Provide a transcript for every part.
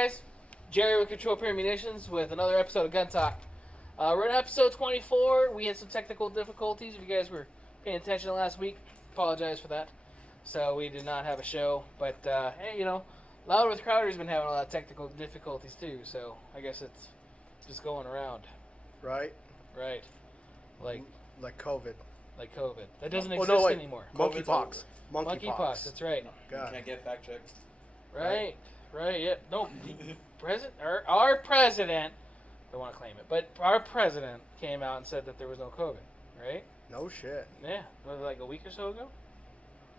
guys? Jerry with Control Pair Munitions with another episode of Gun Talk. We're in episode 24. We had some technical difficulties. If you guys were paying attention last week, apologize for that. So we did not have a show. But, hey, you know, Louder with Crowder's been having a lot of technical difficulties too. So I guess it's just going around. Right? Right. Like COVID. Like COVID. That doesn't exist anymore. Monkeypox. Monkeypox, that's right. God. Can't get fact checked. Right, yeah. No, our president, I don't want to claim it, but our president came out and said that there was no COVID, right? No shit. Yeah, was it like a week or so ago?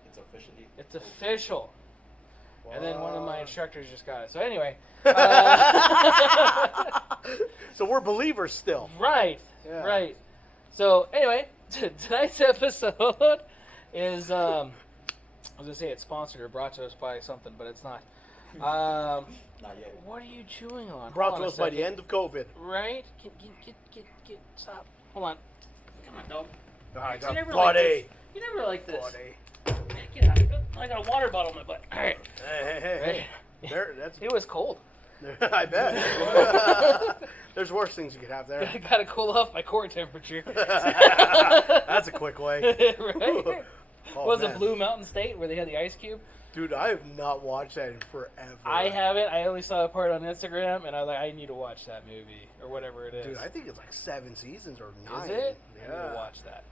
It's It's official. Wow. And then one of my instructors just got it. So anyway. So we're believers still. Right, yeah. Right. So anyway, tonight's episode is... I was going to say it's sponsored or brought to us by something, but it's not. not yet. What are you chewing on? Brought to us by the end of COVID. Right? Get, stop. Hold on. Come on, dog. I got you buddy. You never like this. Buddy. Get out. I got a water bottle in my butt. All right. Hey. There, it was cold. I bet. There's worse things you could have there. I got to cool off my core temperature. That's a quick way. Right? Oh, was it Blue Mountain State where they had the ice cube? Dude, I have not watched that in forever. I haven't. I only saw a part on Instagram, and I was like, I need to watch that movie, or whatever it is. Dude, I think it's like 7 seasons or 9. Is it? Yeah. I need to watch that.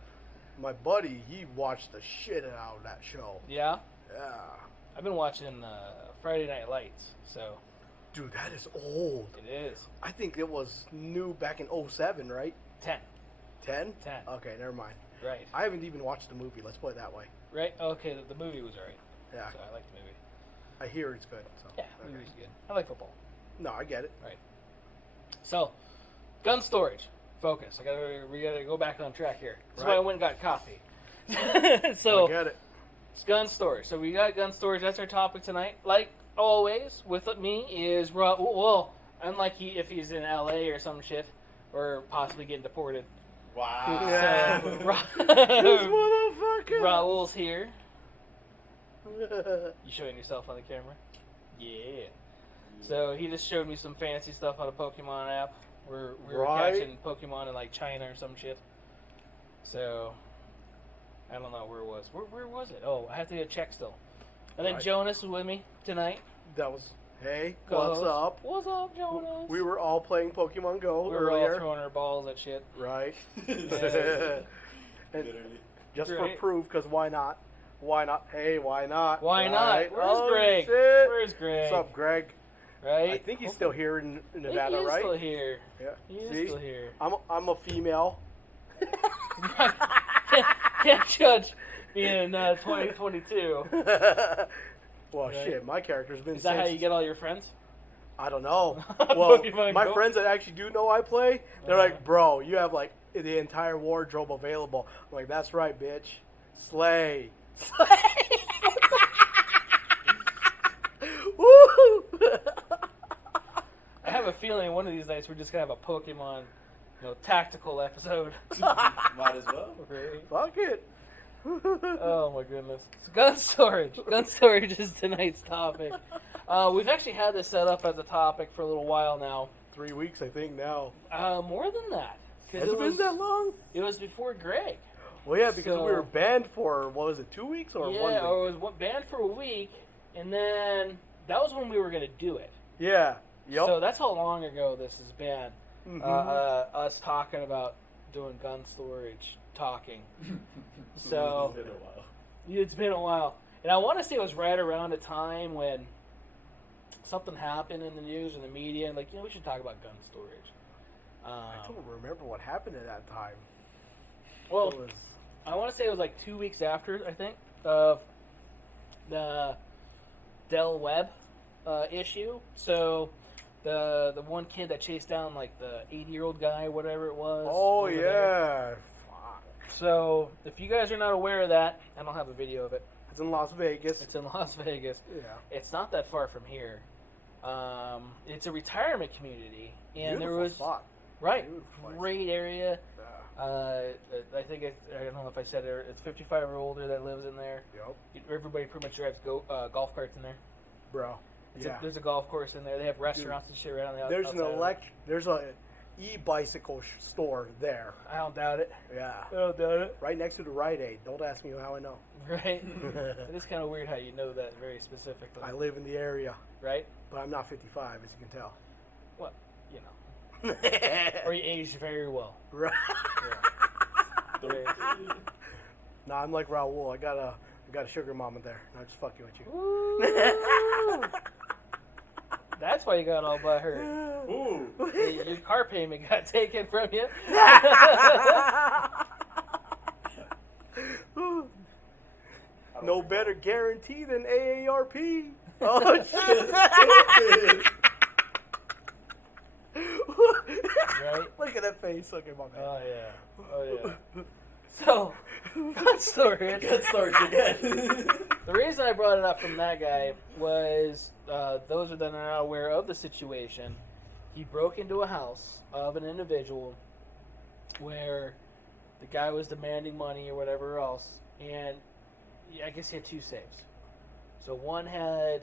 My buddy, he watched the shit out of that show. Yeah? Yeah. I've been watching Friday Night Lights, so... Dude, that is old. It is. I think it was new back in 07, right? 10. 10? 10. Okay, never mind. Right. I haven't even watched the movie, let's put it that way. Right? Okay, the movie was alright. Yeah. So I like the movie. I hear it's good. So. Yeah, the movie's good. I like football. No, I get it. Right. So, gun storage. Focus. We gotta go back on track here. That's why I went and got coffee. So, I get it. It's gun storage. So we got gun storage. That's our topic tonight. Like always, with me is well, unlike if he's in LA or some shit, or possibly getting deported. Wow. Yeah. This motherfucker. Raul's here. You showing yourself on the camera? Yeah. So he just showed me some fancy stuff on a Pokemon app. We were catching Pokemon in like China or some shit. So I don't know where it was. Where was it? Oh, I have to get a check still. And then Jonas was with me tonight. That was, hey, Co-host. what's up? What's up, Jonas? We were all playing Pokemon Go We were earlier. all throwing our balls at shit. Right. Literally. Just for proof, because why not? Why not? Hey, why not? Why right? not? Where's Greg? Shit. Where's Greg? What's up, Greg? Right? I think he's still here in Nevada, he is right? Still here. Yeah. He is See? still here. I'm a female. Can't judge being 2022. Well, shit, my character's been. Is that how you get all your friends? I don't know. Well, my Go? friends that actually do know I play, they're like, bro, you have like the entire wardrobe available. I'm like, that's right, bitch. Slay. Woo! I have a feeling one of these nights we're just gonna have a Pokemon, tactical episode. Might as well. Right? Fuck it. Oh my goodness. So gun storage. Gun storage is tonight's topic. We've actually had this set up as a topic for a little while now. 3 weeks, I think, now. More than that. Has it been that long? It was before Greg. Well, yeah, because we were banned for, what was it, 2 weeks or 1 week? Yeah, or it was banned for a week, and then that was when we were going to do it. Yeah. Yep. So that's how long ago this has been. Mm-hmm. Us talking about doing gun storage, talking. So It's been a while. It's been a while. And I want to say it was right around a time when something happened in the news and the media, and we should talk about gun storage. I don't remember what happened at that time. Well, I want to say it was like 2 weeks after, I think, of the Del Webb issue. So the one kid that chased down like the 80-year-old guy, whatever it was. Oh, yeah. There. So if you guys are not aware of that, I don't have a video of it. It's in Las Vegas. It's in Las Vegas. Yeah. It's not that far from here. It's a retirement community, and Beautiful there was spot. Right, Beautiful place. great area. Yeah. I think I don't know if I said it. It's 55 or older that lives in there. Yep. Everybody pretty much drives golf carts in there. Bro. There's a golf course in there. They have restaurants and shit right on the outside. There's a e-bicycle store there. I don't doubt it. Yeah. I don't doubt it. Right next to the Rite Aid. Don't ask me how I know. Right? It is kind of weird how you know that very specifically. I live in the area. Right? But I'm not 55, as you can tell. Well, you know. Or you aged very well. Right. Yeah. Right. No, I'm like Raul. I got a sugar mama there. I'm just fucking with you. Ooh. That's why you got all by her. Ooh. Your car payment got taken from you. No better guarantee than AARP. Oh, shit. Right? Look at that face. Look at my man. Oh, yeah. Oh, yeah. So, gun storage. Good story again. The reason I brought it up from that guy was those that are not aware of the situation. He broke into a house of an individual where the guy was demanding money or whatever else, and I guess he had two safes. So one had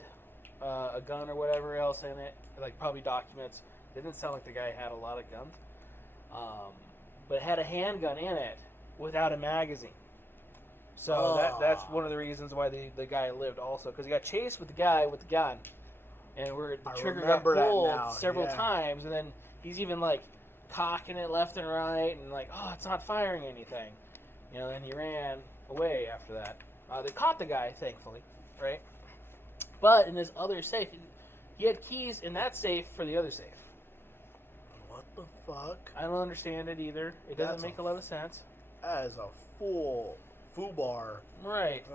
a gun or whatever else in it, like probably documents. It didn't sound like the guy had a lot of guns, but it had a handgun in it without a magazine. So that's one of the reasons why the guy lived also, because he got chased with the guy with the gun, and where the trigger got pulled several times, and then he's even like cocking it left and right, and like, oh, it's not firing anything, you know. Then he ran away after that. They caught the guy, thankfully, right? But in his other safe, he had keys in that safe for the other safe. What the fuck? I don't understand it either. It doesn't make a lot of sense. That is a full foobar. Right.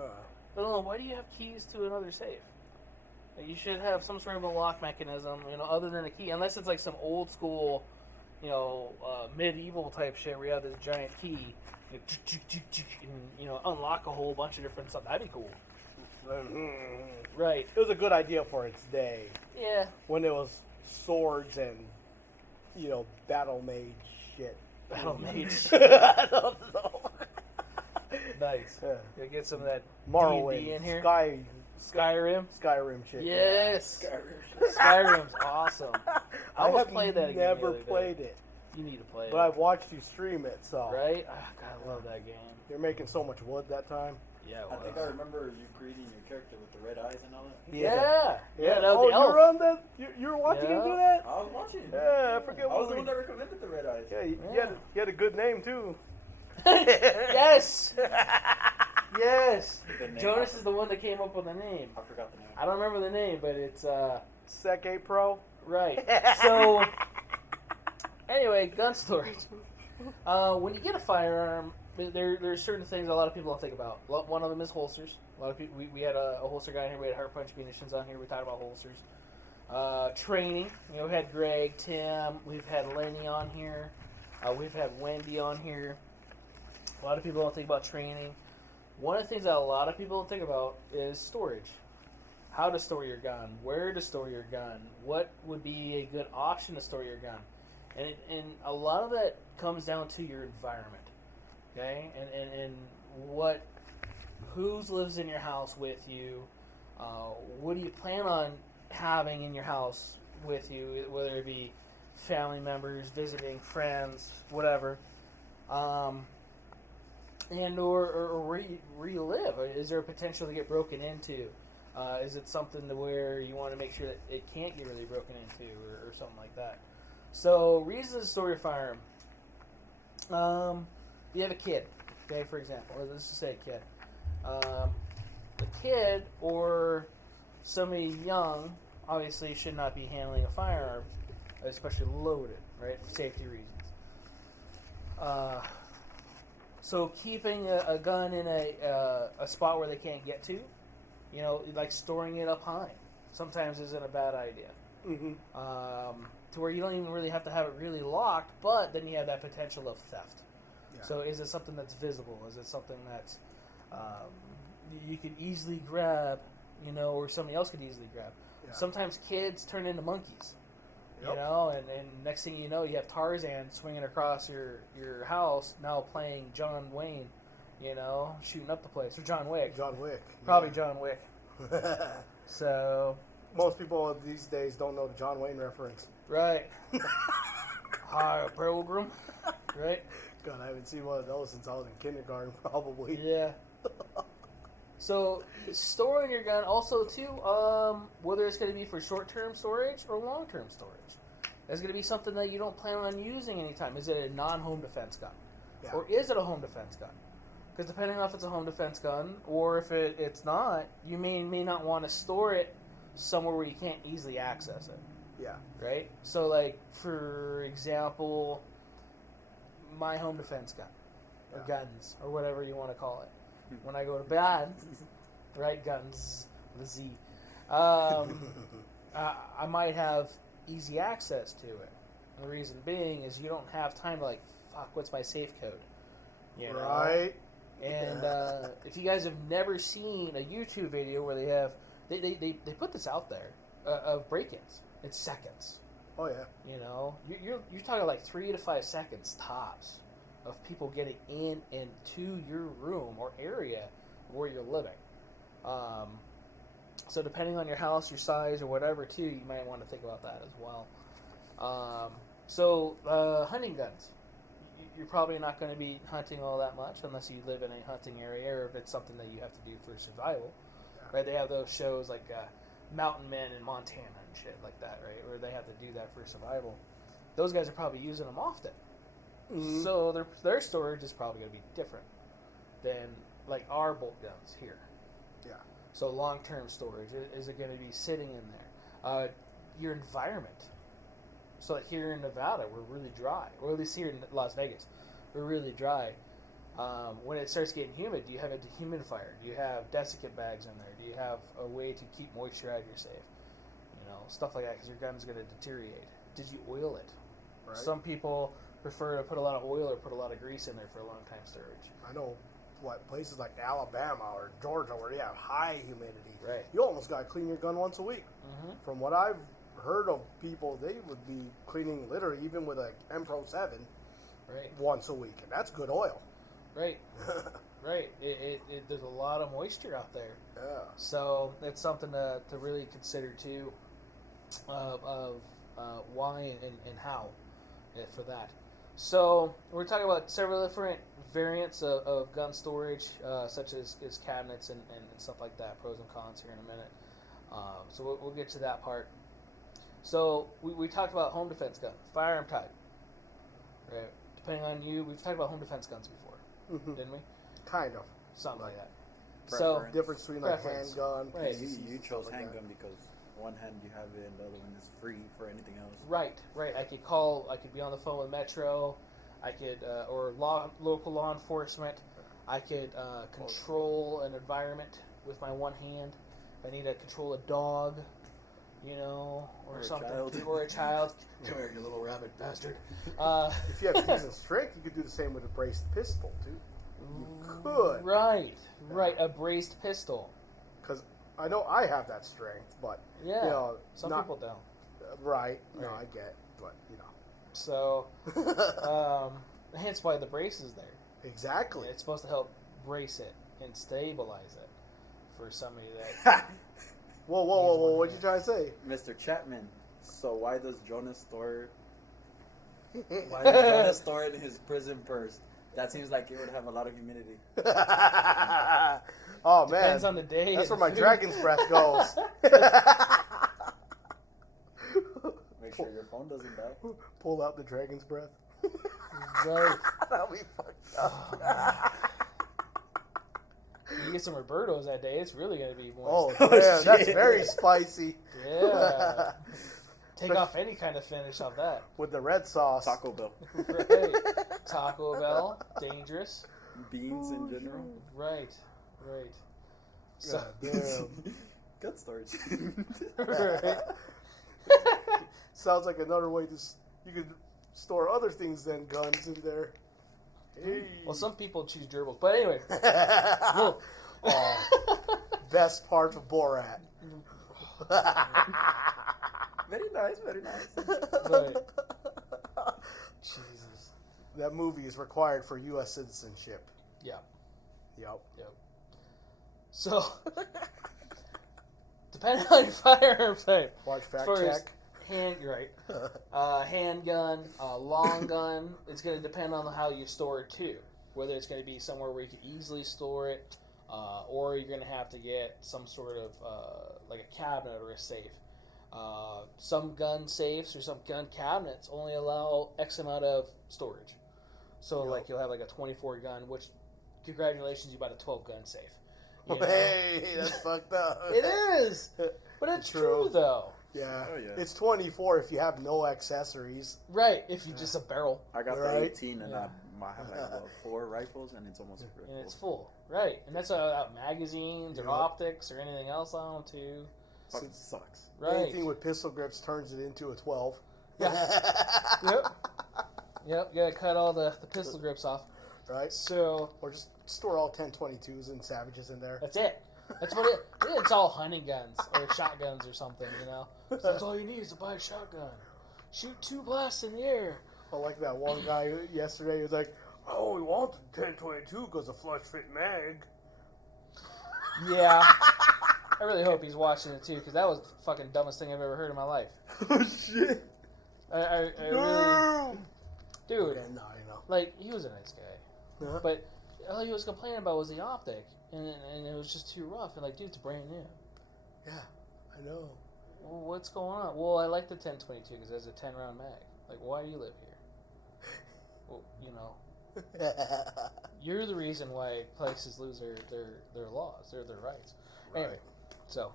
I don't know, why do you have keys to another safe? Like, you should have some sort of a lock mechanism, you know, other than a key. Unless it's like some old school, you know, medieval type shit where you have this giant key, and, you know, unlock a whole bunch of different stuff. That'd be cool. Right. It was a good idea for its day. Yeah. When it was swords and, you know, battle mage shit. Battle mage. I don't know. Nice. Yeah. Gotta get some of that Morrowind D&D in here. Skyrim shit. Yes. Skyrim's awesome. I have played that again. Never played it. You need to play it. But I've watched you stream it, so. Right? Oh, God, I love that game. You're making so much wood that time. Yeah, I think I remember you creating your character with the red eyes and all that. Yeah, that was oh, the elf. you were on that? You were watching him do that? I was watching. Yeah, I forget I what was the one that recommended the red eyes. Yeah, you had a good name, too. Yes! Yes! The name, Jonas is the one that came up with the name. I forgot the name. I don't remember the name, but it's, Sec 8 Pro? right. So, anyway, gun storage. When you get a firearm, there's certain things a lot of people don't think about. One of them is holsters. A lot of people, we had a holster guy in here. We had Heart Punch Munitions on here. We talked about holsters. Training. You know, we had Greg, Tim. We've had Lenny on here. We've had Wendy on here. A lot of people don't think about training. One of the things that a lot of people don't think about is storage. How to store your gun. Where to store your gun. What would be a good option to store your gun. And a lot of that comes down to your environment. Okay, and who lives in your house with you? What do you plan on having in your house with you? Whether it be family members, visiting friends, whatever, and or where you live. Is there a potential to get broken into? Is it something to where you want to make sure that it can't get really broken into, or something like that? So, reasons to store your firearm. You have a kid, okay, for example, or let's just say a kid. A kid or somebody young obviously should not be handling a firearm, especially loaded, right, for safety reasons. So keeping a gun in a spot where they can't get to, you know, like storing it up high, sometimes isn't a bad idea. Mm-hmm. To where you don't even really have to have it really locked, but then you have that potential of theft. Yeah. So is it something that's visible? Is it something that's you could easily grab, you know, or somebody else could easily grab? Yeah. Sometimes kids turn into monkeys, Yep. you know, and next thing you know, you have Tarzan swinging across your house, now playing John Wayne, you know, shooting up the place, or John Wick. John Wick. Probably John Wick. So, most people these days don't know the John Wayne reference. Right. Hi, Pilgrim. Right? God, I haven't seen one of those since I was in kindergarten, probably. Yeah. So, storing your gun also, too, whether it's going to be for short-term storage or long-term storage. It's going to be something that you don't plan on using anytime. Is it a non-home defense gun? Yeah. Or is it a home defense gun? Because depending on if it's a home defense gun or if it's not, you may not want to store it somewhere where you can't easily access it. Yeah. Right? So, like, for example, my home defense gun, or guns, or whatever you want to call it. When I go to bed, right, guns, with a Z, I might have easy access to it. And the reason being is you don't have time to, like, fuck, what's my safe code? You know? Right. And if you guys have never seen a YouTube video where they put this out there of break-ins, it's seconds. Oh yeah. You know, you're talking like 3 to 5 seconds tops of people getting in and to your room or area where you're living. So depending on your house, your size, or whatever, too, you might want to think about that as well. Hunting guns. You're probably not going to be hunting all that much unless you live in a hunting area or if it's something that you have to do for survival. Yeah. Right? They have those shows like Mountain Men in Montana and shit like that, right? Where they have to do that for survival. Those guys are probably using them often. Mm-hmm. So their storage is probably going to be different than like our bolt guns here. Yeah. So long-term storage, is it going to be sitting in there? Your environment. So like here in Nevada, we're really dry. Or at least here in Las Vegas, we're really dry. When it starts getting humid, do you have a dehumidifier? Do you have desiccant bags in there? Do you have a way to keep moisture out of your safe? You know, stuff like that, because your gun's going to deteriorate. Did you oil it? Right. Some people prefer to put a lot of oil or put a lot of grease in there for a long time storage. I know places like Alabama or Georgia where they have high humidity. Right. You almost got to clean your gun once a week. Mm-hmm. From what I've heard of people, they would be cleaning literally even with a M-Pro 7 once a week, and that's good oil. Right. Right. There's a lot of moisture out there. Yeah. So it's something to really consider too of why and how for that. So we're talking about several different variants of gun storage, such as cabinets and stuff like that, pros and cons here in a minute. So we'll get to that part. So we talked about home defense gun, firearm type. Right. Depending on you, we've talked about home defense guns before, didn't we? Kind of. Something like that. Preference. So difference between like handgun. Right. You chose handgun because one hand you have it and the other one is free for anything else. Right. I could be on the phone with Metro. I could, or local law enforcement. I could control an environment with my one hand. If I need to control a dog, you know, or something. Or a child. Come here, you little rabbit bastard. If you have decent strength, you could do the same with a braced pistol, too. You could. Right. A braced pistol. Because I know I have that strength, but, yeah, you know, some people don't. Right. No, I get, but, you know. So, hence why the brace is there. Exactly. It's supposed to help brace it and stabilize it for somebody that... Whoa, what you trying to say? Mr. Chapman, so why does Jonas store it in his prison purse? That seems like it would have a lot of humidity. Oh, man. Depends on the day. That's where my dragon's breath goes. Make sure your phone doesn't die. Pull out the dragon's breath. Right. That'll be fucked up. You get some Roberto's that day, it's really going to be Oh, moist. man, that's very spicy. Yeah. Take off any kind of finish off that. With the red sauce. Taco Bell. Right. Taco Bell, dangerous. Beans in general. Right. So, Good storage. Right. Sounds like another way you could store other things than guns in there. Hey. Well, some people choose gerbils, but anyway. Best part of Borat. Very nice. Right. Jesus. That movie is required for U.S. citizenship. Yeah. Yep. So, depending on your firearm type. Watch fact First, check. You're right. Handgun, long gun. It's going to depend on how you store it too. Whether it's going to be somewhere where you can easily store it, or you're going to have to get some sort of like a cabinet or a safe. Some gun safes or some gun cabinets only allow X amount of storage. So like you'll have like a 24 gun, which congratulations, you bought a 12 gun safe. You know? Hey, that's fucked up. It is, but it's true though. Yeah. Oh, yeah. It's 24 if you have no accessories. Right, if you just a barrel. I got the 18 and I have like about 4 rifles and it's almost full. And it's full. Right, and that's without magazines or optics or anything else on them too. Fucking sucks. Right. Anything with pistol grips turns it into a 12. Yeah. Yep. You gotta cut all the pistol grips off. Right. So. Or just store all 1022s and Savages in there. That's it. That's what it's all hunting guns or shotguns or something, you know. So that's all you need is to buy a shotgun. Shoot 2 blasts in the air. I like that one guy yesterday. He was like, "Oh, we want the 1022 because the flush fit mag." Yeah. I really hope he's watching it too, because that was the fucking dumbest thing I've ever heard in my life. Oh shit! I really, dude. Okay, no, you know. Like, he was a nice guy, Uh-huh. but all he was complaining about was the optic, and it was just too rough. And like, dude, it's brand new. Yeah, I know. Well, what's going on? Well, I like the 1022 because it has a 10-round mag. Like, why do you live here? Well, you know, you're the reason why places lose their laws, their rights. Right. Anyway, so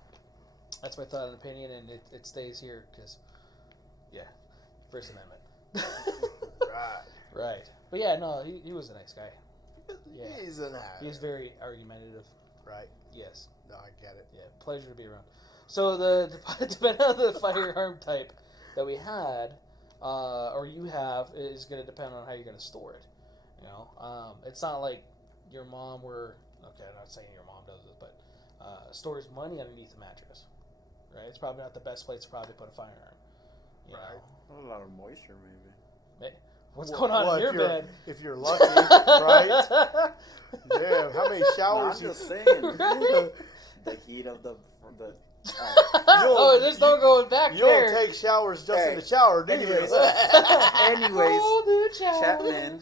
that's my thought and opinion, and it stays here because, yeah, First Amendment. Right. Right. But yeah, no, he was a nice guy. Yeah. He's an ass. He's very argumentative. Right. Yes. No, I get it. Yeah, pleasure to be around. So depending on the firearm type that we had, or you have, is going to depend on how you're going to store it. You know, it's not like your mom okay, I'm not saying your mom does this, but stores money underneath the mattress. Right? It's probably not the best place to probably put a firearm. You know? A lot of moisture, maybe. What's going on in your bed? If you're lucky, right? Yeah, how many showers? No, I'm just saying. The heat of the Oh, there's no going back you there. You don't take showers just in the shower, do anyways, you? Chapman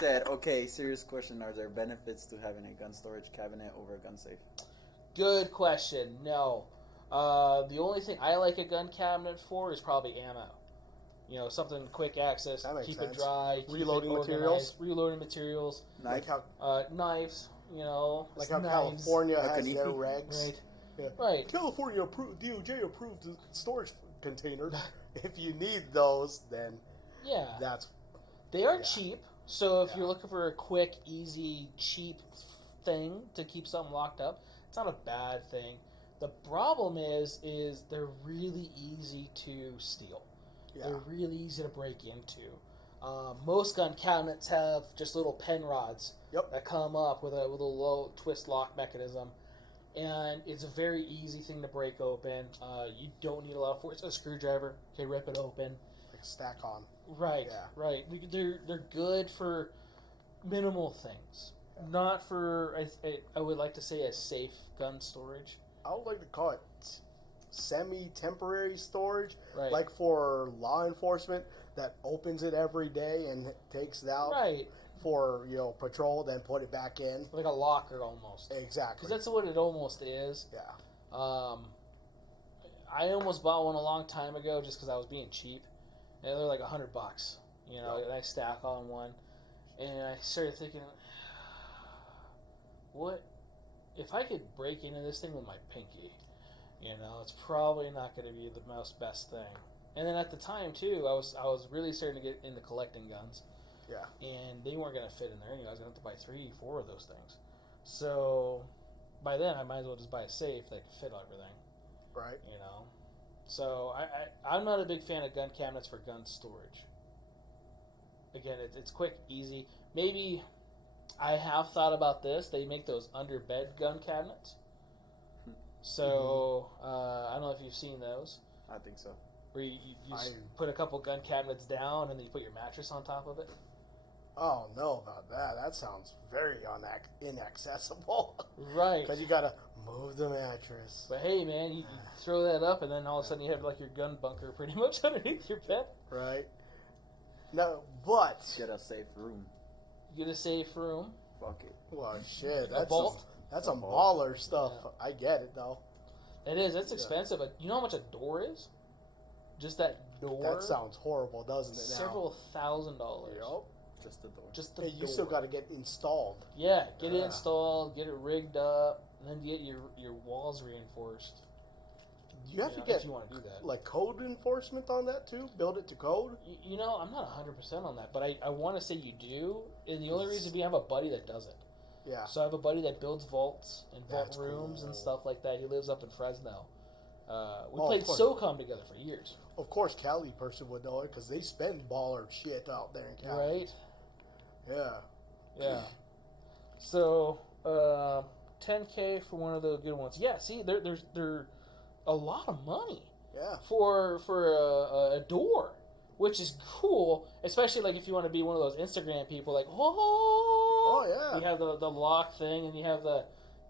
said, okay, serious question. Are there benefits to having a gun storage cabinet over a gun safe? Good question. No. The only thing I like a gun cabinet for is probably ammo. You know, something quick access, keep sense. it dry, reloading keep it materials. Reloading materials. Like how, knives, you know. Like how knives. California has their regs. Right. Yeah. Right. California approved, DOJ approved the storage container. If you need those, then they are cheap. So if you're looking for a quick, easy, cheap thing to keep something locked up, it's not a bad thing. The problem is they're really easy to steal. Yeah. They're really easy to break into. Most gun cabinets have just little pen rods that come up with a low twist lock mechanism, and it's a very easy thing to break open. You don't need a lot of force. A screwdriver, okay, rip it open. Like stack on. Right, right. They're good for minimal things, not for I would like to say a safe gun storage. I would like to call it semi-temporary storage, right. Like for law enforcement that opens it every day and takes it out for patrol, then put it back in, like a locker almost. Exactly, because that's what it almost is. Yeah. I almost bought one a long time ago just because I was being cheap, and they're like $100, and I stack on one, and I started thinking, what if I could break into this thing with my pinky? It's probably not going to be the most best thing. And then at the time too, I was really starting to get into collecting guns. Yeah. And they weren't going to fit in there. I was going to have to buy 3, 4 of those things. So by then, I might as well just buy a safe that can fit everything. Right. So I'm not a big fan of gun cabinets for gun storage. Again, it's quick, easy. Maybe I have thought about this. They make those under bed gun cabinets. So, I don't know if you've seen those. I think so. Where you put a couple gun cabinets down and then you put your mattress on top of it. Oh, no about that. That sounds very inaccessible. Right. Because you got to move the mattress. But hey, man, you throw that up, and then all of a sudden you have like your gun bunker pretty much underneath your bed. Right. No, but... Get a safe room. You get a safe room. Fuck it. Well, shit. A vault. That's some baller stuff. Yeah. I get it, though. It is. It's expensive. But you know how much a door is? Just that door? That sounds horrible, doesn't it, now? Several $1,000. Yep. Just the door. Just the Hey, door. you still got to get installed. Yeah, get it installed, get it rigged up, and then get your walls reinforced. You have to get, if you want to do that. like, code enforcement on that, too? Build it to code? You know, I'm not 100% on that, but I want to say you do, and the only reason we have a buddy that does it. Yeah. So I have a buddy that builds vaults and vault That's rooms and cool. stuff like that. He lives up in Fresno. We of played course. SOCOM together for years. Of course, Cali person would know it because they spend baller shit out there in Cali. Right? Yeah. Yeah. So, $10K for one of the good ones. Yeah, see, they're a lot of money. Yeah. For a door, which is cool, especially like if you want to be one of those Instagram people, like Oh, yeah. you have the lock thing, and you have the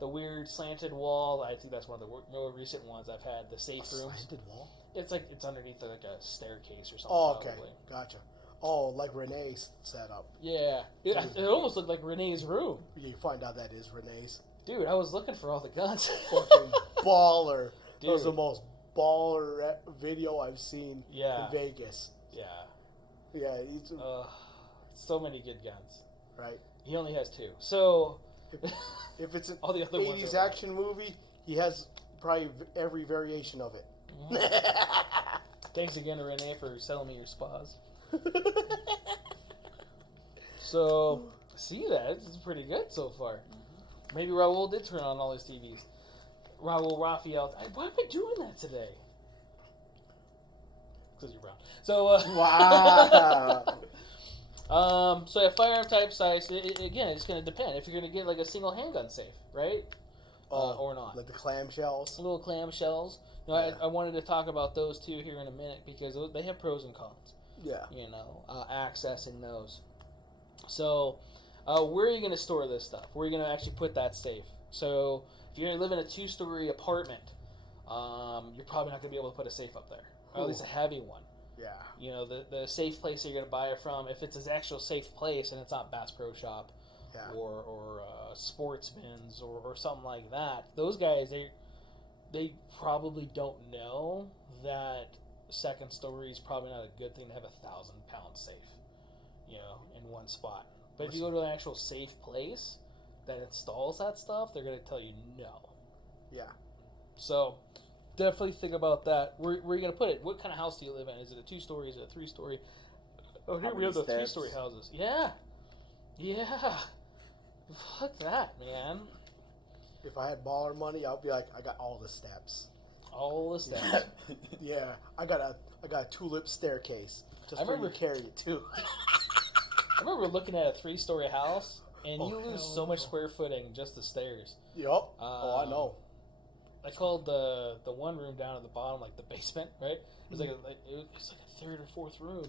weird slanted wall. I think that's one of the more recent ones I've had. The safe rooms. Slanted wall? It's like it's underneath like a staircase or something. Oh, okay. Probably. Gotcha. Oh, like Renee's setup. Yeah, it almost looked like Renee's room. You find out that is Renee's. Dude, I was looking for all the guns. Fucking baller. Dude. That was the most baller video I've seen Yeah. in Vegas. Yeah. Yeah, he's So many good guns. right. He only has 2. So If it's an all the other ones 80s are action movie, he has probably every variation of it. Thanks again to Renee for selling me your spas. So, see that? It's pretty good so far. Maybe Raul did turn on all his TVs. Raul Raphael. Why am I doing that today? Because you're brown. So, Wow. so yeah, firearm type size. Again, it's going to depend. If you're going to get like a single handgun safe, right? Or not. Like the clamshells. Little clamshells. You know, I wanted to talk about those two here in a minute because they have pros and cons. Yeah. You know, accessing those. So, where are you going to store this stuff? Where are you going to actually put that safe? So, if you're going to live in a 2-story apartment, you're probably not going to be able to put a safe up there. Or at least a heavy one. Yeah. You know, the safe place that you're going to buy it from, if it's an actual safe place and it's not Bass Pro Shop or Sportsman's or something like that, those guys, they probably don't know that second story is probably not a good thing to have 1,000-pound safe, you know, in one spot. But if you go to an actual safe place that installs that stuff, they're going to tell you no. Yeah. So definitely think about that. Where are you going to put it? What kind of house do you live in? Is it a 2-story? Is it a 3-story? Oh, here we have the 3-story houses. Yeah. Yeah. Fuck that, man. If I had baller money, I'd be like, I got all the steps. All the steps. Yeah. I got a tulip staircase. Just for you to carry it too. I remember looking at a 3-story house, and you lose so much no. square footing just the stairs. Yup. Oh, I know. I called the one room down at the bottom like the basement, right? It was like it's like a 3rd or 4th room.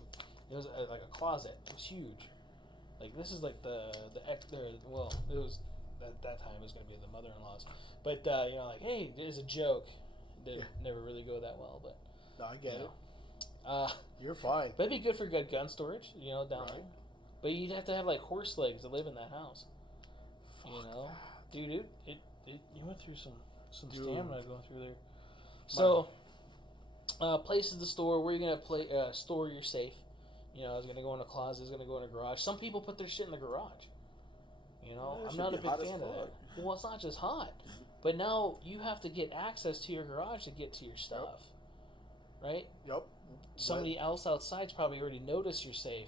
It was like a closet. It was huge. Like this is like the well, it was at that time it was going to be the mother-in-law's, but you know, like, hey, there's a joke. Didn't never really go that well, but No, I get it. You're fine. That'd be good for good gun storage, you know, down there. But you'd have to have like horse legs to live in that house. Fuck You know, dude, you went through some stamina going through there. So, places to store. Where are you gonna store your safe? You know, is it gonna go in a closet? Is it gonna go in a garage? Some people put their shit in the garage. You know, I'm not a big fan of that. Well, it's not just hot, but now you have to get access to your garage to get to your stuff, right? Yep. Somebody else outside's probably already noticed you're safe,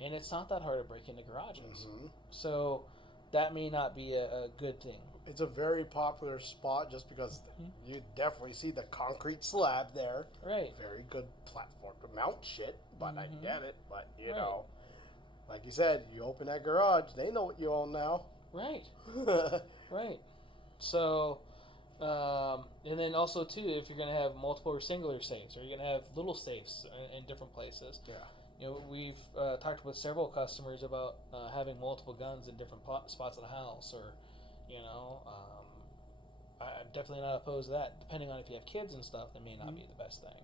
and it's not that hard to break into garages. Mm-hmm. So that may not be a good thing. It's a very popular spot just because you definitely see the concrete slab there. Right. Very good platform to mount shit, but I get it. But, you Right. know, like you said, you open that garage, they know what you own now. Right. Right. So, and then also, too, if you're going to have multiple or singular safes, or you're going to have little safes in different places, we've talked with several customers about having multiple guns in different spots of the house, or, I'm definitely not opposed to that. Depending on if you have kids and stuff, that may not be the best thing.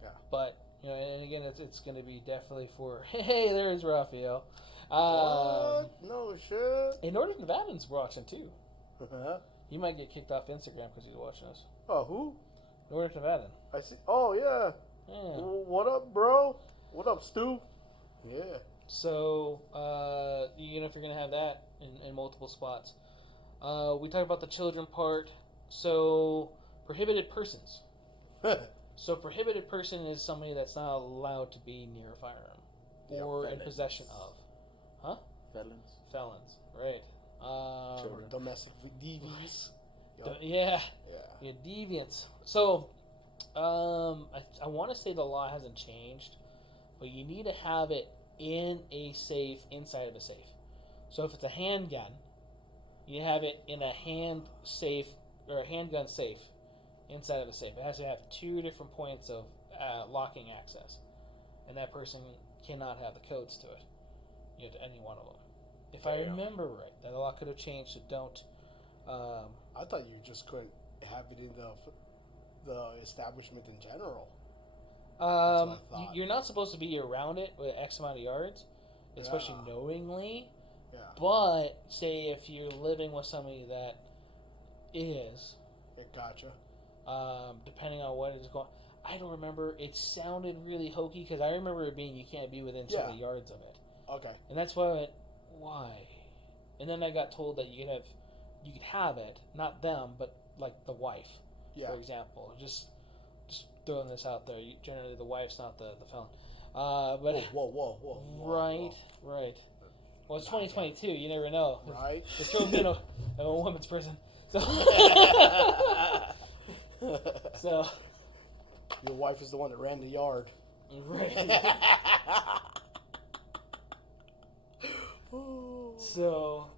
Yeah. But, and again, it's going to be definitely for, hey, there's Raphael. What? No shit. Hey, Northern Nevada's watching, too. He might get kicked off Instagram because he's watching us. Oh, who? Northern Nevada. I see. Oh, yeah. What up, bro? What up, Stu? Yeah. So, if you're going to have that in multiple spots. We talked about the children part. So, prohibited persons. So, prohibited person is somebody that's not allowed to be near a firearm or in possession of. Huh? Felons, right. Domestic DVs. Yeah, deviants. So, I want to say the law hasn't changed, but you need to have it in a safe, inside of a safe. So if it's a handgun, you have it in a hand safe or a handgun safe inside of a safe. It has to have 2 different points of locking access, and that person cannot have the codes to it. You have to any one of them. If I remember right, that law could have changed. So don't. I thought you just couldn't have it in the establishment in general. You're not supposed to be around it with X amount of yards, especially knowingly. Yeah. But say if you're living with somebody that is, Gotcha. Depending on what is going, I don't remember. It sounded really hokey because I remember it being you can't be within 70 yards of it. Okay. And that's why I went, why? And then I got told that you could have it, not them, but like the wife, for example. Just throwing this out there. Generally, the wife's not the felon. But whoa. Right. Well, it's 2022. You never know. Right. They throw them in a women's prison. So, so your wife is the one that ran the yard. Right. So,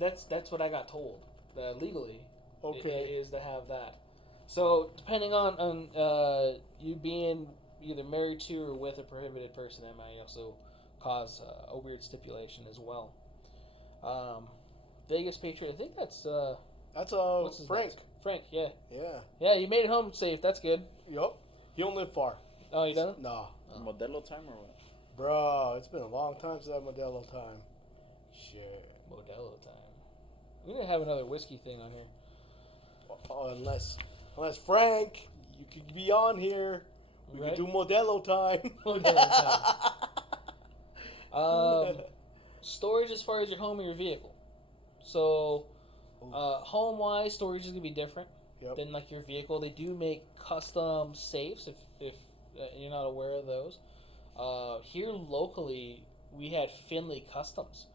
that's what I got told. Legally, is to have that. So, depending on you being either married to or with a prohibited person, that might also cause a weird stipulation as well. Vegas Patriot, I think that's what's his Frank. name? Frank, yeah. Yeah, you made it home safe. That's good. Yup. He don't live far. Oh, you don't? Nah. Modelo time or what? Bro, it's been a long time since I had Modelo time. Shit. Modelo time. We need to have another whiskey thing on here. Unless Frank, you could be on here. We could do Modelo time. Modelo time. Storage as far as your home or your vehicle. So, home-wise, storage is going to be different than like your vehicle. They do make custom safes if you're not aware of those. Here locally, we had Finley Customs.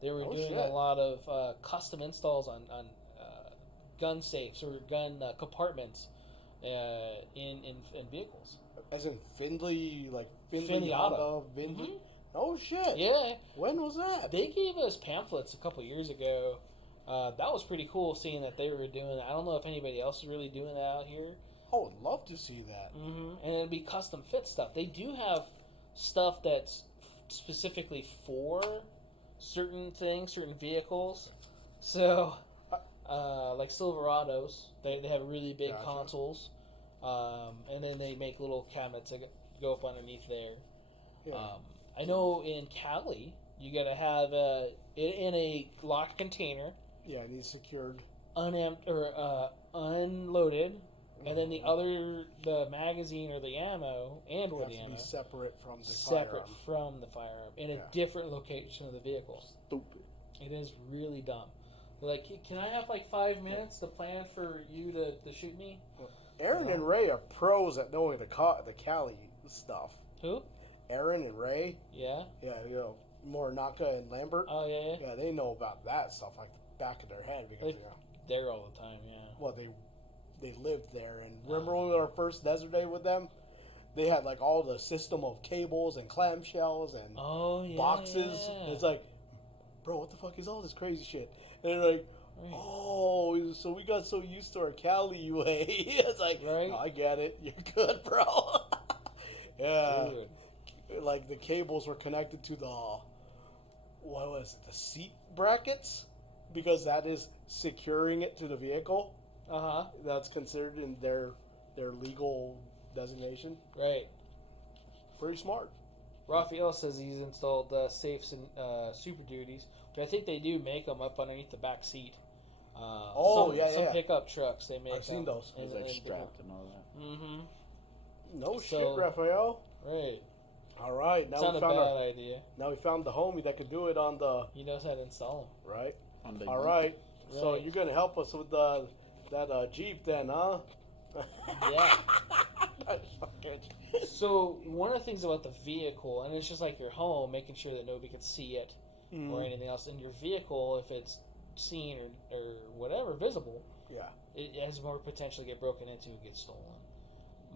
They were doing a lot of custom installs on gun safes or gun compartments in vehicles. As in Findlay, like Findlay Auto. Findlay. Mm-hmm. Oh shit! Yeah. When was that? They gave us pamphlets a couple years ago. That was pretty cool seeing that they were doing that. I don't know if anybody else is really doing that out here. I would love to see that. Mm-hmm. And it'd be custom fit stuff. They do have stuff that's specifically for certain things, certain vehicles. So, like Silverados, they have really big consoles. And then they make little cabinets that go up underneath there. Yeah. I know in Cali, you gotta have it in a locked container. Yeah, it needs secured. Unloaded, and then the magazine or the ammo or the ammo be separate from the firearm. In a different location of the vehicle. Stupid. It is really dumb. Like, can I have like 5 minutes to plan for you to shoot me? Aaron and Ray are pros at knowing the Cali stuff. Who? Aaron and Ray. Yeah. Yeah, Morinaka and Lambert. Oh yeah. Yeah, they know about that stuff like the back of their head because there all the time. Yeah. Well, they lived there, and remember when we were our first desert day with them? They had like all the system of cables and clamshells and boxes. Yeah. And it's like, bro, what the fuck is all this crazy shit? And they're like, oh, so we got so used to our Cali way. It's like, no, I get it. You're good, bro. Yeah. Dude. Like the cables were connected to the seat brackets, because that is securing it to the vehicle. That's considered in their legal designation. Right. Pretty smart. Raphael says he's installed safes and Super Duties. But I think they do make them up underneath the back seat. Some pickup trucks they make. I've seen those. And they're strapped and all that. Mm-hmm. No shit, Raphael. Right. All right. Now it's not a bad idea. Now we found the homie that could do it on the. He knows how to install them. Right. All right. So you're gonna help us with that Jeep then, huh? Yeah. So one of the things about the vehicle, and it's just like your home, making sure that nobody can see it or anything else. In your vehicle, if it's seen or whatever visible, it has more potential to get broken into and get stolen.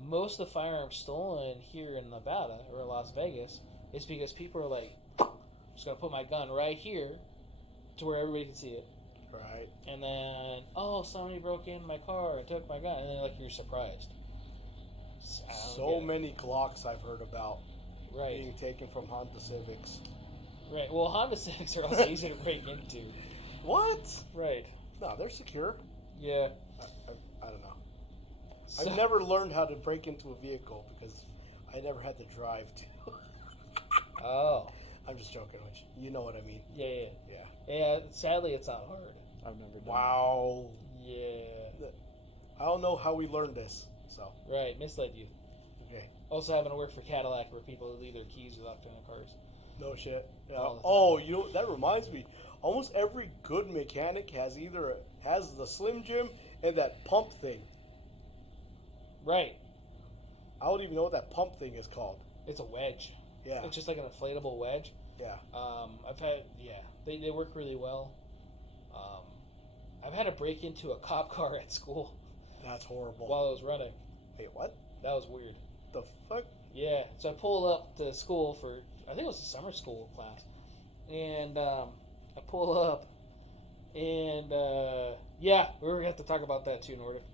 Most of the firearms stolen here in Nevada or Las Vegas is because people are like, I'm just gonna put my gun right here to where everybody can see it. Right. And then, somebody broke in my car and took my gun, and then you're surprised. So many Glocks I've heard about right. being taken from Honda Civics. Right. Well, Honda Civics are also easy to break into. What? Right. No, they're secure. Yeah. I don't know. So, I've never learned how to break into a vehicle because I never had to drive to. Oh. I'm just joking, which you know what I mean. Yeah. Sadly, it's not hard. I've never done Wow. Yeah. I don't know how we learned this. So. Right, misled you. Okay. Also having to work for Cadillac where people leave their keys locked in their cars. No shit. Yeah. That reminds me. Almost every good mechanic has the Slim Jim and that pump thing. Right. I don't even know what that pump thing is called. It's a wedge. Yeah. It's just like an inflatable wedge. Yeah. They work really well. I've had to break into a cop car at school. That's horrible. While I was running. Wait, what? That was weird. The fuck? Yeah. So I pulled up to school for, I think it was a summer school class. And I pull up and, we're going to have to talk about that too, Nordic.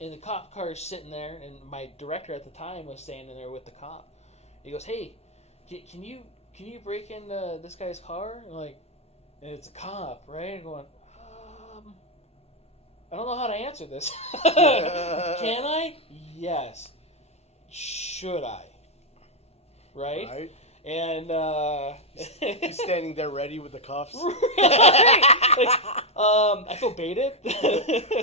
And the cop car is sitting there, and my director at the time was standing there with the cop. He goes, "Hey, can you break into this guy's car?" And it's a cop, right? I'm going, I don't know how to answer this. Can I? Yes. Should I? Right? And he's standing there ready with the cuffs. Right? I feel baited.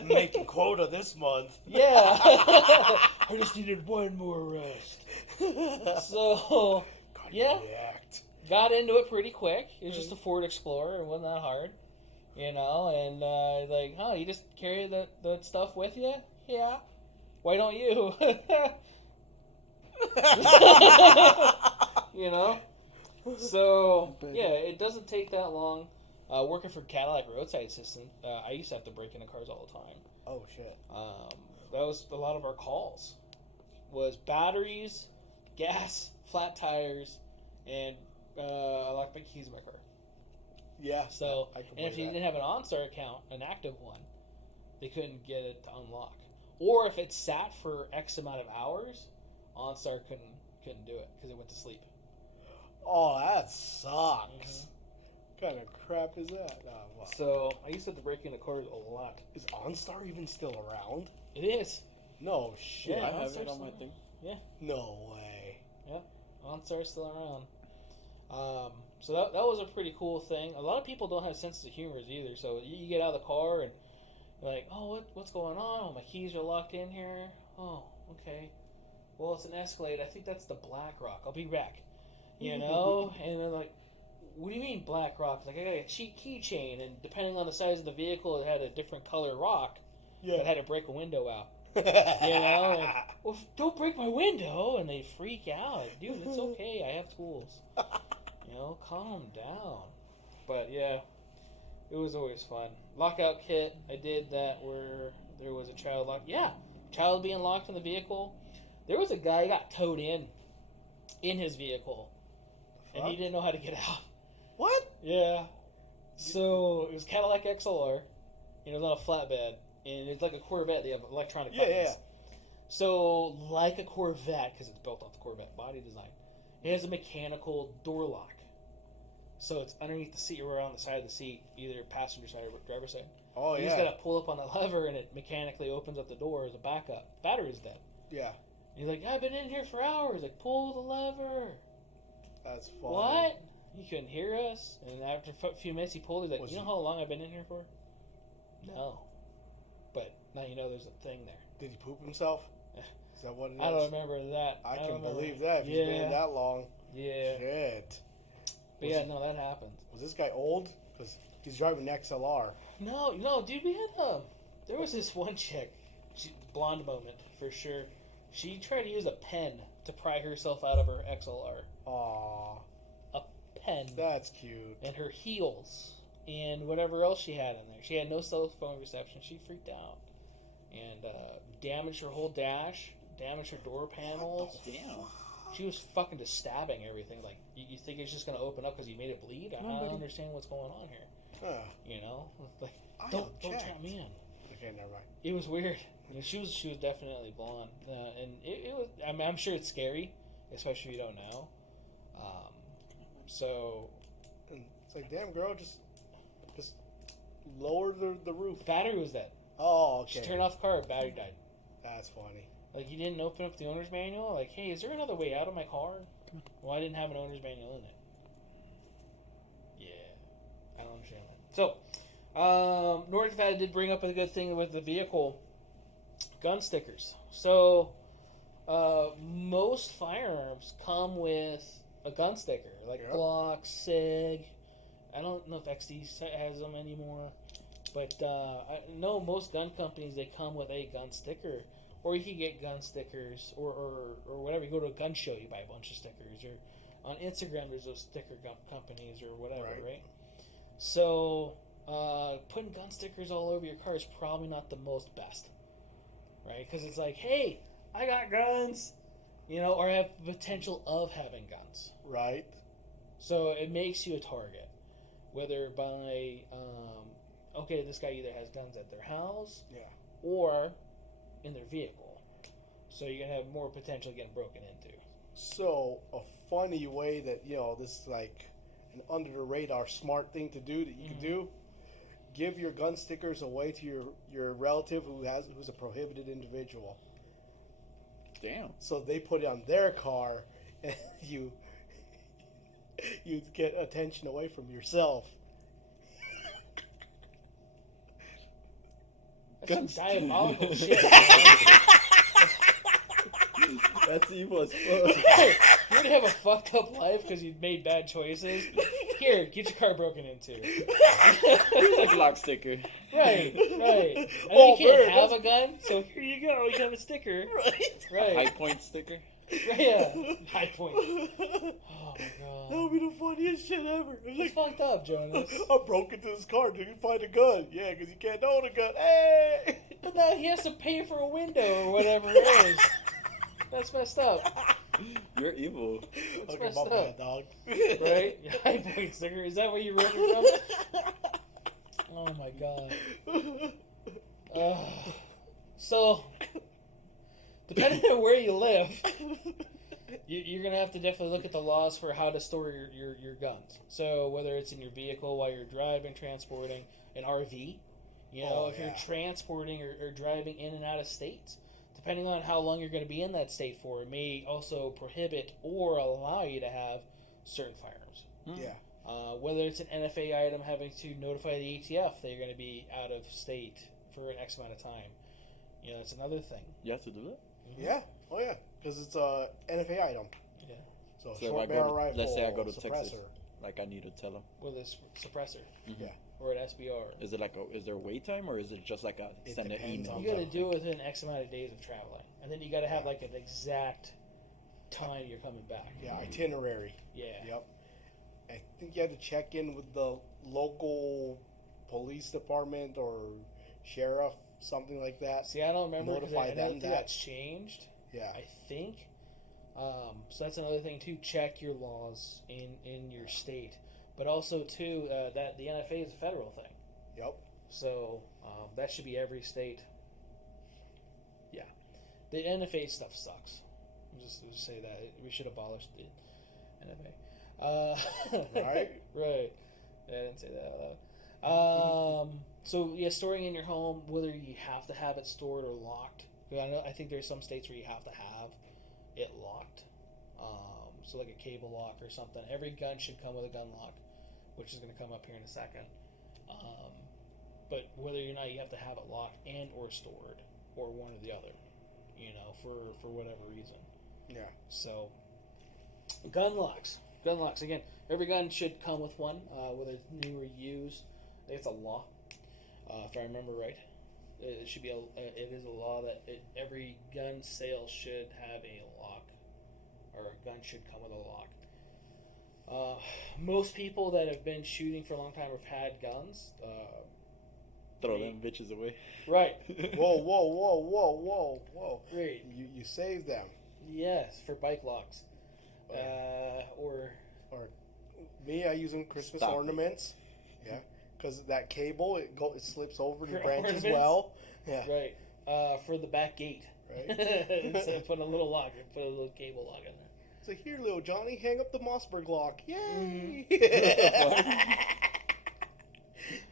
Making quota this month. Yeah. I just needed one more arrest. So, got into it pretty quick. It was just a Ford Explorer. It wasn't that hard. And you just carry the stuff with you? Yeah. Why don't you? So, it doesn't take that long. Working for Cadillac Roadside Assistant, I used to have to break into cars all the time. Oh, shit. That was a lot of our calls. Was batteries, gas, flat tires, and I locked my keys in my car. Yeah. So, and if you didn't have an OnStar account, an active one, they couldn't get it to unlock. Or if it sat for X amount of hours, OnStar couldn't do it because it went to sleep. Oh, that sucks. What kind of crap is that? So I used to have to break into cars a lot. Is OnStar even still around? It is. No shit. Yeah, I have it on my thing. Yeah. No way. Yeah, OnStar's still around. So that was a pretty cool thing. A lot of people don't have senses of humor either. So you get out of the car and you're like, oh, what's going on? Oh, my keys are locked in here. Oh, okay. Well, it's an Escalade. I think that's the Black Rock. I'll be back. And they're like, what do you mean Black Rock? Like, I got a cheap keychain, and depending on the size of the vehicle, it had a different color rock. Yeah. That had to break a window out. And, well, don't break my window, and they freak out. Dude, it's okay. I have tools. Calm down. But yeah, it was always fun. Lockout kit, I did that where there was a child locked. Yeah, child being locked in the vehicle. There was a guy got towed in his vehicle, and he didn't know how to get out. What? Yeah. So it was Cadillac XLR, and it was on a flatbed, and it's like a Corvette. They have electronic buttons. Yeah. So, like a Corvette, because it's built off the Corvette body design, it has a mechanical door lock. So it's underneath the seat or on the side of the seat, either passenger side or driver's side. Oh, you just got to pull up on the lever and it mechanically opens up the door as a backup. Battery's dead. Yeah. And he's like, I've been in here for hours. Like, pull the lever. That's funny. What? He couldn't hear us. And after a few minutes, he pulled. He's like, you know how long I've been in here for? No. But now you know there's a thing there. Did he poop himself? Is that what it is? I don't remember that. I can believe that if he's been in that long. Yeah. Shit. But yeah, no, that happened. Was this guy old? Because he's driving an XLR. No, dude, we had there was this one chick, blonde moment for sure. She tried to use a pen to pry herself out of her XLR. Aww. A pen. That's cute. And her heels and whatever else she had in there. She had no cell phone reception. She freaked out and damaged her whole dash, damaged her door panels. Damn. She was fucking just stabbing everything. Like, you think it's just going to open up because you made it bleed? I don't understand what's going on here. You know? Like, don't tap me in. Okay, never mind. It was weird. I mean, she was definitely blonde. And it was, I mean, I'm sure it's scary, especially if you don't know. So. And it's like, damn, girl, just lower the roof. Battery was dead. Oh, okay. She turned off the car, battery died. That's funny. Like, you didn't open up the owner's manual? Like, hey, is there another way out of my car? Well, I didn't have an owner's manual in it. Yeah. I don't understand that. So, Nordic Nevada did bring up a good thing with the vehicle. Gun stickers. So, most firearms come with a gun sticker. Like Glock, SIG. I don't know if XD has them anymore. But I know most gun companies, they come with a gun sticker. Or you can get gun stickers, or whatever. You go to a gun show, you buy a bunch of stickers. Or on Instagram, there's those sticker companies or whatever, right? So, putting gun stickers all over your car is probably not the most best, right? Because it's like, hey, I got guns, you know, or I have the potential of having guns. Right. So, it makes you a target. Whether by, okay, this guy either has guns at their house, or in their vehicle, so you're gonna have more potential getting broken into. So a funny way that, you know, this is like an under the radar smart thing to do that you can do: give your gun stickers away to your relative who's a prohibited individual. Damn. So they put it on their car, and you get attention away from yourself. That's some diabolical shit. That's evil as fuck. You're gonna have a fucked up life because you made bad choices. Here, get your car broken into. Here's a Glock sticker. Right. I know you can't have a gun, so here you go. You have a sticker. Right. High point sticker. Yeah. High point. Oh my god. That would be the funniest shit ever. It's fucked up, Jonas. I broke into this car. Did you find a gun? Yeah, because you can't own a gun. Hey! But now he has to pay for a window or whatever it is. That's messed up. You're evil. That's messed up. Bad, dog. Right? High point sticker. Is that what you wrote it from? Oh my god. So, depending on where you live, you're going to have to definitely look at the laws for how to store your guns. So whether it's in your vehicle while you're driving, transporting, an RV, you know, if you're transporting or driving in and out of states, depending on how long you're going to be in that state for, it may also prohibit or allow you to have certain firearms. Yeah. Whether it's an NFA item, having to notify the ATF that you're going to be out of state for an X amount of time. You know, that's another thing. You have to do that? Mm-hmm. Yeah. Oh, yeah. Because it's a NFA item. Yeah. So short barrel rifle, let's say I go to suppressor. Texas. Like, I need to tell them. With a suppressor. Mm-hmm. Yeah. Or an SBR. Is it is there wait time, or is it just like send an email? You got to do it within X amount of days of traveling. And then you got to have like an exact time you're coming back. Yeah, itinerary. Yeah. Yep. I think you had to check in with the local police department or sheriff, something like that. See, I don't remember. Notify them think that's changed. Yeah. I think. So that's another thing too. Check your laws in your state, but also too that the NFA is a federal thing. Yep. So that should be every state. Yeah. The NFA stuff sucks. Just say that we should abolish the NFA. Right. Right. Yeah, I didn't say that out loud. So yeah, storing in your home, whether you have to have it stored or locked. I think there's some states where you have to have it locked. So like a cable lock or something. Every gun should come with a gun lock, which is going to come up here in a second. But whether or not you have to have it locked and or stored, or one or the other, for whatever reason. Yeah. So, gun locks. Again, every gun should come with one, whether it's new or used. I think it's a law, if I remember right. It should be it is a law that every gun sale should have a lock, or a gun should come with a lock. Most people that have been shooting for a long time have had guns. Throw them bitches away. Right. Whoa. Right. You save them. Yes, for bike locks. Or me, I use them Christmas ornaments. Yeah, because that cable it slips over the branch as well. Yeah. Right. For the back gate. Right. Instead of putting a little lock, put a little cable lock in there. It's like, here, little Johnny, hang up the Mossberg lock. Yay!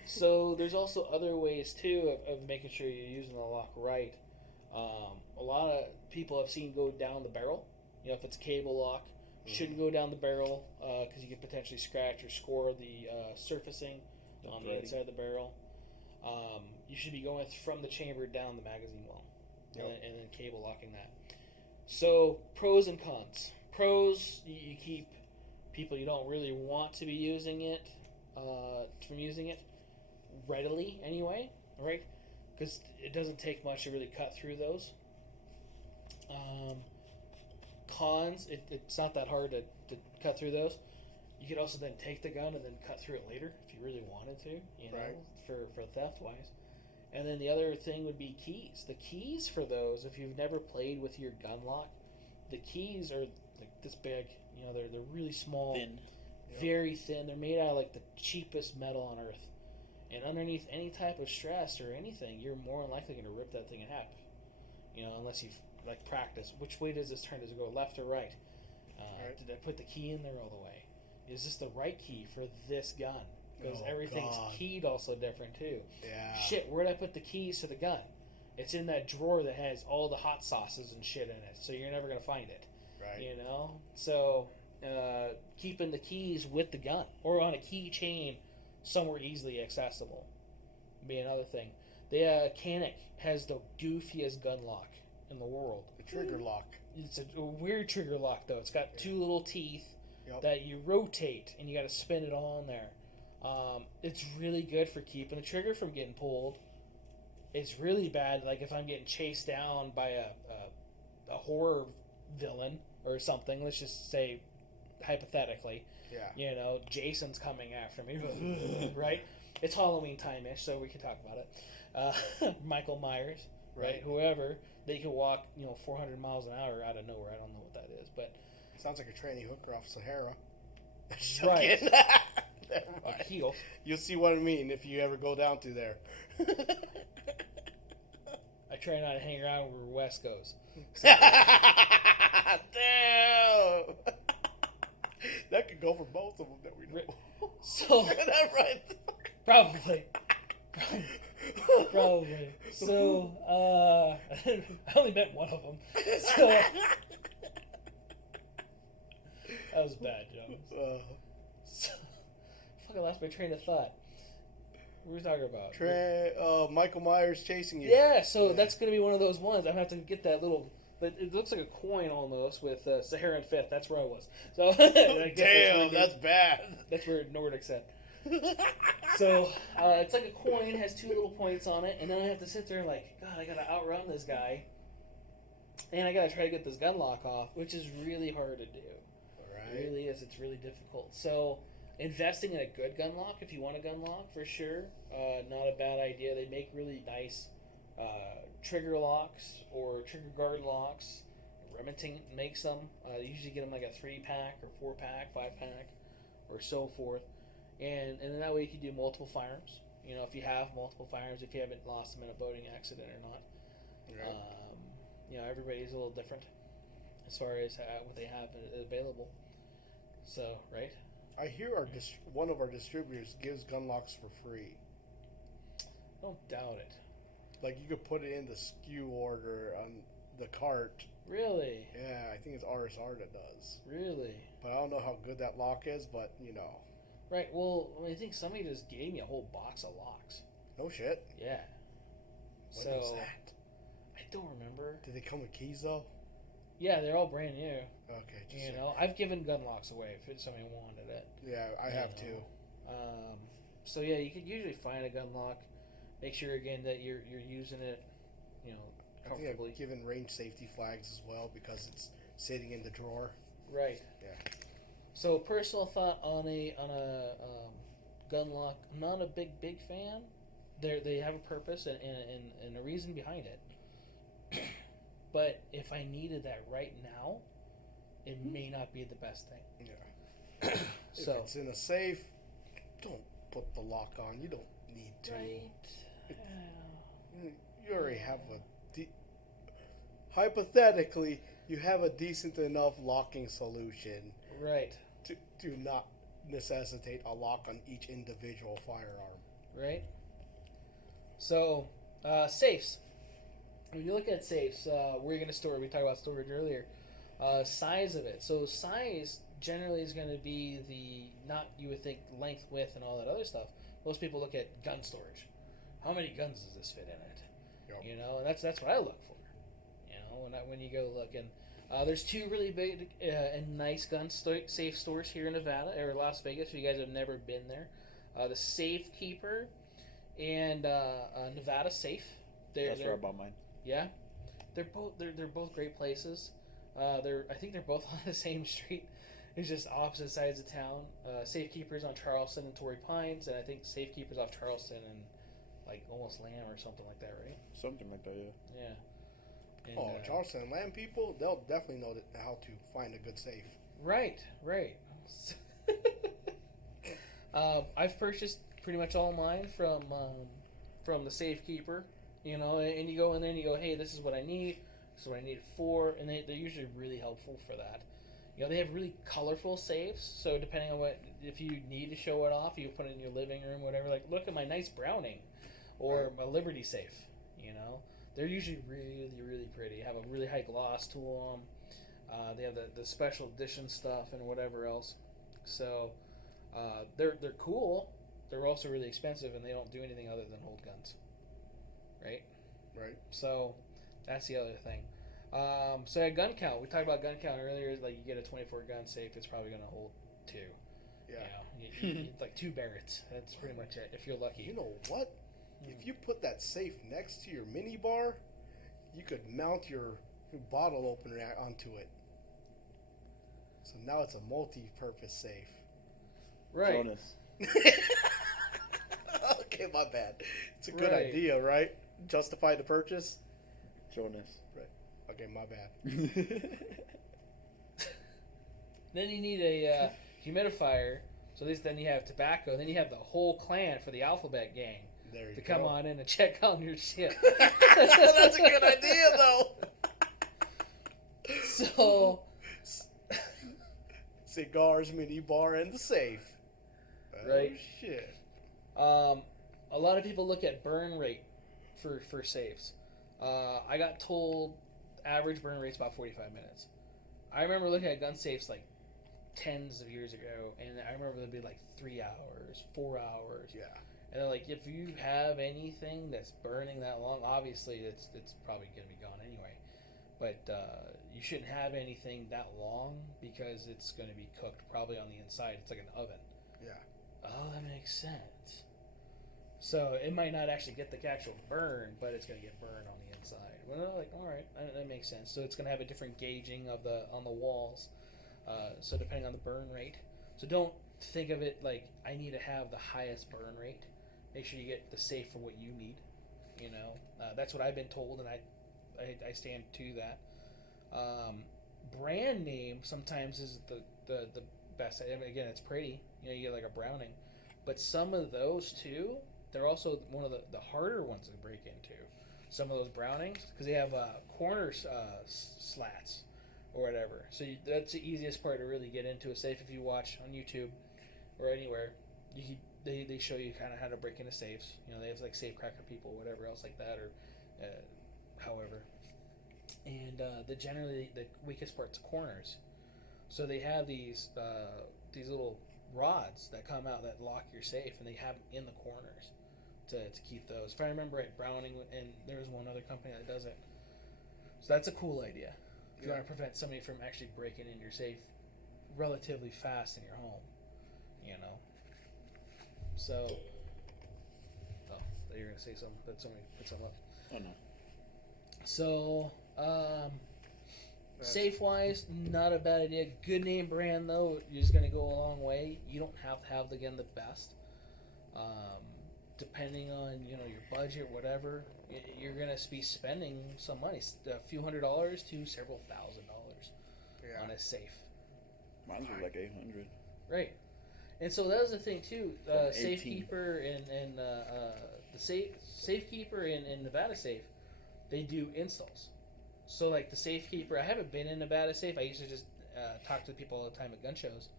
So there's also other ways too of making sure you're using the lock right. A lot of people I've seen go down the barrel. If it's a cable lock, shouldn't go down the barrel because you could potentially scratch or score the surfacing on the inside of the barrel. You should be going from the chamber down the magazine well, and then cable locking that. So pros and cons. Pros, you keep people you don't really want to be using it from using it readily anyway, right? Because it doesn't take much to really cut through those. Cons, it's not that hard to cut through those. You could also then take the gun and then cut through it later if you really wanted to, right. for theft wise. And then the other thing would be keys. The keys for those, if you've never played with your gun lock, the keys are like this big. They're really small, Thin. very thin. They're made out of like the cheapest metal on earth. And underneath any type of stress or anything, you're more than likely going to rip that thing in half. Unless you've practiced. Which way does this turn? Does it go left or right? Right. Did I put the key in there all the way? Is this the right key for this gun? Because everything's keyed also different too. Yeah. Shit, where did I put the keys to the gun? It's in that drawer that has all the hot sauces and shit in it, so you're never going to find it. Right. So keeping the keys with the gun or on a keychain somewhere easily accessible would be another thing. The Canic has the goofiest gun lock in the world. The trigger lock. It's a weird trigger lock though. It's got two little teeth that you rotate and you got to spin it on there. It's really good for keeping the trigger from getting pulled. It's really bad, like if I'm getting chased down by a horror villain or something. Let's just say, hypothetically, Jason's coming after me, right? It's Halloween time-ish, so we can talk about it. Michael Myers, right? Whoever, they can walk, 400 miles an hour out of nowhere. I don't know what that is, but sounds like a tranny hooker off Sahara. Right. Like heels. You'll see what I mean if you ever go down through there. I try not to hang around where West goes. Damn! That could go for both of them that we know. So, that right? Probably. So, I only met one of them. So, that was bad, Jones. So, I lost my train of thought. What were we talking about? Michael Myers chasing you. Yeah, so that's going to be one of those ones. I'm going to have to get that little... But it looks like a coin almost with Saharan Fifth. That's where I was. So damn, that's bad. That's where Nordic's at. So it's like a coin, has two little points on it, and then I have to sit there and God, I got to outrun this guy. And I got to try to get this gun lock off, which is really hard to do. Right. It really is. It's really difficult. So investing in a good gun lock, if you want a gun lock, for sure, not a bad idea. They make really nice trigger locks or trigger guard locks. Remington makes them. They usually get them like a 3-pack or 4-pack, 5-pack, or so forth. And then that way you can do multiple firearms. If you have multiple firearms, if you haven't lost them in a boating accident or not. Right. everybody's a little different as far as what they have available. So, right? I hear one of our distributors gives gun locks for free. Don't doubt it. Like, you could put it in the SKU order on the cart. Really? Yeah, I think it's RSR that does. Really? But I don't know how good that lock is, but, Right, well, I think somebody just gave me a whole box of locks. No shit? Yeah. What was that? I don't remember. Did they come with keys, though? Yeah, they're all brand new. Okay. I've given gun locks away if somebody wanted it. Yeah, I have too. So yeah, you could usually find a gun lock. Make sure again that you're using it, comfortably. I think I've given range safety flags as well because it's sitting in the drawer. Right. Yeah. So personal thought on a gun lock. I'm not a big fan. They have a purpose and a reason behind it. But if I needed that right now, it may not be the best thing. Yeah. So if it's in a safe, don't put the lock on. You don't need to. Right. You already have hypothetically, you have a decent enough locking solution. Right. To not necessitate a lock on each individual firearm. Right. So, safes. When you look at safes, where you're going to store, we talked about storage earlier, size of it. So size generally is going to be you would think length, width, and all that other stuff. Most people look at gun storage. How many guns does this fit in it? Yep. And that's what I look for. When you go look. And there's two really big and nice safe stores here in Nevada, or Las Vegas, if you guys have never been there. The Safekeeper and Nevada Safe. That's where I bought mine. Yeah, they're both great places. I think they're both on the same street. It's just opposite sides of town. Safekeepers on Charleston and Torrey Pines, and I think Safekeepers off Charleston and like almost Lamb or something like that, right? Something like that, yeah. Yeah. And, Charleston and Lamb people, they'll definitely know how to find a good safe. Right. I've purchased pretty much all mine from the Safekeeper. And you go in there and you go, hey, this is what I need. This is what I need it for. And they're usually really helpful for that. They have really colorful safes. So depending on if you need to show it off, you put it in your living room, whatever. Like, look at my nice Browning or my Liberty safe. They're usually really, really pretty. Have a really high gloss to them. They have the special edition stuff and whatever else. So they're cool. They're also really expensive, and they don't do anything other than hold guns. Right. So that's the other thing. So yeah, gun count. We talked about gun count earlier. Like, you get a 24 gun safe, it's probably going to hold 2. Yeah. Like 2 Barretts. That's pretty much it, if you're lucky. You know what? If you put that safe next to your mini bar, you could mount your bottle opener onto it. So now it's a multi-purpose safe. Right. Jonas. Okay, my bad. It's a good idea, right? Justify the purchase? Jonas. Right. Okay, my bad. Then you need a humidifier. So then you have tobacco. Then you have the whole clan for the alphabet gang to come on in and check on your shit. That's a good idea, though. So, cigars, mini bar, and the safe. Right. Oh, shit. A lot of people look at burn rate for safes. I got told average burn rate's about 45 minutes. I remember looking at gun safes like tens of years ago, and I remember they'd be like 3 hours, 4 hours. Yeah. And they're like, if you have anything that's burning that long, obviously it's probably going to be gone anyway. But you shouldn't have anything that long because it's going to be cooked probably on the inside. It's like an oven. Yeah. Oh, that makes sense. So it might not actually get the actual burn, but it's going to get burned on the inside. Well, like, all right, that makes sense. So it's going to have a different gauging on the walls. So depending on the burn rate. So don't think of it like I need to have the highest burn rate. Make sure you get the safe for what you need. That's what I've been told, and I stand to that. Brand name sometimes is the best. I mean, again, it's pretty. You get like a Browning, but some of those too, they're also one of the harder ones to break into. some of those Brownings because they have corner slats or whatever. So that's the easiest part to really get into a safe. If you watch on YouTube or anywhere, they show you kind of how to break into safes. You know, they have like safe cracker people, whatever else like that, or however. And generally the weakest part's corners. So they have these little rods that come out that lock your safe, and they have them in the corners to keep those. If I remember right, Browning, and there's one other company that does it. So that's a cool idea. If you want to prevent somebody from actually breaking into your safe relatively fast in your home, you know. So, you're gonna say something, but somebody put something up. Oh no. So, safe wise, not a bad idea. Good name brand though, you're just gonna go a long way. You don't have to have the best. Depending on your budget, whatever, you're gonna be spending some money, a few $100s to several $1,000s on a safe. Mine's was like 800. Right, and so that was the thing too. Safekeeper and the Safekeeper and Nevada Safe, they do installs. So like the Safekeeper, I haven't been in Nevada Safe. I used to just talk to people all the time at gun shows.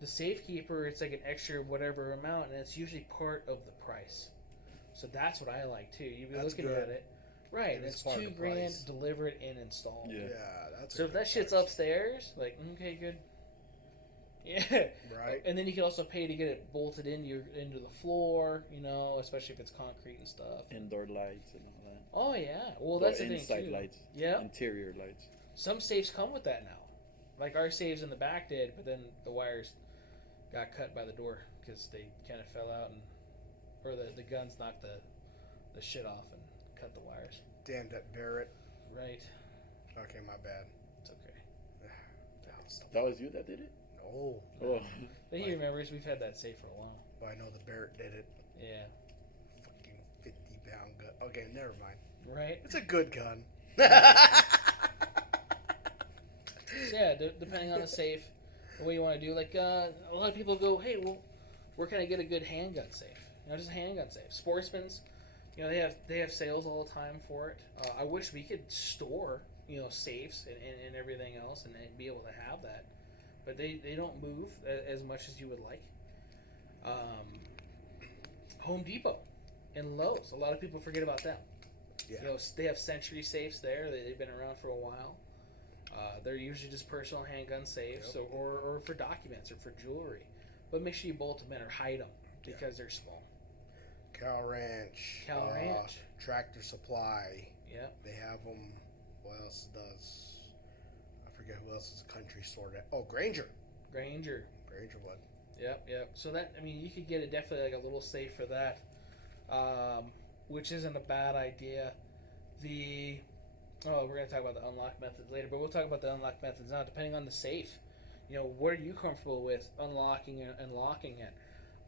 The Safekeeper, it's like an extra whatever amount, and it's usually part of the price. So that's what I like too. You'd be looking at it, right? And it's $2,000 delivered and installed. Yeah, that's so if that shit's upstairs, like okay, good. Yeah, right. And then you can also pay to get it bolted into the floor, especially if it's concrete and stuff. Indoor lights and all that. Oh yeah, well that's the thing too. Inside lights. Yeah. Interior lights. Some safes come with that now. Like our safes in the back did, but then the wires got cut by the door because they kind of fell out, or the guns knocked the shit off and cut the wires. Damn that Barrett. Right. Okay, my bad. It's okay. That was you that did it? No. Oh. But he remembers we've had that safe for a while. Well, I know the Barrett did it. Yeah. Fucking 50-pound gun. Okay, never mind. Right. It's a good gun. So yeah, depending on the safe, what you want to do. Like a lot of people go, hey, well, where can I get a good handgun safe? Just a handgun safe. Sportsman's, they have sales all the time for it. I wish we could store, safes and everything else and be able to have that, but they don't move as much as you would like. Home Depot and Lowe's, a lot of people forget about them. Yeah. They have Century safes there. They've been around for a while. They're usually just personal handgun safes, or for documents or for jewelry. But make sure you bolt them in or hide them because they're small. Cal Ranch. Tractor Supply. Yep. They have them. What else does? I forget who else is a country store. Oh, Granger one. Yep. So that, you could get definitely like a little safe for that, which isn't a bad idea. We're going to talk about the unlock methods later, but we'll talk about the unlock methods now. Depending on the safe, what are you comfortable with unlocking and locking it?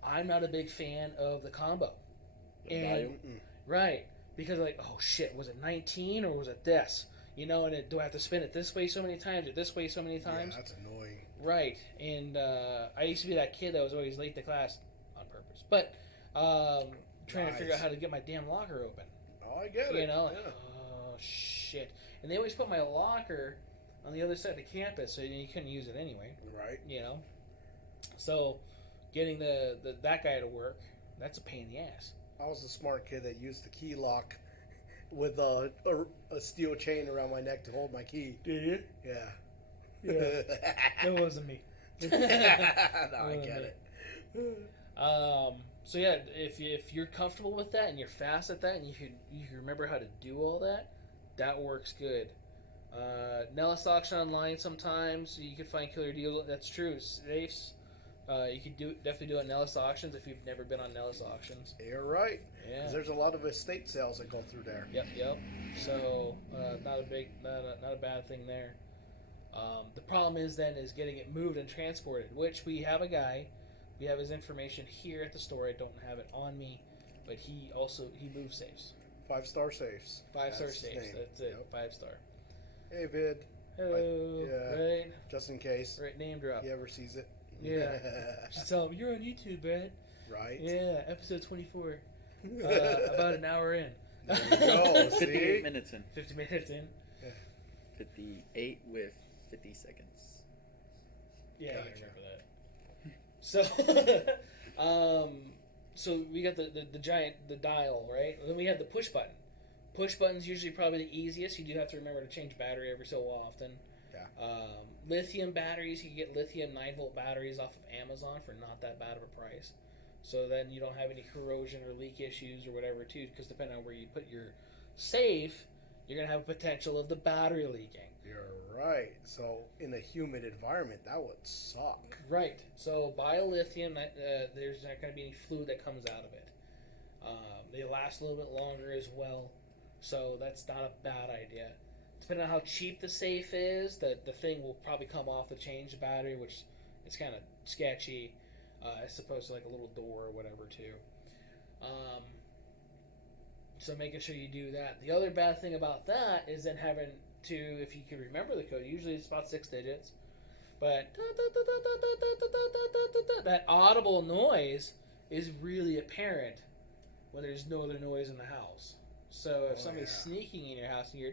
I'm not a big fan of the combo. Right, because oh shit, was it 19 or was it this? And do I have to spin it this way so many times or this way so many times? Yeah, that's annoying. Right, and I used to be that kid that was always late to class on purpose, but trying to figure out how to get my damn locker open. Oh, I get it. Oh shit, and they always put my locker on the other side of the campus, so you couldn't use it anyway. Right. So getting that guy to work, that's a pain in the ass. I was the smart kid that used the key lock with a steel chain around my neck to hold my key. Did you? Yeah. It wasn't me. No, I get it. So yeah, if you're comfortable with that and you're fast at that and you can remember how to do all that works good. Nellis auction online sometimes you can find killer deals. That's true. Safes. You could definitely do it at Nellis auctions if you've never been on Nellis auctions. You're right. Yeah. 'Cause there's a lot of estate sales that go through there. Yep. So not a bad thing there. The problem is getting it moved and transported, which we have a guy. We have his information here at the store. I don't have it on me, but he moves safes. 5-star safes. 5-star safes. That's it. Yep. 5-star. Hey, Vid. Hello. Right. Just in case. Right. Name drop. He ever sees it. Yeah. Just tell him you're on YouTube, man. Right. Yeah. Episode 24. About an hour in. There you go. 58 minutes in. 50 minutes in. 58 with 50 seconds. Yeah, Gotcha. I remember that. So, so we got the dial, right? Then we have the push button. Push button's usually probably the easiest. You do have to remember to change battery every so often. Yeah. Lithium batteries, you can get lithium 9-volt batteries off of Amazon for not that bad of a price. So then you don't have any corrosion or leak issues or whatever too, because depending on where you put your safe, you're going to have a potential of the battery leaking. You're right. So in a humid environment, that would suck. Right. So buy a lithium. There's not going to be any fluid that comes out of it. They last a little bit longer as well. So that's not a bad idea. Depending on how cheap the safe is, the thing will probably come off to change the battery, which is kind of sketchy, as opposed to like a little door or whatever too. So making sure you do that. The other bad thing about that is then having to, if you can remember the code, usually it's about 6 digits, but that audible noise is really apparent when there's no other noise in the house. So if somebody's sneaking in your house and you're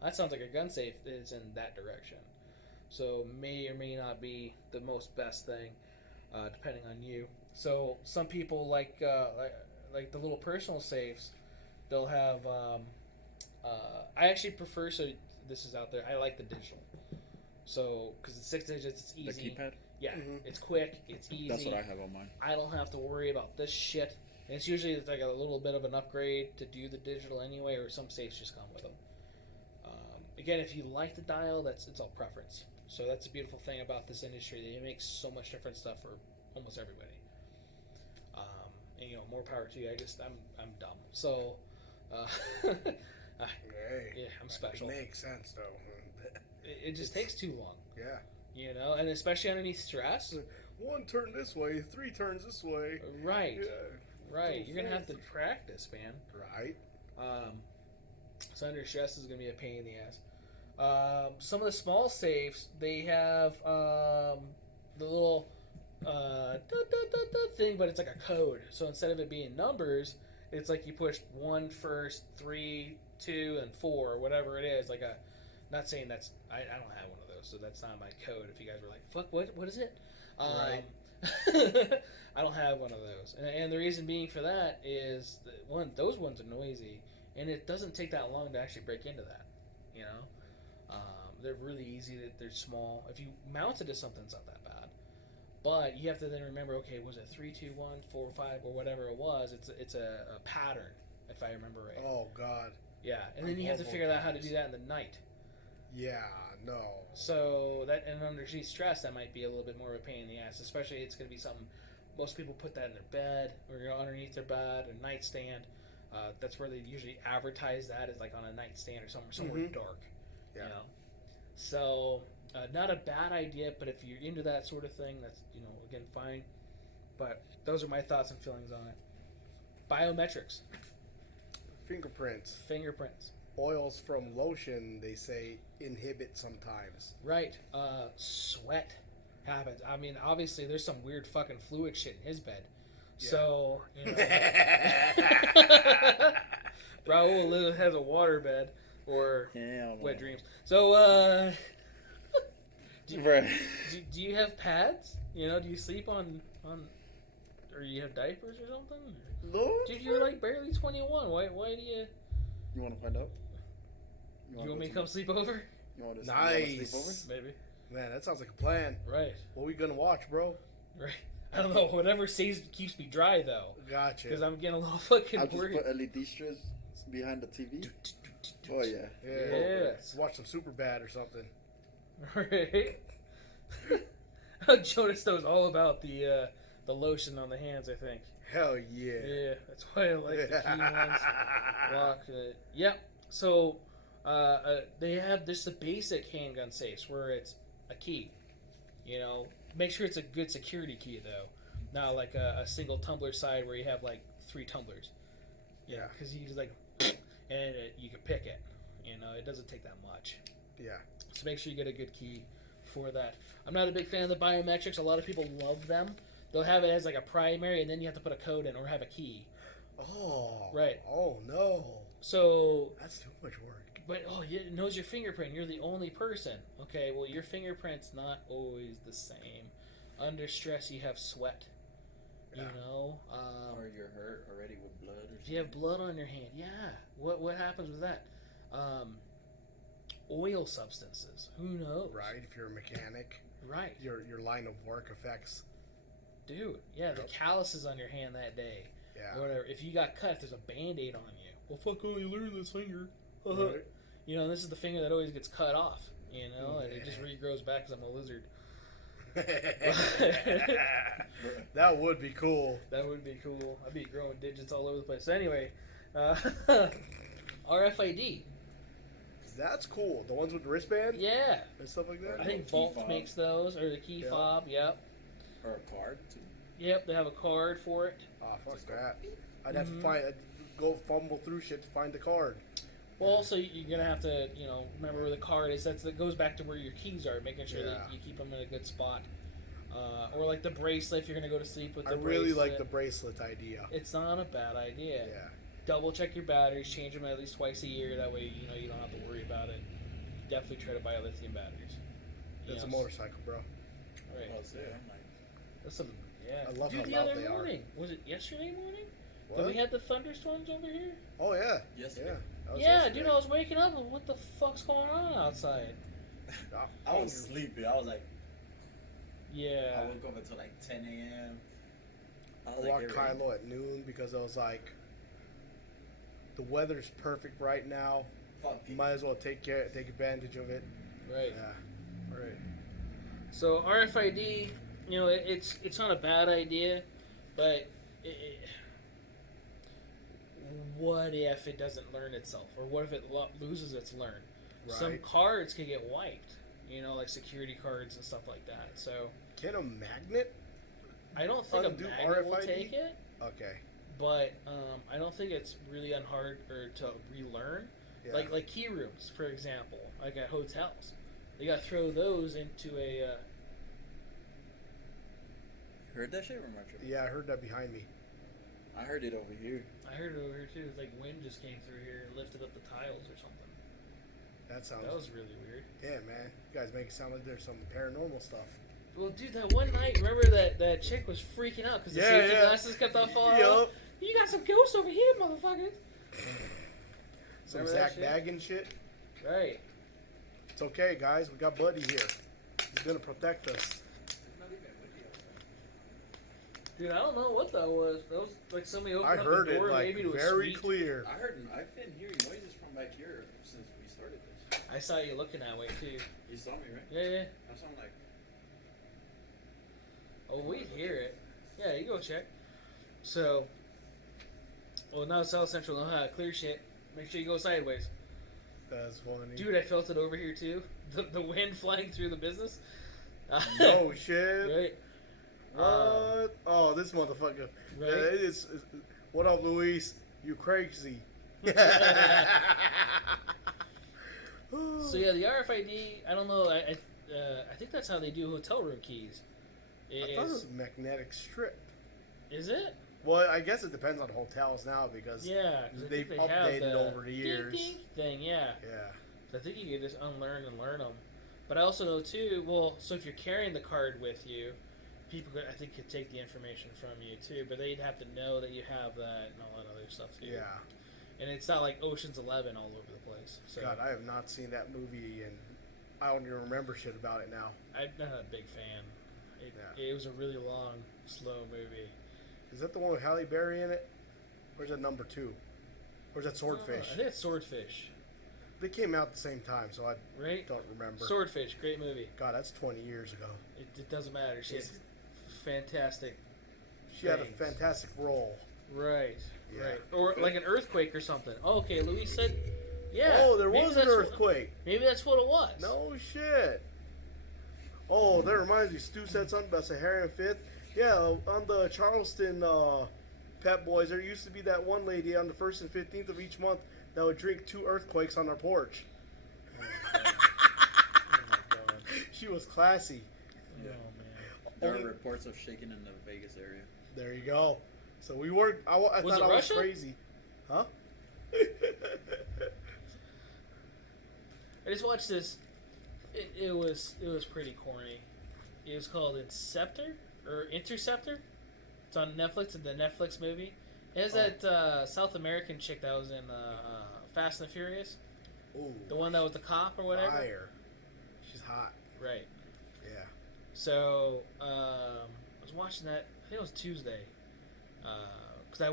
that sounds like a gun safe that's in that direction. So may or may not be the most best thing, depending on you. So some people like the little personal safes, they'll have. I actually prefer. So this is out there. I like the digital. So because it's 6 digits, it's easy. The keypad? Yeah, it's quick. It's easy. That's what I have on mine. I don't have to worry about this shit. And it's usually like a little bit of an upgrade to do the digital anyway, or some safes just come with them. Again, if you like the dial, it's all preference. So that's the beautiful thing about this industry. They make so much different stuff for almost everybody. And more power to you. I'm dumb. So, Hey, I'm special. It makes sense though. It just takes too long. Yeah. And especially underneath stress. 1 turn this way, 3 turns this way. Right. Yeah. Right. You're gonna have to practice, man. Right. So under stress is gonna be a pain in the ass. Some of the small safes, they have the little thing, but it's like a code. So instead of it being numbers, it's like you push 1 first, 3, 2, and 4, or whatever it is. Not saying that's I don't have one of those, so that's not my code. If you guys were like, fuck, what is it? Right. I don't have one of those, and the reason being for that is that those ones are noisy, and it doesn't take that long to actually break into that. They're really easy. They're small. If you mount it to something, it's not that bad. But you have to then remember, okay, was it 3, 2, 1, 4, 5, or whatever it was? It's a pattern, if I remember right. Oh God. Yeah, and then you have to figure out how to do that in the night. Yeah. No. So that, and under stress, that might be a little bit more of a pain in the ass. Especially, it's going to be something. Most people put that in their bed or underneath their bed or nightstand. That's where they usually advertise that, is like on a nightstand or somewhere dark. Yeah. So not a bad idea, but if you're into that sort of thing, that's again fine. But those are my thoughts and feelings on it. Biometrics. Fingerprints. Oils from lotion, they say, inhibit sometimes. Right. Sweat happens. I mean, obviously, there's some weird fucking fluid shit in his bed. Yeah. So, Raul has a water bed or wet dreams. So, do you have pads? Do you sleep on, or you have diapers or something? No. Dude, you're like barely 21. Why do you? You want to find out? You want me to come sleep over? You want to nice. sleep over? Maybe. Man, that sounds like a plan. Right. What are we gonna watch, bro? Right. I don't know. Whatever keeps me dry, though. Gotcha. Because I'm getting a little fucking I'll just worried. put LED strips behind the TV. Oh yeah. Yes. Watch some Superbad or something. Right. Jonas knows all about the lotion on the hands, I think. Hell yeah. Yeah, that's why I like the key ones. Lock. Yep. So they have just the basic handgun safes where it's a key. Make sure it's a good security key though, not like a single tumbler side where you have like 3 tumblers. Yeah, because you just and you can pick it. It doesn't take that much. Yeah. So make sure you get a good key for that. I'm not a big fan of the biometrics. A lot of people love them. They'll have it as like a primary, and then you have to put a code in or have a key. Oh. Right. Oh, no. So... That's too much work. But, it knows your fingerprint. You're the only person. Okay, well, your fingerprint's not always the same. Under stress, you have sweat. You know? Or you're hurt already with blood or something. If you have blood on your hand, yeah. What happens with that? Oil substances. Who knows? Right, if you're a mechanic. Right. Your line of work affects... Dude, yeah, the calluses on your hand that day. Yeah. Or whatever. If you got cut, if there's a Band-Aid on you. Well, fuck, only learned this finger. Right. You know, this is the finger that always gets cut off. You know, and it just regrows back because I'm a lizard. That would be cool. That would be cool. I'd be growing digits all over the place. So anyway, RFID. That's cool. The ones with the wristband? Yeah. And stuff like that? I think Vault makes those, or the key fob, yep. Or a card, too. Yep, they have a card for it. Oh, fuck that. I'd have to I'd go fumble through shit to find the card. Well, also, you're going to have to, remember where the card is. That goes back to where your keys are, making sure that you keep them in a good spot. Or like the bracelet, if you're going to go to sleep with the bracelet. I really like the bracelet idea. It's not a bad idea. Yeah. Double check your batteries, change them at least twice a year. That way, you don't have to worry about it. Definitely try to buy lithium batteries. That's a motorcycle, bro. Right. That's some, I love Dude, how the loud other they morning. Was it yesterday morning? What? Did we had the thunderstorms over here? Oh, yeah. Yesterday. Yeah. Yeah, dude, I was waking up and what the fuck's going on outside? I was sleepy. I was like... Yeah. I woke up until like 10 a.m. I walked Kylo at noon because I was like, the weather's perfect right now. You might as well take advantage of it. Right. Yeah. Right. So RFID, it's not a bad idea, but what if it doesn't learn itself, or what if it loses its learn? Right. Some cards can get wiped, like security cards and stuff like that. So can a magnet? I don't think a magnet RFID will take it. Okay. But I don't think it's really hard to relearn. Yeah. Like key rooms, for example, like at hotels, they got to throw those into a. Heard that shit, remember? Yeah, I heard that behind me. I heard it over here. I heard it over here too. It's like wind just came through here and lifted up the tiles or something. That was really weird. Yeah, man. You guys make it sound like there's some paranormal stuff. Well, dude, that one night, remember that chick was freaking out because the safety glasses kept on falling off? You got some ghosts over here, motherfuckers. Some Zach Baggin shit. Right. It's okay, guys. We got Buddy here. He's going to protect us. Dude, I don't know what that was. That was like somebody opened up the door, like, maybe to a suite. very clear. I've been hearing noises from back here since we started this. I saw you looking that way too. You saw me, right? Yeah. I sound like. Oh, we hear it. Yeah, you go check. So, now South Central know how to clear shit. Make sure you go sideways. That's funny. Dude, I felt it over here too. The wind flying through the business. No shit. Right. What? This motherfucker. Right? It's what up, Luis? You crazy. So yeah, the RFID, I don't know. I think that's how they do hotel room keys. I thought it was a magnetic strip. Is it? Well, I guess it depends on hotels now because they've updated over the years. Ding thing, yeah. Yeah. So I think you can just unlearn and learn them. But I also know too. Well, so if you're carrying the card with you, people I think could take the information from you too. But they'd have to know that you have that and all that other stuff too. Yeah. And it's not like Ocean's 11 all over the place. So. God, I have not seen that movie, and I don't even remember shit about it now. I'm not a big fan. It was a really long, slow movie. Is that the one with Halle Berry in it? Or is that number 2? Or is that Swordfish? I think it's Swordfish. They came out at the same time, so I don't remember. Swordfish, great movie. God, that's 20 years ago. It doesn't matter. She has fantastic. She had a fantastic role. Right. Yeah. Right. Or like an earthquake or something. Oh, okay, Luis said. Yeah. Oh, there was an earthquake. Maybe that's what it was. No shit. Oh, that reminds me. Stu said something about Saharian Fifth. Yeah, on the Charleston Pep Boys, there used to be that one lady on the 1st and 15th of each month that would drink 2 earthquakes on our porch. Oh my God. She was classy. Oh, man. There are reports of shaking in the Vegas area. There you go. So we weren't. I thought I was crazy. Huh? I just watched this. It was pretty corny. It was called Interceptor. It's on Netflix. It's the Netflix movie. It has that South American chick that was in Fast and the Furious. Ooh. The one that was the cop or whatever. Fire. She's hot. Right. Yeah. So I was watching that. I think it was Tuesday. Because that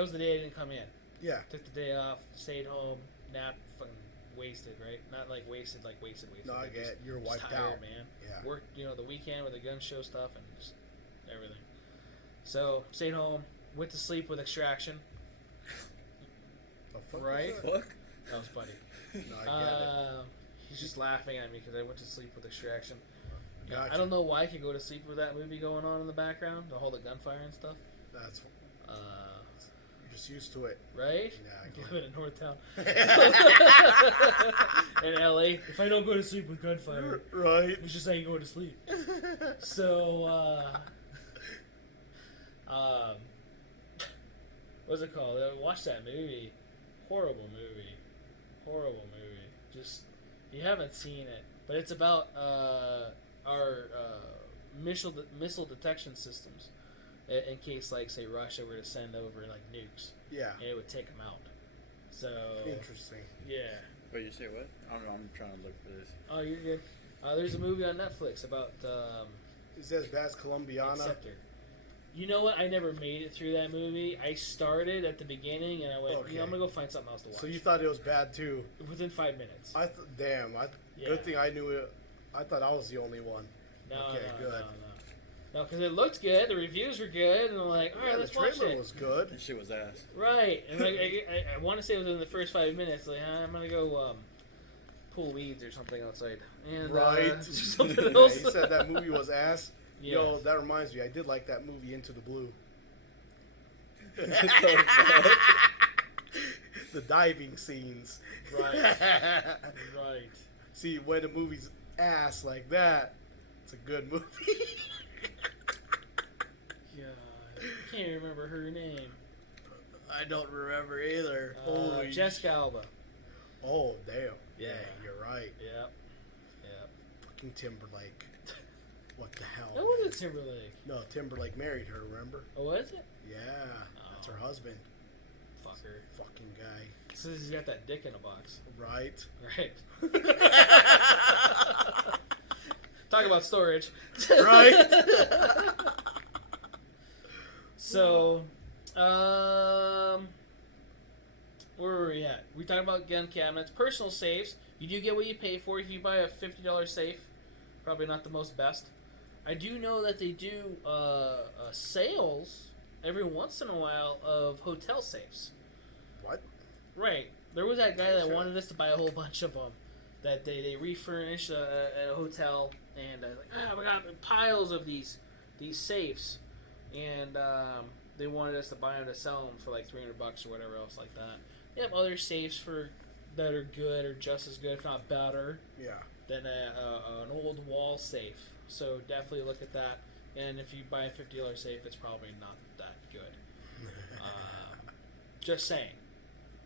was the day I didn't come in. Yeah. Took the day off, stayed home, napped, fucking wasted, right? Not like wasted. No, I get it. You're wiped tired, out, man. Yeah. Worked, the weekend with the gun show stuff and just everything. So stayed home, went to sleep with Extraction. The fuck right? Was that? That was funny. No, I get it. He's just laughing at me because I went to sleep with Extraction. Gotcha. I don't know why I could go to sleep with that movie going on in the background, all the gunfire and stuff. That's. You're just used to it, right? Yeah, I get get it in Northtown. In LA, if I don't go to sleep with gunfire, right? It's just how you go to sleep. So, what's it called? I watched that movie. Horrible movie. Just, if you haven't seen it, but it's about our missile detection systems. In case, like, say, Russia were to send over, like, nukes. Yeah. And it would take them out. So... Interesting. Yeah. Wait, you say what? I'm trying to look for this. Oh, you're good. There's a movie on Netflix about... It says Baz Columbiana. Interceptor. You know what? I never made it through that movie. I started at the beginning, and I went, I'm going to go find something else to watch. So you thought it was bad, too? Within 5 minutes. Damn. Good thing I knew it. I thought I was the only one. No, good. No, because it looked good. The reviews were good, and I'm like, all right, let's watch it. The trailer was good. That shit was ass. Right, and like, I want to say it was in the first 5 minutes. Like, I'm gonna go pull weeds or something outside. And, right. Something else. Yeah, he said that movie was ass. Yes. Yo, that reminds me. I did like that movie Into the Blue. The diving scenes. Right. Right. See, when a movie's ass like that, it's a good movie. God, I can't remember her name. I don't remember either. Jessica Alba. Oh, damn. Yeah, you're right. Yep. Fucking Timberlake. What the hell? That wasn't Timberlake. No, Timberlake married her, remember? Oh, was it? Yeah, that's her husband. Fucker. Fucking guy. Since he's got that dick in a box. Right. Right. Talk about storage. Right. So, where were we at? We talked about gun cabinets, personal safes. You do get what you pay for if you buy a $50 safe. Probably not the most best. I do know that they do sales every once in a while of hotel safes. What? Right. There was that guy that wanted us to buy a whole bunch of them. That they refurnish a hotel, and we got piles of these safes, and they wanted us to buy them to sell them for like $300 or whatever else like that. They have other safes that are good or just as good, if not better, than an old wall safe. So definitely look at that. And if you buy a $50 safe, it's probably not that good. Just saying.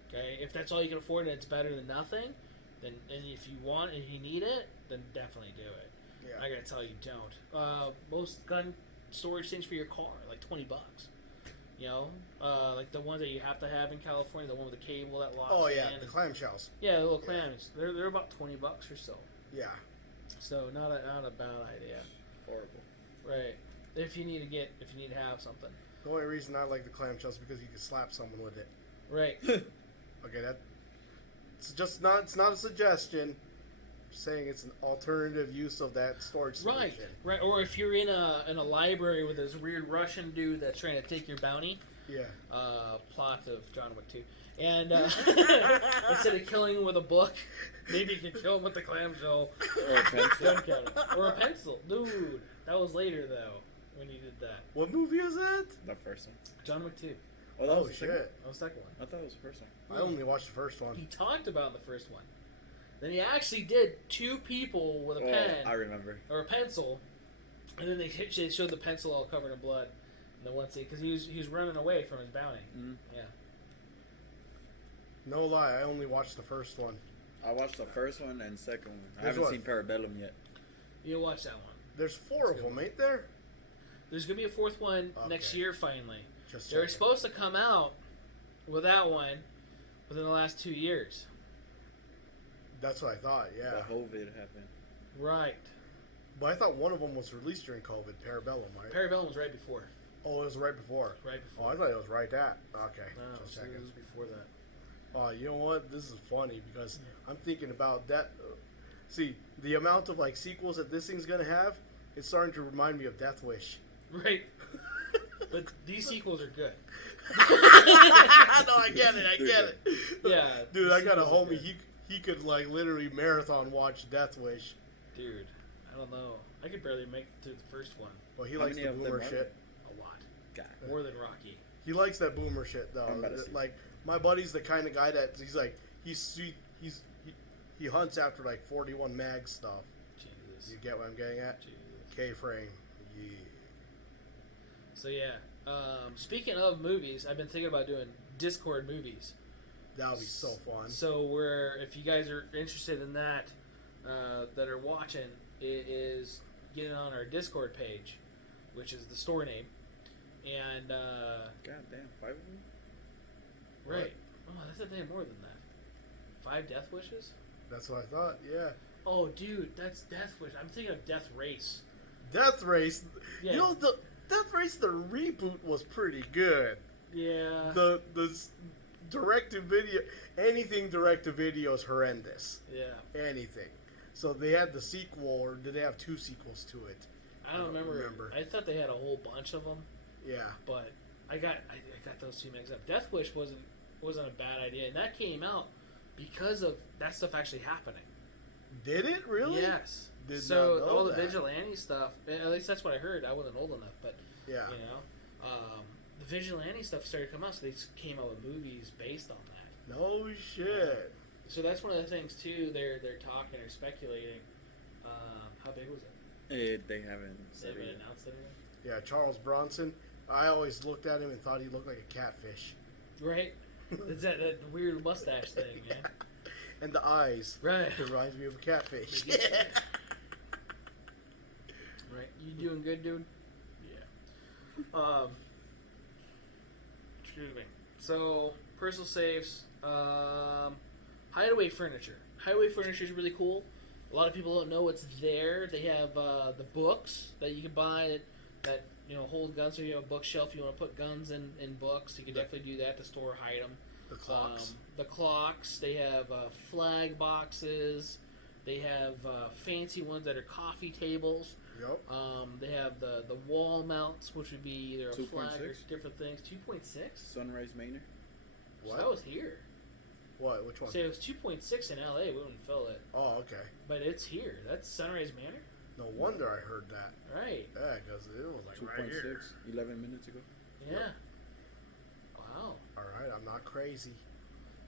Okay, if that's all you can afford and it's better than nothing, then and if you want and you need it, then definitely do it. Yeah. I gotta tell you, don't. Most gun storage things for your car, like $20. You know, like the ones that you have to have in California, the one with the cable that locks. Oh yeah, in the clamshells. Yeah, the little clams. They're about $20 or so. Yeah. So not a bad idea. Horrible. Right. If you need to have something. The only reason I like the clamshells is because you can slap someone with it. Right. Okay, it's not a suggestion. I'm saying it's an alternative use of that storage solution. Right. Or if you're in a library with this weird Russian dude that's trying to take your bounty. Yeah. Plot of John Wick 2. And instead of killing him with a book, maybe you could kill him with the clamshell. Or a pencil. Or a pencil. Dude, that was later though when you did that. What movie is that? The first one. John Wick 2. Oh, that was the shit. second? That was the second one. I thought it was the first one. I only watched the first one. He talked about the first one. Then he actually did two people with a pen. I remember. Or a pencil. And then they showed the pencil all covered in blood. in the one scene because he was running away from his bounty. Mm-hmm. Yeah. No lie, I only watched the first one. I watched the first one and second one. I There's haven't what? seen Parabellum yet. You watch that one. There's 4 of them, ain't there? There's gonna be a 4th one next year. Finally, Just they were checking. supposed to come out with that one within the last 2 years. That's what I thought. Yeah. The COVID happened. Right. But I thought one of them was released during COVID. Parabellum, right? Parabellum was right before. Oh, it was right before. Right Oh, before. I thought it was right at. Okay. No, Just so checking. it was before that. Oh, you know what? This is funny because I'm thinking about that. See, the amount of like sequels that this thing's gonna have, it's starting to remind me of Death Wish. Right. But these sequels are good. No, I get it. Yeah. Dude, the I got a sequels are homie. good. He could like literally marathon watch Death Wish. Dude, I don't know. I could barely make it through the first one. Well, he How likes many the of them boomer are shit. A lot. God. More than Rocky. He likes that boomer shit though. I'm about to see. Like my buddy's the kind of guy that he's like he hunts after like 41 mag stuff. Jesus. You get what I'm getting at? Jesus. K-frame. Yeah. So yeah. Speaking of movies, I've been thinking about doing Discord movies. That would be so fun. So if you guys are interested in that, that are watching, it is getting on our Discord page, which is the store name, and God damn, 5 of them? right. What? Oh, that's a damn more than that. 5 Death Wishes. That's what I thought. Yeah. Oh, dude, that's Death Wish. I'm thinking of Death Race. Death Race. Yeah. You know the Death Race. The reboot was pretty good. Yeah. The direct to video, anything direct to video is horrendous. Yeah. Anything. So they had the sequel, or did they have 2 sequels to it? I don't remember. I thought they had a whole bunch of them, Yeah. but I got those 2 mixed up. Death Wish wasn't a bad idea, and that came out because of that stuff actually happening. Did it really? Yes. Did So not know all the that. vigilante stuff, at least that's what I heard. I wasn't old enough, but Yeah. you know, the vigilante stuff started to come out, so they came out with movies based on that. No shit. So that's one of the things too. They're talking or speculating. How big was it? They haven't They said haven't it. announced anything, Yeah, Charles Bronson. I always looked at him and thought he looked like a catfish. right? It's that weird mustache thing, man. And the eyes. Right. It reminds me of a catfish. They get you. Right. You doing good, dude? Yeah. Excuse me. So, personal safes. Hideaway furniture. Hideaway furniture is really cool. A lot of people don't know what's there. They have the books that you can buy that hold guns. So you have a bookshelf, you want to put guns in books, you can definitely do that to store, hide them. The clocks. The clocks. They have flag boxes. They have fancy ones that are coffee tables. Yep. They have the wall mounts, which would be either a 2.6? flag or different things. 2.6? Sunrise Manor. What? That was here. What? Which one? Say it was 2.6 in LA. We wouldn't fill it. Oh, okay. But it's here. That's Sunrise Manor? No wonder I heard that. Right. Yeah, because it was like right 2.6, here. 11 minutes ago. Yeah. Wow. All right, I'm not crazy.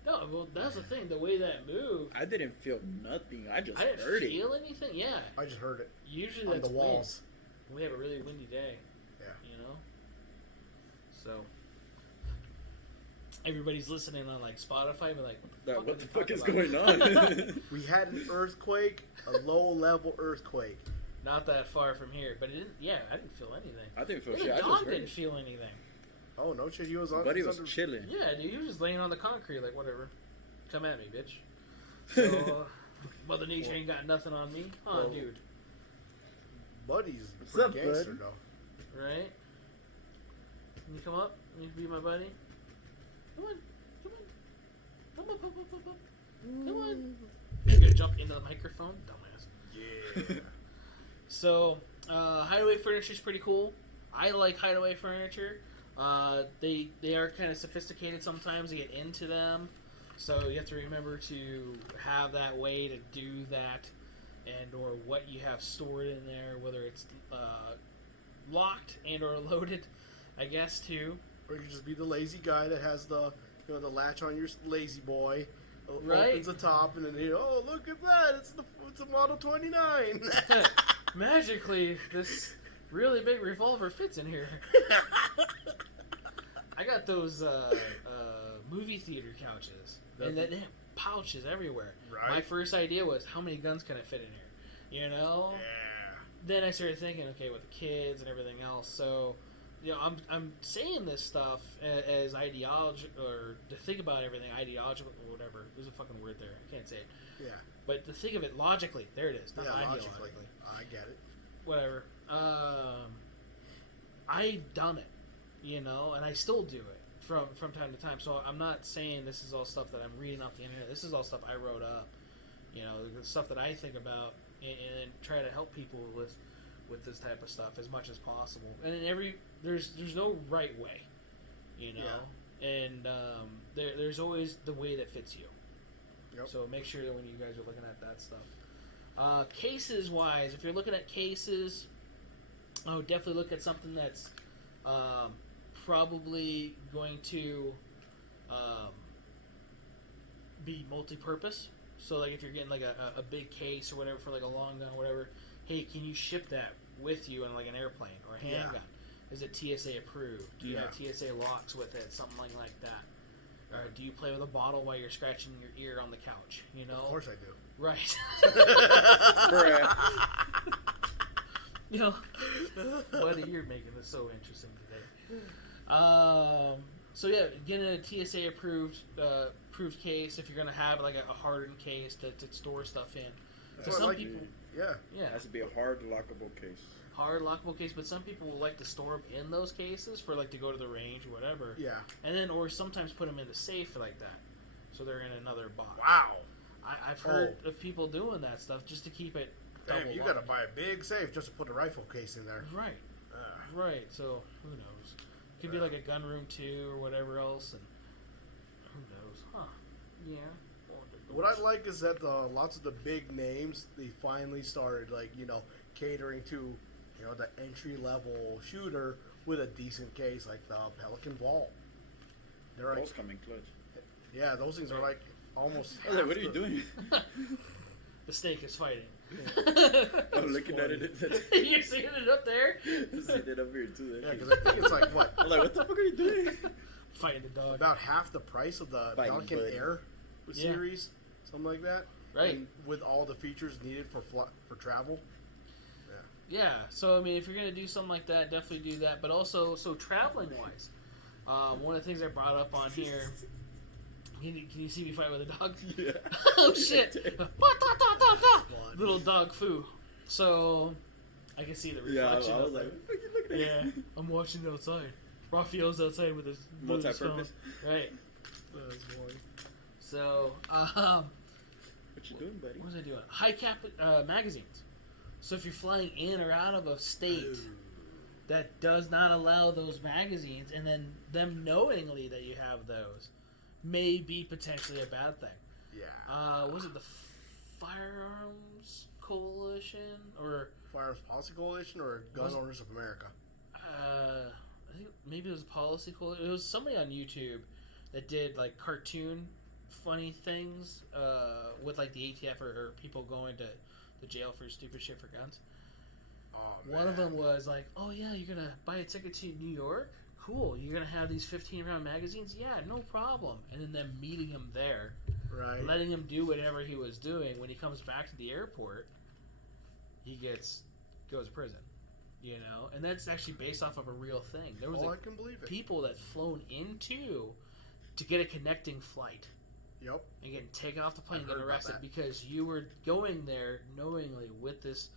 No, well, that's the thing. The way that moved, I didn't feel nothing. I just I didn't heard it. feel anything. Yeah. I just heard it Usually on that's the walls. wind. We have a really windy day. Yeah. You know? So. Everybody's listening on like Spotify, but like, What the fuck is talking going about? on? We had an earthquake, a low-level earthquake. Not that far from here, but it didn't. Yeah, I didn't feel anything. I didn't feel Even shit. I the just dog heard didn't it. feel anything. Oh no shit, he was on. But he he's was under- chilling. Yeah, dude, he was just laying on the concrete, like whatever. Come at me, bitch. So, Mother Nature ain't got nothing on me, huh, Well, dude? Buddy's What's pretty up, gangster bud? though. Right? Can you come up? Can you be my buddy? Come on, come on, come on, come on, come on. You're gonna jump into the microphone, dumbass. Yeah. So, hideaway furniture is pretty cool. I like hideaway furniture. They are kind of sophisticated sometimes to get into them, so you have to remember to have that way to do that, and or what you have stored in there, whether it's locked and or loaded, I guess too. Or you could just be the lazy guy that has the the latch on your lazy boy. Right. Opens the top and then oh look at that! It's a Model 29. Magically, this really big revolver fits in here. I got those movie theater couches, and they have pouches everywhere. Right. My first idea was, how many guns can I fit in here? You know? Yeah. Then I started thinking, okay, with the kids and everything else. So, you know, I'm saying this stuff as ideology, or to think about everything ideological or whatever. There's a fucking word there. I can't say it. Yeah. But to think of it logically, there it is. Not ideologically. I get it. Whatever. I've done it, you know, and I still do it from time to time. So I'm not saying this is all stuff that I'm reading off the internet. This is all stuff I wrote up, you know, the stuff that I think about and try to help people with this type of stuff as much as possible. And in there's no right way, you know, and there's always the way that fits you. Yep. So make sure that when you guys are looking at that stuff. Cases wise, if you're looking at cases, I would definitely look at something that's probably going to be multi-purpose. So like if you're getting like a big case or whatever for like a long gun or whatever, hey, can you ship that with you in like an airplane or a handgun? Yeah. Is it TSA approved? Do you have TSA locks with it? Something like that. Or do you play with a bottle while you're scratching your ear on the couch? You know? Of course I do. Right. You know, buddy, you're making this so interesting today. So yeah, getting a TSA approved case if you're gonna have like a hardened case to store stuff in. For some like people, it has to be a hard lockable case. Hard lockable case, but some people like to store them in those cases for like to go to the range or whatever. Yeah. And then or sometimes put them in the safe like that, so they're in another box. Wow. I've heard of people doing that stuff just to keep it. Damn, you gotta buy a big safe just to put a rifle case in there. Right. Right. So who knows? Could be like a gun room too, or whatever else, and who knows? Huh? Yeah. What I like is that lots of the big names, they finally started catering to the entry level shooter with a decent case like the Pelican Vault. They're Those come in clutch. Yeah, those things are like almost. I was like, what are you doing? The snake is fighting. I'm looking at it. You're seeing it up there? I'm seeing it up here too. Yeah, because I think it's like what? I'm like, what the fuck are you doing? Fighting the dog. About half the price of the Pelican Air series, something like that. Right. And with all the features needed for travel. Yeah. So I mean, if you're gonna do something like that, definitely do that. But also, so traveling wise, one of the things I brought up on here. Can you see me fight with a dog? Yeah. Oh shit! Little dog foo. So I can see the reflection. Yeah, I was like, what are you looking at? Yeah, I'm watching it outside. Raphael's outside with his multi-purpose. Right. So, what you doing, buddy? What was I doing? High cap magazines. So if you're flying in or out of a state that does not allow those magazines, and then them knowingly that you have those, may be potentially a bad thing. Yeah. Was it the Firearms Coalition or Firearms Policy Coalition or Gun Owners of America? I think maybe it was Policy Coalition. It was somebody on YouTube that did like cartoon funny things with like the ATF or people going to the jail for stupid shit for guns. Oh, man. One of them was like, "Oh yeah, you're gonna buy a ticket to New York? Cool. You're gonna have these 15-round magazines? Yeah, no problem." And then them meeting him there, right, letting him do whatever he was doing. When he comes back to the airport, he goes to prison. You know, and that's actually based off of a real thing. There was I can believe it. People that flown into to get a connecting flight. Yep. And getting taken off the plane and getting arrested because you were going there knowingly with this,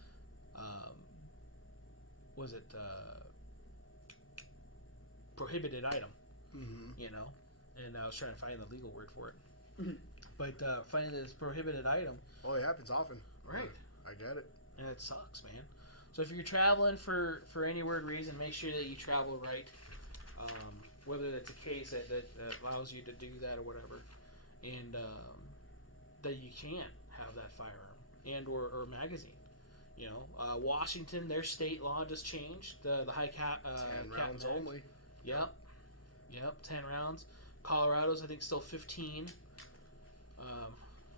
prohibited item, you know? And I was trying to find the legal word for it. But finding this prohibited item. Oh, it happens often. Right. I get it. And it sucks, man. So if you're traveling for any weird reason, make sure that you travel right. Whether that's a case that allows you to do that or whatever. And that you can't have that firearm and or magazine. You know, Washington, their state law just changed. The high cap 10 rounds only. Yep, 10 rounds. Colorado's, I think, still 15.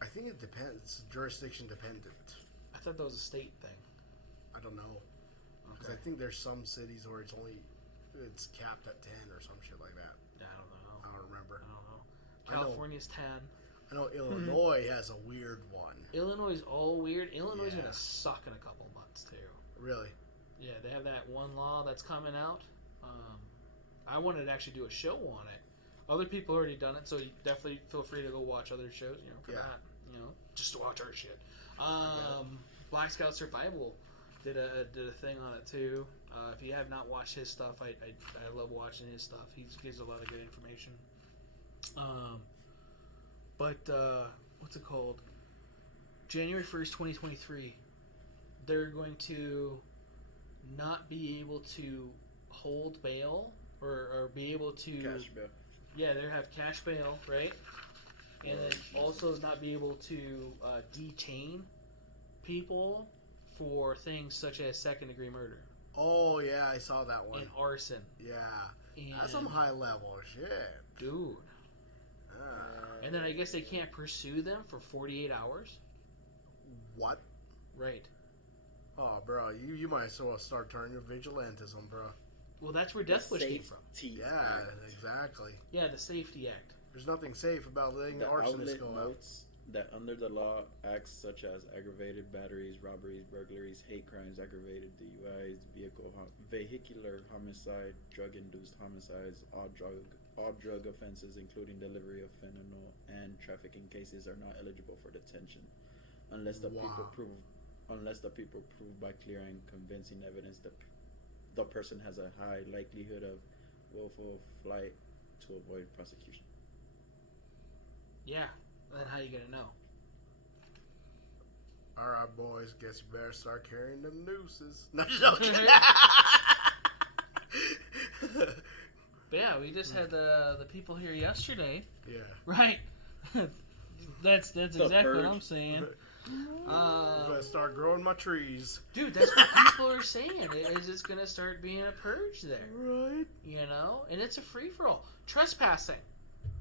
I think it depends. Jurisdiction dependent. I thought that was a state thing. I don't know. Because I think there's some cities where it's capped at 10 or some shit like that. I don't know. I don't remember. I don't know. California's 10. I know Illinois has a weird one. Illinois is all weird. Illinois is gonna suck in a couple months too. Really? Yeah, they have that one law that's coming out. I wanted to actually do a show on it. Other people already done it, so you definitely feel free to go watch other shows. For that, just to watch our shit. Black Scout Survival did a thing on it too. If you have not watched his stuff, I love watching his stuff. He gives a lot of good information. But what's it called? January 1st, 2023, they're going to not be able to hold bail or be able to... Cash bail. Yeah, they have cash bail, right? And then also not be able to detain people for things such as second-degree murder. Oh, yeah, I saw that one. And arson. Yeah. And that's some high-level shit. Dude. And then I guess they can't pursue them for 48 hours. What? Right. Oh, bro, you might as well start turning to vigilantism, bro. Well, that's where Death Wish came from. Yeah, exactly. Yeah, the Safety Act. There's nothing safe about letting the arsonists go out. Notes that under the law, acts such as aggravated batteries, robberies, burglaries, hate crimes, aggravated DUIs, vehicular homicide, drug-induced homicides, all drug offenses, including delivery of fentanyl and trafficking cases, are not eligible for detention unless the people prove by clear and convincing evidence that the person has a high likelihood of willful flight to avoid prosecution. Yeah, then how you gonna know? All right, boys, guess you better start carrying them nooses. No joking. But yeah, we just had the people here yesterday. Yeah. Right. That's exactly what I'm saying. I'm gonna start growing my trees. Dude, that's what people are saying. It's gonna start being a purge there. Right. And it's a free-for-all. Trespassing.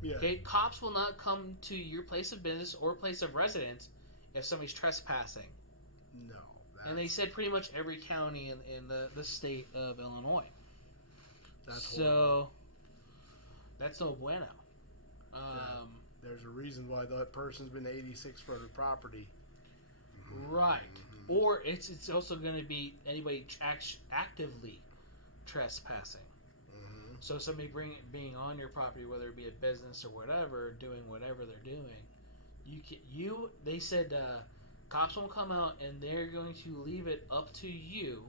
Yeah. Okay, cops will not come to your place of business or place of residence if somebody's trespassing. No. And they said pretty much every county in the state of Illinois. That's that's no bueno. There's a reason why that person's been 86 for the property. Right. Mm-hmm. Or it's also going to be anybody actively trespassing. Mm-hmm. So somebody being on your property, whether it be a business or whatever, doing whatever they're doing, they said cops won't come out and they're going to leave it up to you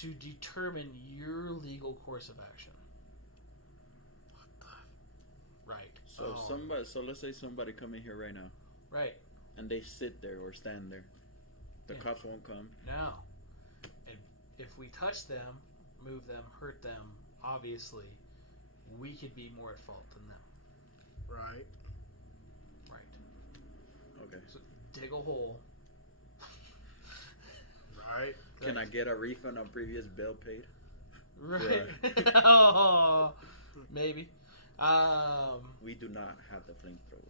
to determine your legal course of action. What the? Right. So let's say somebody come in here right now. Right. And they sit there or stand there. The cops won't come. No. And if we touch them, move them, hurt them, obviously, we could be more at fault than them. Right. Right. Okay. So dig a hole. Right. Can I get a refund on previous bill paid? Right. Oh, maybe. We do not have the flamethrower.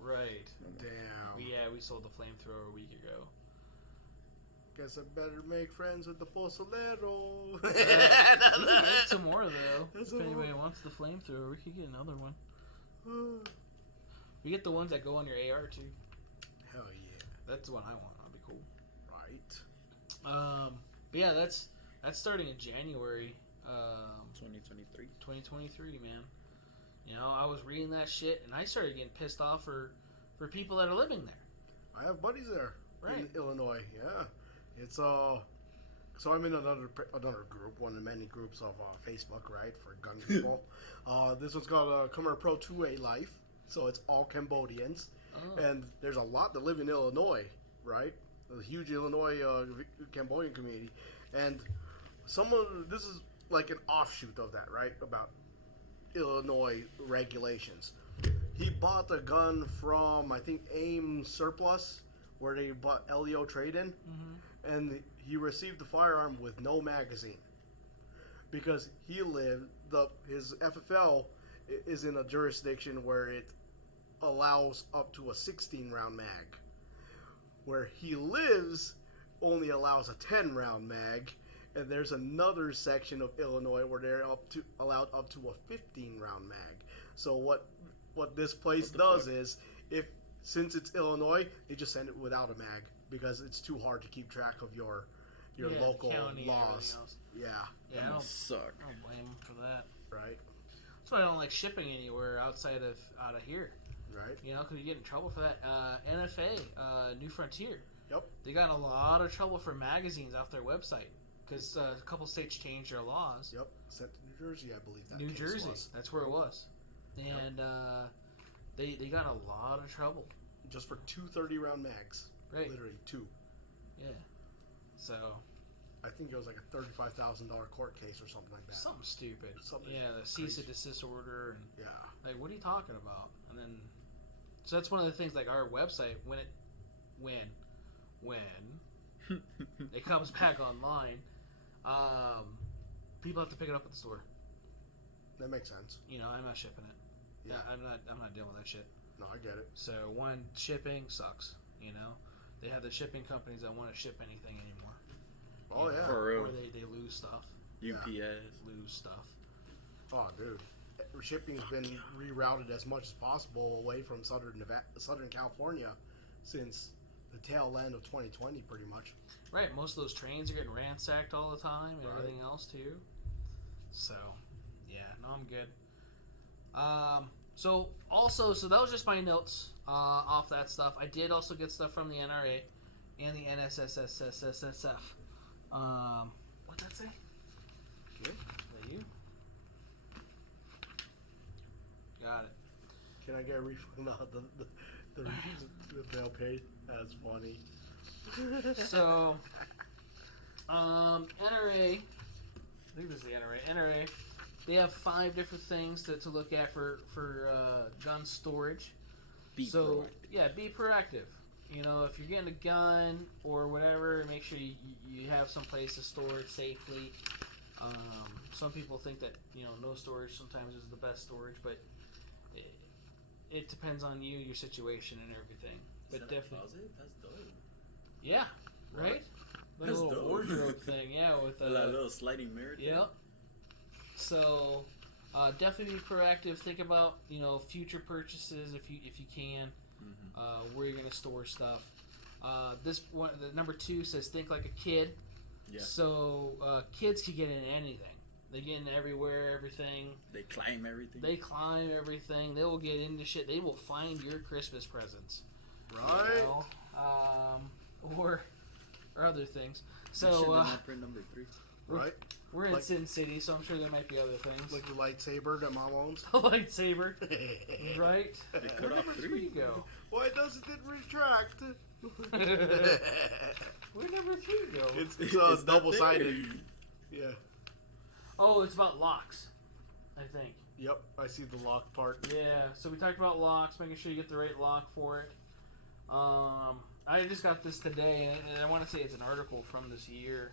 Right. Damn. We sold the flamethrower a week ago. Guess I better make friends with the Posolero. We get some more though. If anybody wants the flamethrower, we could get another one. We get the ones that go on your AR too. Hell yeah. That's the one I want. That'd be cool. Right. But yeah, that's starting in January. 2023. 2023, man. I was reading that shit and I started getting pissed off for people that are living there. I have buddies there. Right. In Illinois. Yeah. It's so I'm in another group, one of the many groups of Facebook, right, for gun people. This one's called Khmer Pro 2A Life, so it's all Cambodians, and there's a lot that live in Illinois, right? A huge Illinois Cambodian community, and this is like an offshoot of that, right? About Illinois regulations. He bought the gun from, I think, AIM Surplus, where they bought LEO trade-in, and he received the firearm with no magazine because his FFL is in a jurisdiction where it allows up to a 16-round mag. Where he lives, only allows a 10-round mag, and there's another section of Illinois where they're allowed up to a 15-round mag. So what this place does is, since it's Illinois, they just send it without a mag because it's too hard to keep track of your local laws. Yeah, I don't suck. I don't blame them for that. Right. That's why I don't like shipping anywhere out of here. Right. You know, because you get in trouble for that. NFA, New Frontier. Yep. They got in a lot of trouble for magazines off their website because a couple states changed their laws. Yep. Sent to New Jersey, I believe that. New Jersey. Was. That's where it was. And they got in a lot of trouble. Just for 2 30-round mags. Right. Literally 2. Yeah. So. I think it was like a $35,000 court case or something like that. Something stupid. The cease and desist order. And like, what are you talking about? And then, so that's one of the things, like our website, when it comes back online, people have to pick it up at the store. That makes sense. You know, I'm not shipping it. Yeah, I'm not dealing with that shit. No, I get it. So one, shipping sucks. You know, they have the shipping companies that want to ship anything anymore. Oh yeah, for real. Or they lose stuff. UPS lose stuff. Oh dude, shipping's been rerouted as much as possible away from Southern California since the tail end of 2020, pretty much. Right, most of those trains are getting ransacked all the time and everything else too. So, yeah, no, I'm good. So that was just my notes off that stuff. I did also get stuff from the NRA and the NSSSSSF. What'd that say? Okay. Is that you? Got it. Can I get a refund on the bill paid? That's funny. So, NRA, I think this is the NRA. They have 5 different things to look at for gun storage. Be proactive. Yeah, be proactive. You know, if you're getting a gun or whatever, make sure you have some place to store it safely. Some people think that, you know, no storage sometimes is the best storage, but it depends on you, your situation, and everything. But that definitely, a closet? That's dope. Yeah, right. The That's little dope. wardrobe thing, yeah, with that little sliding mirror thing. Yep. So, definitely be proactive. Think about, you know, future purchases if you can. Where you're gonna store stuff. This one, the number 2 says think like a kid. Yeah. So kids can get into anything. They get in everywhere, everything. They climb everything. They will get into shit. They will find your Christmas presents. Right. You know? Or other things. So print number 3. Right. We're in Sin City, so I'm sure there might be other things. Like the lightsaber that Mom owns. A lightsaber. Right? They cut off 3. Go. Why doesn't it retract? Where number 3 go? It's double-sided. Yeah. Oh, it's about locks, I think. Yep, I see the lock part. Yeah, so we talked about locks, making sure you get the right lock for it. I just got this today, and I want to say it's an article from this year.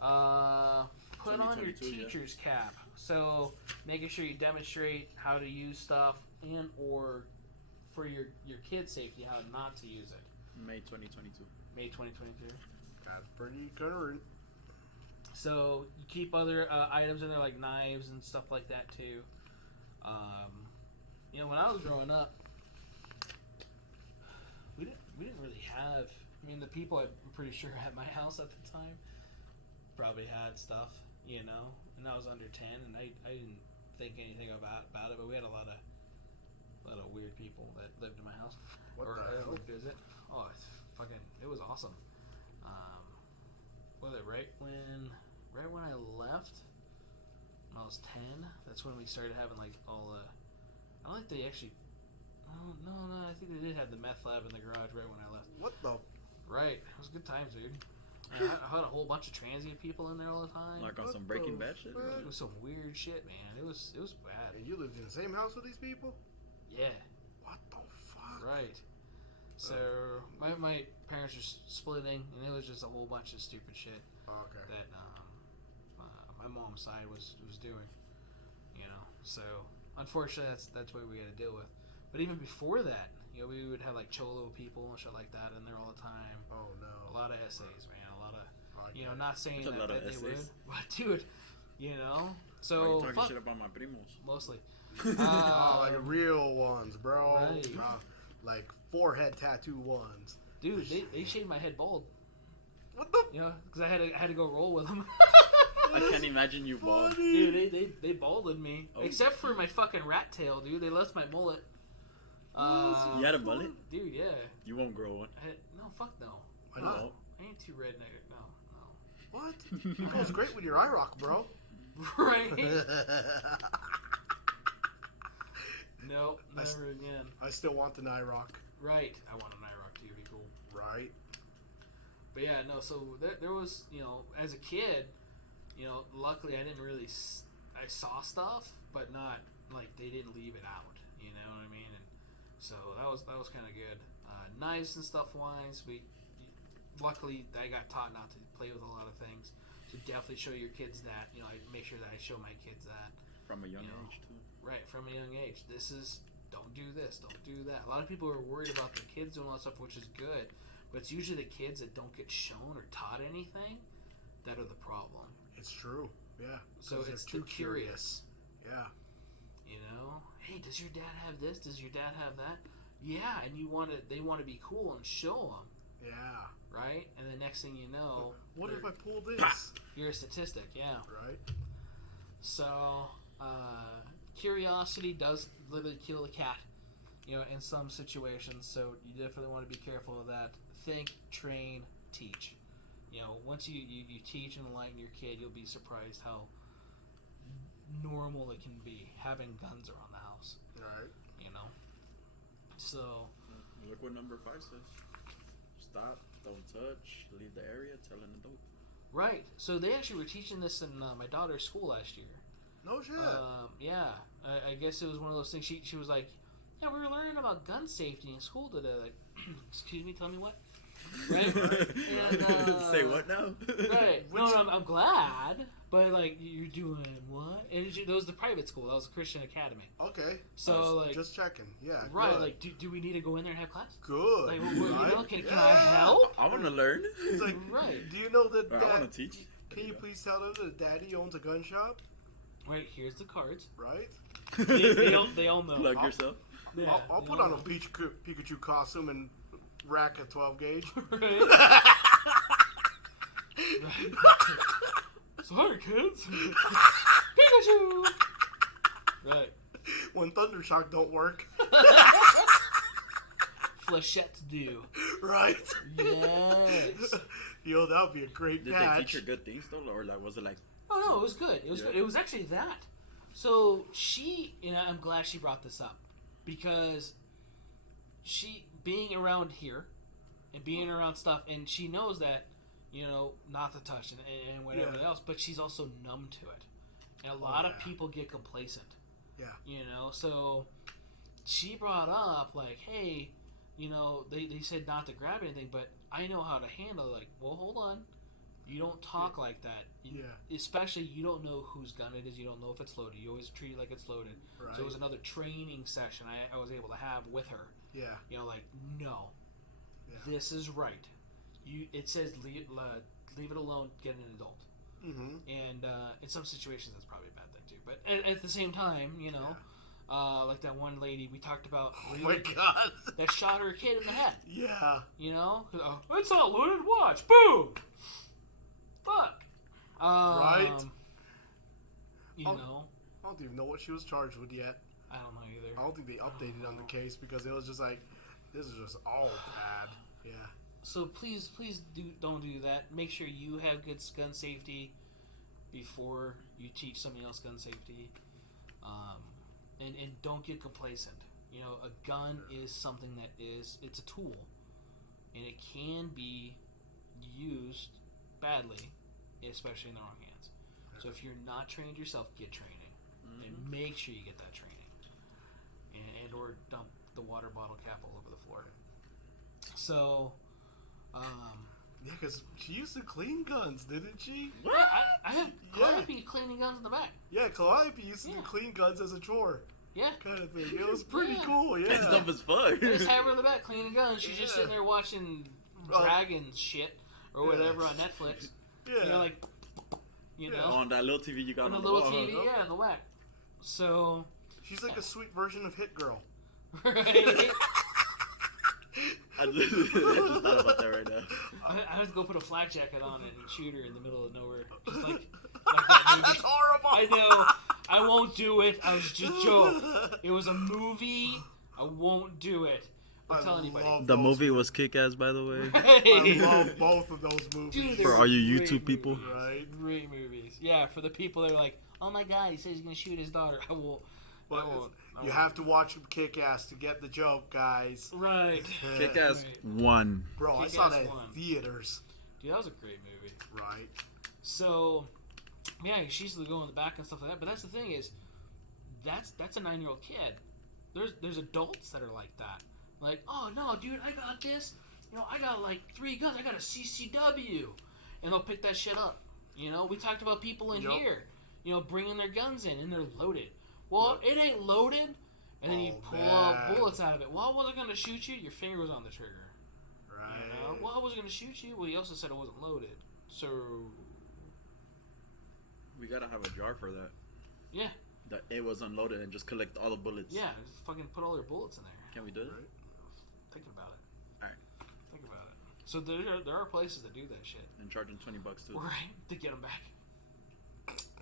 Put on your teacher's cap. So, making sure you demonstrate how to use stuff and or for your kid's safety, how not to use it. May 2022. May 2022. That's pretty current. So you keep other items in there like knives and stuff like that too. You know, when I was growing up, we didn't really have. I mean, the people I'm pretty sure at my house at the time probably had stuff, you know. And I was under 10, and I didn't think anything about it. But we had a lot of weird people that lived in my house What or the hell? would visit. Oh, it was awesome. Was it right when I left? When I was 10, that's when we started having like all the. I don't think they actually. Oh no! I think they did have the meth lab in the garage right when I left. What the? Right, it was good times, dude. I had a whole bunch of transient people in there all the time. Like on What some Breaking the Bad shit? fuck? It was some weird shit, man. It was bad. And you lived in the same house with these people? Yeah. What the fuck? Right. So my parents were splitting, and it was just a whole bunch of stupid shit Oh, okay. that my mom's side was doing. You know, so unfortunately that's what we had to deal with. But even before that, You know, we would have like cholo people and shit like that in there all the time. Oh no. A lot of essays, man. A lot of, Okay. you know, not saying There's a lot that of they would, essays. but dude, you know. So Why are you talking shit about my primos? Mostly. Like real ones, bro. Right. Like forehead tattoo ones. Dude, they shaved my head bald. What the? You know, because I had to go roll with them. I can't imagine you bald. Dude, they balded me. Oh. Except for my fucking rat tail, dude. They left my mullet. You had a mullet? Dude, yeah. You won't grow one. No, fuck no. Why not? I ain't too redneck. No. What? It goes great with your eye rock, bro. Right? No, never again. I still want an eye rock. Right. I want an eye rock too. It'd be cool. Right. But yeah, no. So there was, you know, as a kid, you know, luckily I didn't really. I saw stuff, but not like they didn't leave it out. You know what I mean? And so that was kind of good. Knives and stuff wise, luckily I got taught not to play with a lot of things. So definitely show your kids that. You know, I make sure that I show my kids that. From a young age too. Right, from a young age. Don't do this, don't do that. A lot of people are worried about their kids doing all that stuff, which is good. But it's usually the kids that don't get shown or taught anything that are the problem. It's true. Yeah. So it's too curious. Yeah. You know? Hey, does your dad have this? Does your dad have that? Yeah, and they want to be cool and show them. Yeah. Right? And the next thing you know... What if I pull this? You're a statistic, yeah. Right. So... curiosity does literally kill the cat, you know, in some situations. So you definitely want to be careful of that. Think, train, teach. You know, once you teach and enlighten your kid, you'll be surprised how normal it can be having guns around the house. Right. You know. So. Look what number 5 says. Stop. Don't touch. Leave the area. Tell an adult. Right. So they actually were teaching this in my daughter's school last year. No shit. Yeah. I guess it was one of those things. She was like, yeah, we were learning about gun safety in school today. Like, excuse me, tell me what? Right? And, say what now? Right. No, I'm glad. But, like, you're doing what? And it was the private school. That was a Christian academy. Okay. So, like... Just checking. Yeah. Right. Good. Like, do we need to go in there and have class? Good. Like, you know, can I help? I want to learn. It's like, right. Do you know that... I want to teach. Can you please tell them that Daddy owns a gun shop? Right. Here's the cards. Right. They all know. Plug yourself. Yeah, I'll put on a Pikachu costume and rack a 12 gauge. Right. Right. Sorry, kids. Pikachu. Right. When Thundershock don't work. Flechettes do. Right. Yes. Yo, that would be a great Did patch. they teach her good things though, or like was it like? Oh no, it was good. It was good. It was actually that. So she, you know, I'm glad she brought this up because she being around here and being around stuff, and she knows that, you know, not to touch and whatever else, but she's also numb to it, and a lot of people get complacent. Yeah. You know, so she brought up like, hey, you know, they said not to grab anything, but I know how to handle it. Like, well, hold on. You don't talk like that. Especially, you don't know whose gun it is. You don't know if it's loaded. You always treat it like it's loaded. Right. So it was another training session I was able to have with her. Yeah. You know, like, no. Yeah. This is right. It says leave it alone, get an adult. Mm-hmm. And in some situations, that's probably a bad thing, too. But at the same time, you know, like that one lady we talked about. Oh, my God. That shot her kid in the head. Yeah. You know? It's not loaded. Watch. Boom. Fuck. Right? You know? I don't even know what she was charged with yet. I don't know either. I don't think they updated on the case because it was just like, this is just all bad. Yeah. So please don't do that. Make sure you have good gun safety before you teach somebody else gun safety. And don't get complacent. You know, a gun is something that it's a tool. And it can be used badly, especially in the wrong hands. So if you're not trained yourself, get training. And make sure you get that training. And or dump the water bottle cap all over the floor. So, yeah, because she used to clean guns, didn't she? What? I have Calliope cleaning guns in the back. Yeah, Calliope used to clean guns as a chore. Yeah. Kind of thing. It was pretty cool, yeah. That stuff is fun. I just have her in the back cleaning guns. She's just sitting there watching dragon shit or whatever on Netflix. Yeah. You know, on that little TV you got on the the little wall. TV, in the whack. So she's like a sweet version of Hit Girl. Right. I just thought about that right now. I have to go put a flak jacket on it and shoot her in the middle of nowhere, just like that movie. That's horrible. I know. I won't do it. I was just joking. It was a movie. I won't do it. Don't tell anybody. The movie was Kick-Ass, by the way. I love both of those movies. Dude, for all you YouTube people. Movies. Right? Great movies. Yeah, for the people that are like, oh my god, he says he's going to shoot his daughter. I won't. You have to watch Kick-Ass to get the joke, guys. Right. Kick-Ass 1. Bro, Kick-Ass I saw that in 1. theaters. Dude, that was a great movie. Right. So, yeah, she used to go in the back and stuff like that. But that's the thing is, that's a 9-year-old kid. There's adults that are like that. Like, oh no, dude, I got this. You know, I got like 3 guns. I got a CCW, and they'll pick that shit up. You know, we talked about people in here, you know, bringing their guns in and they're loaded. Well, it ain't loaded, and then you pull bullets out of it. Well, I wasn't gonna shoot you. Your finger was on the trigger. Right. You know? Well, I wasn't gonna shoot you. Well, he also said it wasn't loaded. So We gotta have a jar for that. yeah. That it was unloaded and just collect all the bullets. Yeah, just fucking put all your bullets in there. Can we do that? Right. Thinking about it. Alright. Think about it. So there are places that do that shit. And charging $20 too. Right, to get them back.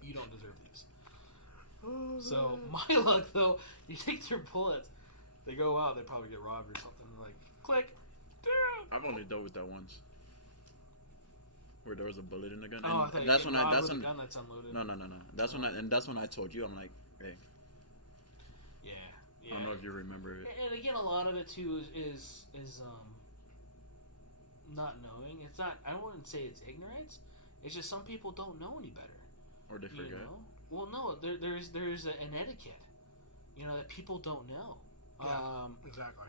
You don't deserve these. So, my luck though, you take their bullets, they go out, they probably get robbed or something. Like, click. I've only dealt with that once. Where there was a bullet in the gun. Oh, I thought that's when I. That's when. The gun that's unloaded. No. That's when I told you. I'm like, hey. Yeah. I don't know if you remember it. And again, a lot of it too is not knowing. It's not. I wouldn't say it's ignorance. It's just some people don't know any better. Or they forget. You know? Well, no. There's an etiquette. You know that people don't know. Yeah, exactly.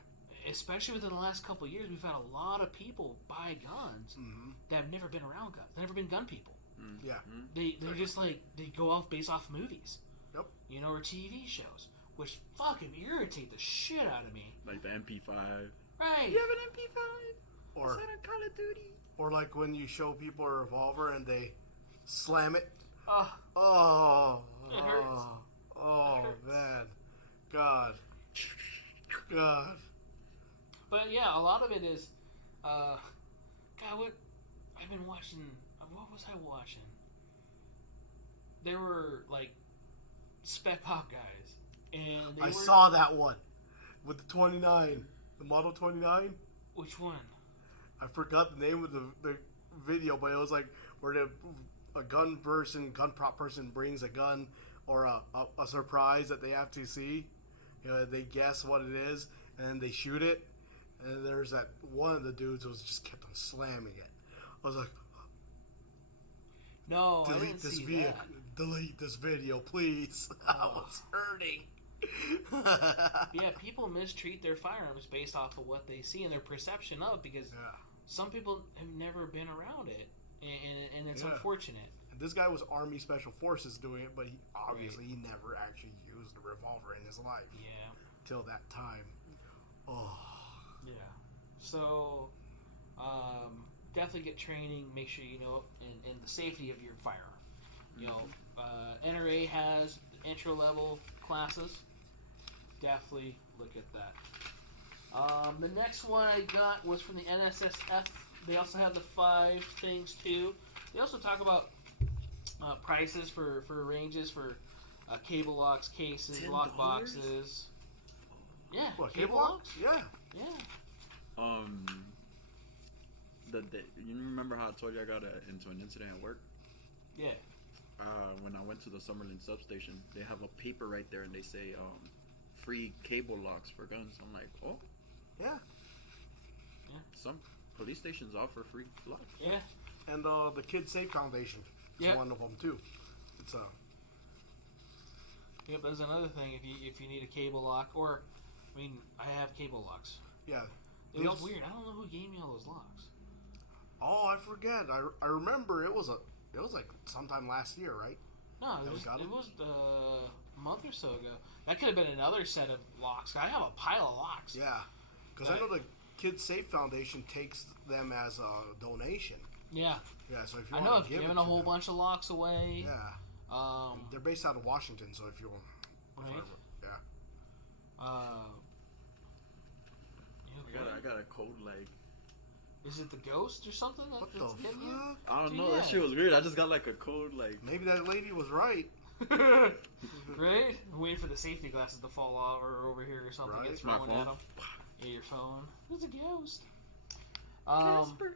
Especially within the last couple of years, we've had a lot of people buy guns that have never been around guns. They've never been gun people. Yeah. They're just like, they go off based off movies. Yep. You know, or TV shows, which fucking irritate the shit out of me. Like the MP5. Right. You have an MP5? Or is that on Call of Duty? Or like when you show people a revolver and they slam it. Oh. It hurts. Oh, It hurts. man. God. But yeah, a lot of it is, God, what I've been watching. What was I watching? There were like spec op guys, and they saw that one with the 29, the Model 29. Which one? I forgot the name of the video, but it was like where a gun prop person brings a gun or a surprise that they have to see. You know, they guess what it is, and then they shoot it. And there's that one of the dudes who just kept on slamming it. I was like, no, delete this video. Delete this video, please. I was hurting. Yeah, people mistreat their firearms based off of what they see and their perception of, because some people have never been around it, and it's unfortunate. And this guy was Army Special Forces doing it, but he never actually used a revolver in his life. Yeah. Till that time. Oh. Yeah. So, definitely get training. Make sure you know in the safety of your firearm. You know, NRA has intro level classes. Definitely look at that. The next one I got was from the NSSF. They also have the 5 things too. They also talk about prices for ranges for cable locks, cases, lock boxes. Yeah, what, cable locks? Yeah. You remember how I told you I got into an incident at work? Yeah. When I went to the Summerlin substation, they have a paper right there, and they say free cable locks for guns. I'm like, oh. Yeah. Some police stations offer free locks. Yeah. And the Kids Safe Foundation is one of them too. It's Yep, there's another thing if you need a cable lock, or I mean, I have cable locks. Yeah. It was weird. I don't know who gave me all those locks. Oh, I forget. I remember it was like sometime last year, right? No, it was month or so ago. That could have been another set of locks. I have a pile of locks. Yeah, because I know the Kids Safe Foundation takes them as a donation. Yeah. Yeah, so if you I want know to I've give given it a to whole them, bunch of locks away. Yeah. They're based out of Washington, so if you want, right. Yeah. I got a cold leg. Is it the ghost or something? What the fuck? I don't know. That shit was weird. I just got like a cold leg. Maybe that lady was right. Right? I'm waiting for the safety glasses to fall off or over here or something. Right. Get thrown My at phone. them. Yeah, your phone. It's a ghost. Casper.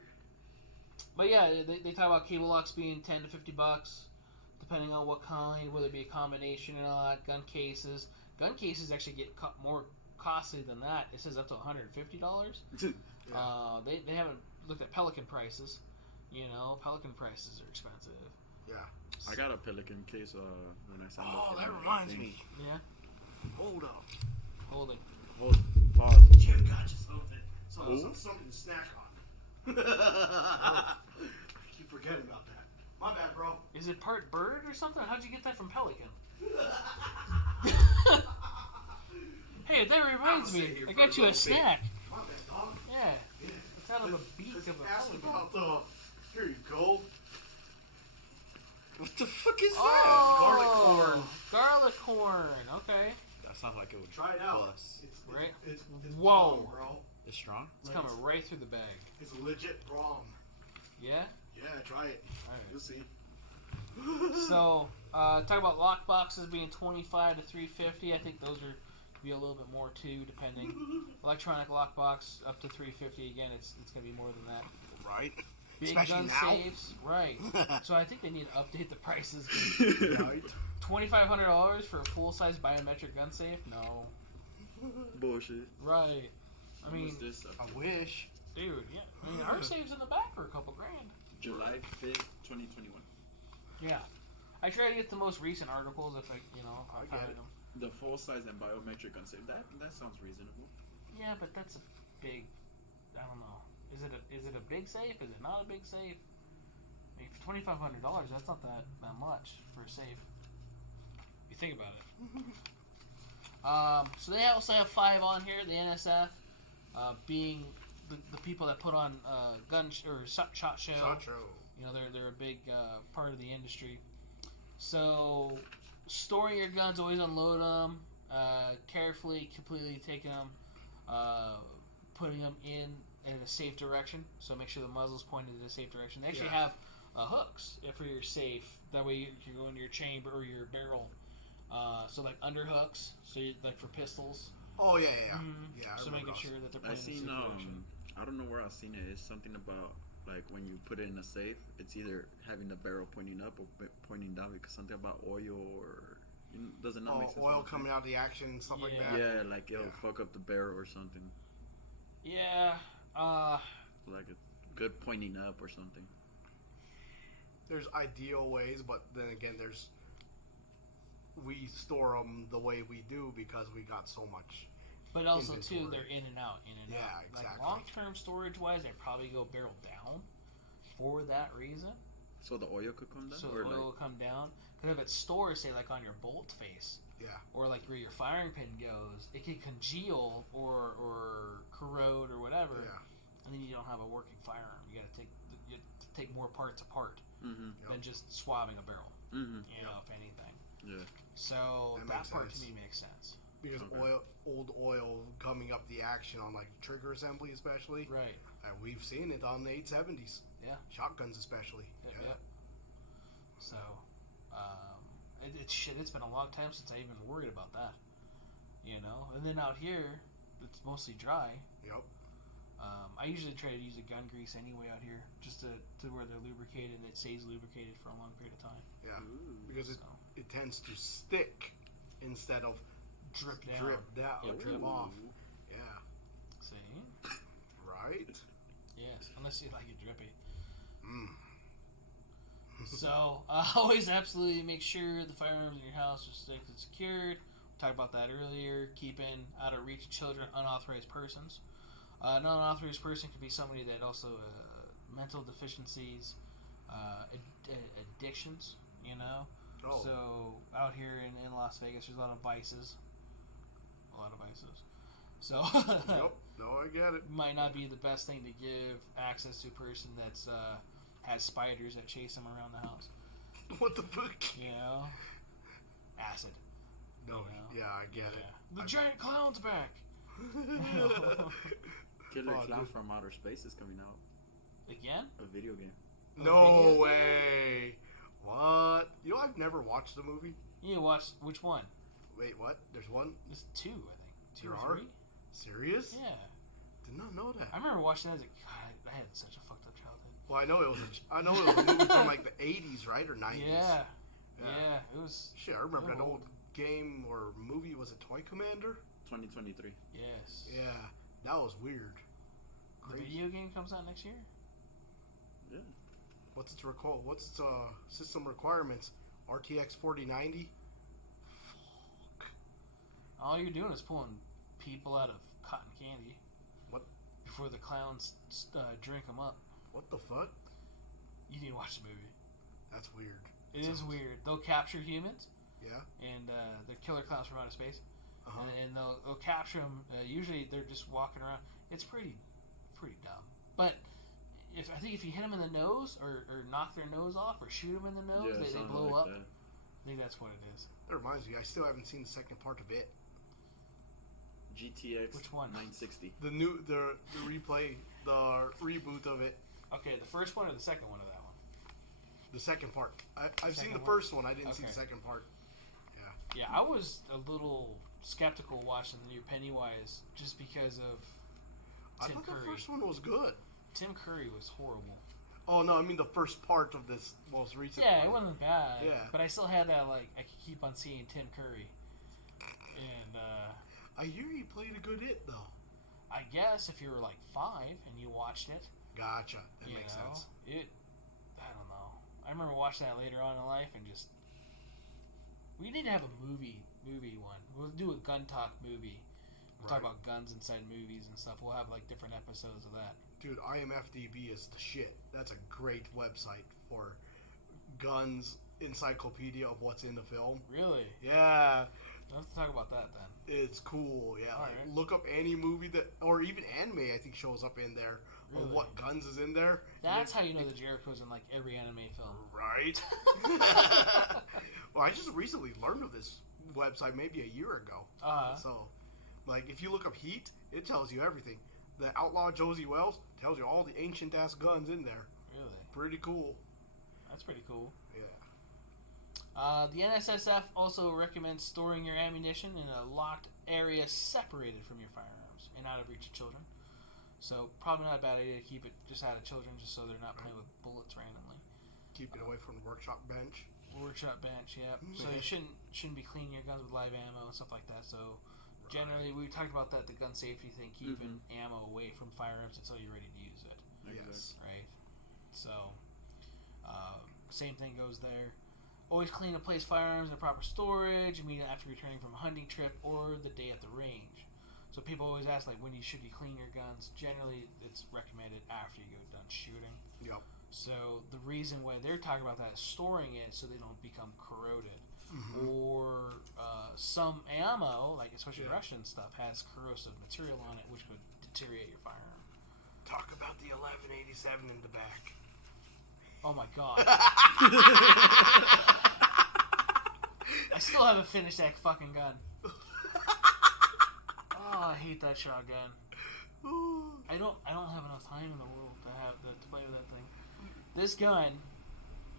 But yeah, they talk about cable locks being $10 to $50, depending on what kind, whether it be a combination or not. Gun cases actually get more costly than that. It says up to $150. Yeah. They haven't looked at Pelican prices. You know, Pelican prices are expensive. Yeah. I got a Pelican case when I signed up. Oh, that reminds me. Yeah. Hold up. Holding. Hold. Pause. Jim got you something. Something to snack on. I keep forgetting about that. My bad, bro. Is it part bird or something? How'd you get that from Pelican? Hey, that reminds me. I got you a snack. My bad, dog. Yeah. It's out of the beak of a Ask pelican. about the. Here you go. What the fuck is Oh, that? Garlic corn. Garlic corn. Okay. That sounds like it would Try it out. bust. Right? It's Whoa. bomb, bro. It's strong? It's coming right through the bag. It's a legit bomb. Yeah? Yeah, try it. Alright. You'll see. So, talk about lock boxes being $25 to $350. I think those are be a little bit more too, depending. Electronic lock box up to $350. Again, it's going to be more than that. Right. Big Especially gun now. safes, right? So I think they need to update the prices. Right. $2,500 for a full-size biometric gun safe? No. Bullshit. Right. I When mean, was this up I to? wish. dude, yeah. I mean, our safe's in the back for a couple grand. July 5th, 2021. Yeah. I try to get the most recent articles if I I find get it. them. The full size and biometric gun safe. That sounds reasonable. Yeah, but that's a big. I don't know. Is it a big safe? Is it not a big safe? I mean, for $2,500, that's not that much for a safe. If you think about it. So they also have 5 on here. The NSF, being the people that put on shot show. Shot show. You know, they're a big part of the industry. So, storing your guns, always unload them carefully, completely taking them, putting them in a safe direction. So make sure the muzzle's pointed in a safe direction. They actually have hooks for your safe. That way you can go into your chamber or your barrel. So like under hooks, so like for pistols. Oh yeah. Mm-hmm. Yeah. I So remember making sure that they're I pointed in a seen safe direction. I don't know where I've seen it. It's something about like when you put it in a safe, it's either having the barrel pointing up or pointing down because something about oil or does it not make sense? Oil coming out of the action and stuff like that. Yeah, like it'll fuck up the barrel or something. Yeah. Like a good pointing up or something. There's ideal ways, but then again, we store them the way we do because we got so much. But also, too, inventory. they're in and out. Yeah, Like exactly. long-term storage-wise, they probably go barrel down for that reason. So the oil could come down? So or the oil will come down. Because if it's stored, say, like on your bolt face, or like where your firing pin goes, it can congeal or corrode or whatever, and then you don't have a working firearm. You got to take more parts apart than just swabbing a barrel. You know, if anything. Yeah. So that part sense. to me makes sense. Because old oil coming up the action on like trigger assembly, especially. Right. And we've seen it on the 870s. Yeah. Shotguns, especially. Yep. So, it's been a long time since I even worried about that. You know, and then out here, it's mostly dry. Yep. I usually try to use a gun grease anyway out here, just to where they're lubricated and it stays lubricated for a long period of time. Yeah. Ooh. Because it tends to stick instead of Drip down. Drip off. Yeah. See? Right? Yes, unless you like it drippy. Mm. So, always absolutely make sure the firearms in your house are safe and secured. We talked about that earlier. Keeping out of reach of children, unauthorized persons. An unauthorized person could be somebody that also mental deficiencies, addictions, you know. Oh. So out here in Las Vegas, there's a lot of vices. So Yep. No, I get it. might not be the best thing to give access to a person that's has spiders that chase them around the house. What the fuck? You know, acid. No, you know? yeah, I get it. The giant clown's back. Killer Clown from Outer Space is coming out. Again? A video game. No way. What? You know, I've never watched the movie. You watched which one? Wait, what? There's one? There's two, I think. Two There or are? three? Serious? Yeah. Did not know that. I remember watching that as a God. I had such a fucked up childhood. Well, I know it was a movie from like the 80s, right? Or 90s. Yeah. It was. Shit, I remember that old game or movie. Was it Toy Commander? 2023. Yes. Yeah, that was weird. The video game comes out next year? Yeah. What's its system requirements? RTX 4090? Fuck. All you're doing is pulling people out of cotton candy. What? Before the clowns drink them up. What the fuck? You need to watch the movie. That's weird. It is weird. They'll capture humans. Yeah. And they're killer clowns from outer space. Uh-huh. And they'll capture them. Usually they're just walking around. It's pretty dumb. But I think if you hit them in the nose or knock their nose off or shoot them in the nose, they blow like up. That. I think that's what it is. That reminds me, I still haven't seen the second part of it. GTX Which one? 960. The replay, the reboot of it. Okay, the first one or the second one of that one? The second part. I've seen the one? first one. I didn't see the second part. Yeah, I was a little skeptical watching the new Pennywise just because of Tim Curry. The first one was good. Tim Curry was horrible. Oh no, I mean the first part of this most recent. Yeah, one. it wasn't bad. Yeah, but I still had that I could keep on seeing Tim Curry, and I hear he played a good hit though. I guess if you were like 5 and you watched it, gotcha. That makes sense. I don't know. I remember watching that later on in life and just. We need to have a movie one. We'll do a gun talk movie. We'll talk about guns inside movies and stuff. We'll have different episodes of that. Dude, IMFDB is the shit. That's a great website for guns encyclopedia of what's in the film. Really? Yeah. Let's talk about that then. It's cool, yeah. Right. Look up any movie or even anime, I think, shows up in there. Really? Or what guns is in there. That's how you know the Jericho's in every anime film. Right? Well, I just recently learned of this website maybe a year ago. So, if you look up Heat, it tells you everything. The Outlaw Josie Wells tells you all the ancient-ass guns in there. Really? Pretty cool. That's pretty cool. Yeah. The NSSF also recommends storing your ammunition in a locked area separated from your firearms and out of reach of children. So probably not a bad idea to keep it just out of children, just so they're not playing with bullets randomly. Keep it away from the workshop bench. Workshop bench, yeah. So you shouldn't be cleaning your guns with live ammo and stuff like that. So generally, we talked about that, the gun safety thing, keeping ammo away from firearms until you're ready to use it. Yes. Right. So same thing goes there. Always clean and place firearms in proper storage immediately after returning from a hunting trip or the day at the range. So people always ask when you should you clean your guns. Generally, it's recommended after you go done shooting. Yep. So the reason why they're talking about that is storing it so they don't become corroded. Or some ammo, especially Russian stuff, has corrosive material on it which could deteriorate your firearm. Talk about the 1187 in the back. Oh my god. I still haven't finished that fucking gun. Oh, I hate that shotgun. I don't have enough time in the world to play with that thing. This gun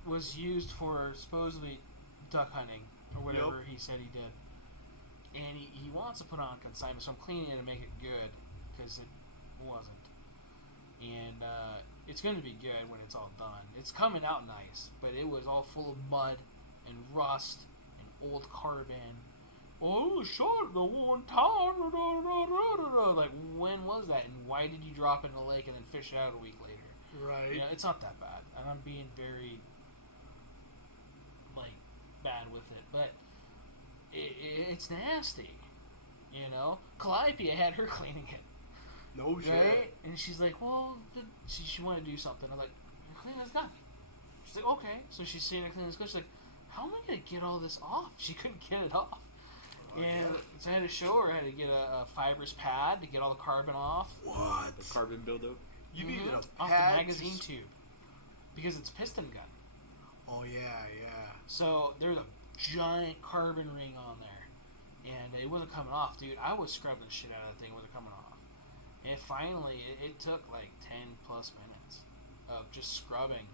was used for supposedly duck hunting or whatever he said he did, and he wants to put on consignment. So I'm cleaning it to make it good because it wasn't, and it's going to be good when it's all done. It's coming out nice, but it was all full of mud and rust and old carbon. Oh, shot the one time. When was that? And why did you drop it in the lake and then fish it out a week later? Right. It's not that bad. And I'm being very, bad with it. But it's nasty. Calliope, I had her cleaning it. No shit. Right? And she's like, well, she wanted to do something. I'm like, you're cleaning this gun. She's like, okay. So she's seeing her clean this gun. She's like, how am I going to get all this off? She couldn't get it off. And so I had to show her. I had to get a fibrous pad to get all the carbon off. What? The carbon buildup? You needed a off pad the magazine tube. Because it's piston gun. Oh, yeah. So there's a giant carbon ring on there. And it wasn't coming off, dude. I was scrubbing the shit out of that thing. It wasn't coming off. And finally, it took like 10 plus minutes of just scrubbing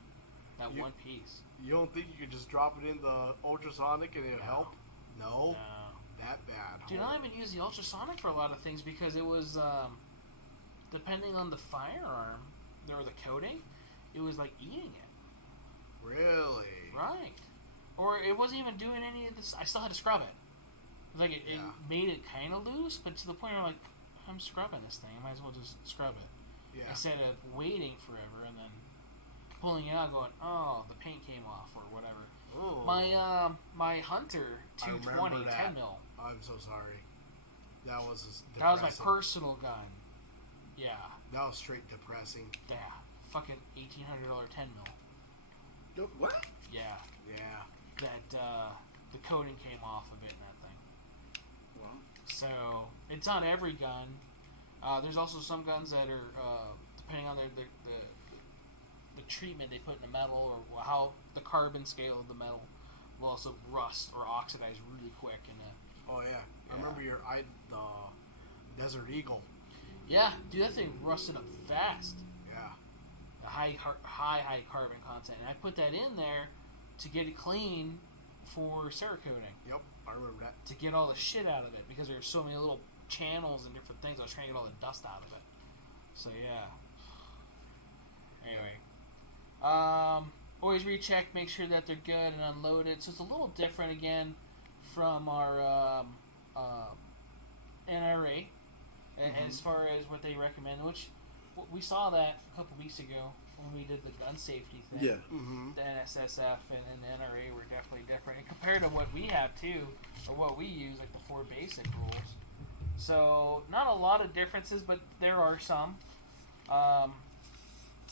that one piece. You don't think you could just drop it in the ultrasonic and it'd help? No. That bad. Dude, I don't even use the ultrasonic for a lot of things because it was, depending on the firearm or the coating, it was like eating it. Really? Right. Or it wasn't even doing any of this. I still had to scrub it. Like, it made it kind of loose, but to the point where I'm like, I'm scrubbing this thing. I might as well just scrub it. Yeah. Instead of waiting forever and then pulling it out going, oh, the paint came off or whatever. Ooh. My Hunter 220 10 mil. I'm so sorry. That was depressing. That was my personal gun. Yeah. That was straight depressing. Yeah. Fucking $1,800 10 mil. What? Yeah. Yeah. That the coating came off a bit in that thing. Wow. So it's on every gun. There's also some guns that are depending on the treatment they put in the metal or how the carbon scale of the metal will also rust or oxidize really quick. Oh yeah. I remember the Desert Eagle. Yeah, dude, that thing rusted up fast. Yeah. A high carbon content, and I put that in there to get it clean for Cerakoting. Yep, I remember that. To get all the shit out of it because there were so many little channels and different things. I was trying to get all the dust out of it. So yeah. Anyway, always recheck, make sure that they're good and unloaded. So it's a little different again from our NRA as far as what they recommend, which we saw that a couple weeks ago when we did the gun safety thing. Yeah. Mm-hmm. The NSSF and the NRA were definitely different. And compared to what we have too, or what we use, like the 4 basic rules. So not a lot of differences, but there are some.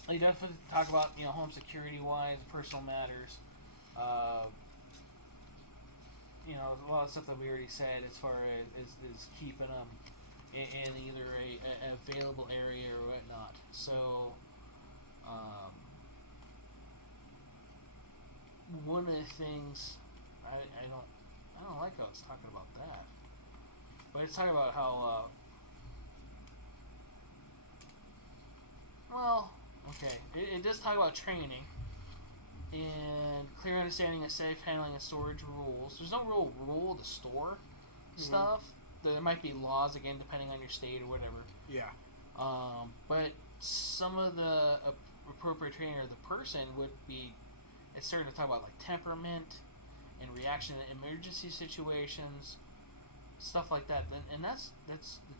They definitely talk about, home security wise, personal matters. A lot of stuff that we already said as far as is keeping them in either an available area or whatnot. So, one of the things I don't like how it's talking about that, but it's talking about how it does talk about training and clear understanding of safe handling and storage rules. There's no real rule to store stuff. There might be laws again depending on your state or whatever. Yeah. But some of the appropriate training of the person would be, it's starting to talk about like temperament and reaction to emergency situations, stuff like that. And that's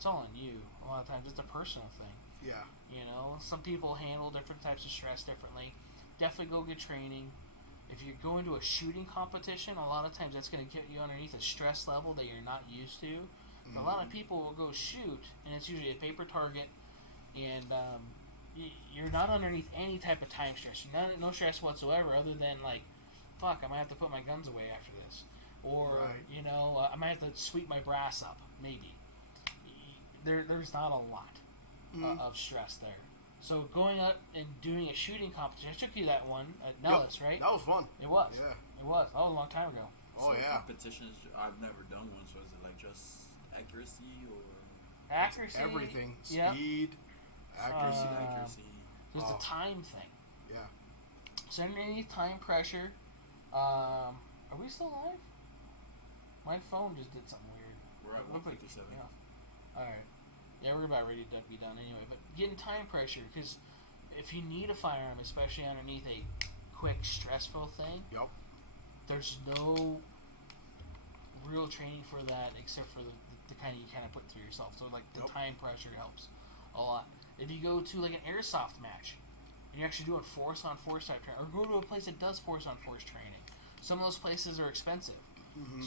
all on you. A lot of times it's a personal thing. Yeah. Some people handle different types of stress differently. Definitely go get training. If you're going to a shooting competition, a lot of times that's going to get you underneath a stress level that you're not used to. A lot of people will go shoot, and it's usually a paper target, and you're not underneath any type of time stress. No stress whatsoever, other than like, fuck, I might have to put my guns away after this, or I might have to sweep my brass up. Maybe there's not a lot of stress there. So going up and doing a shooting competition, I took you that one at Nellis, right? That was fun. It was. Yeah. It was. That was a long time ago. So competitions, I've never done one, so is it like just accuracy or? Accuracy. Everything. Yep. Speed. Accuracy. There's the time thing. Yeah. So underneath time pressure, are we still live? My phone just did something weird. We're at 157. Yeah. Alright. Yeah, we're about ready to be done anyway. But getting time pressure, because if you need a firearm, especially underneath a quick, stressful thing, there's no real training for that except for the kind you kind of put through yourself. So, like, the time pressure helps a lot. If you go to, like, an airsoft match, and you're actually doing force-on-force type training, or go to a place that does force-on-force training, some of those places are expensive.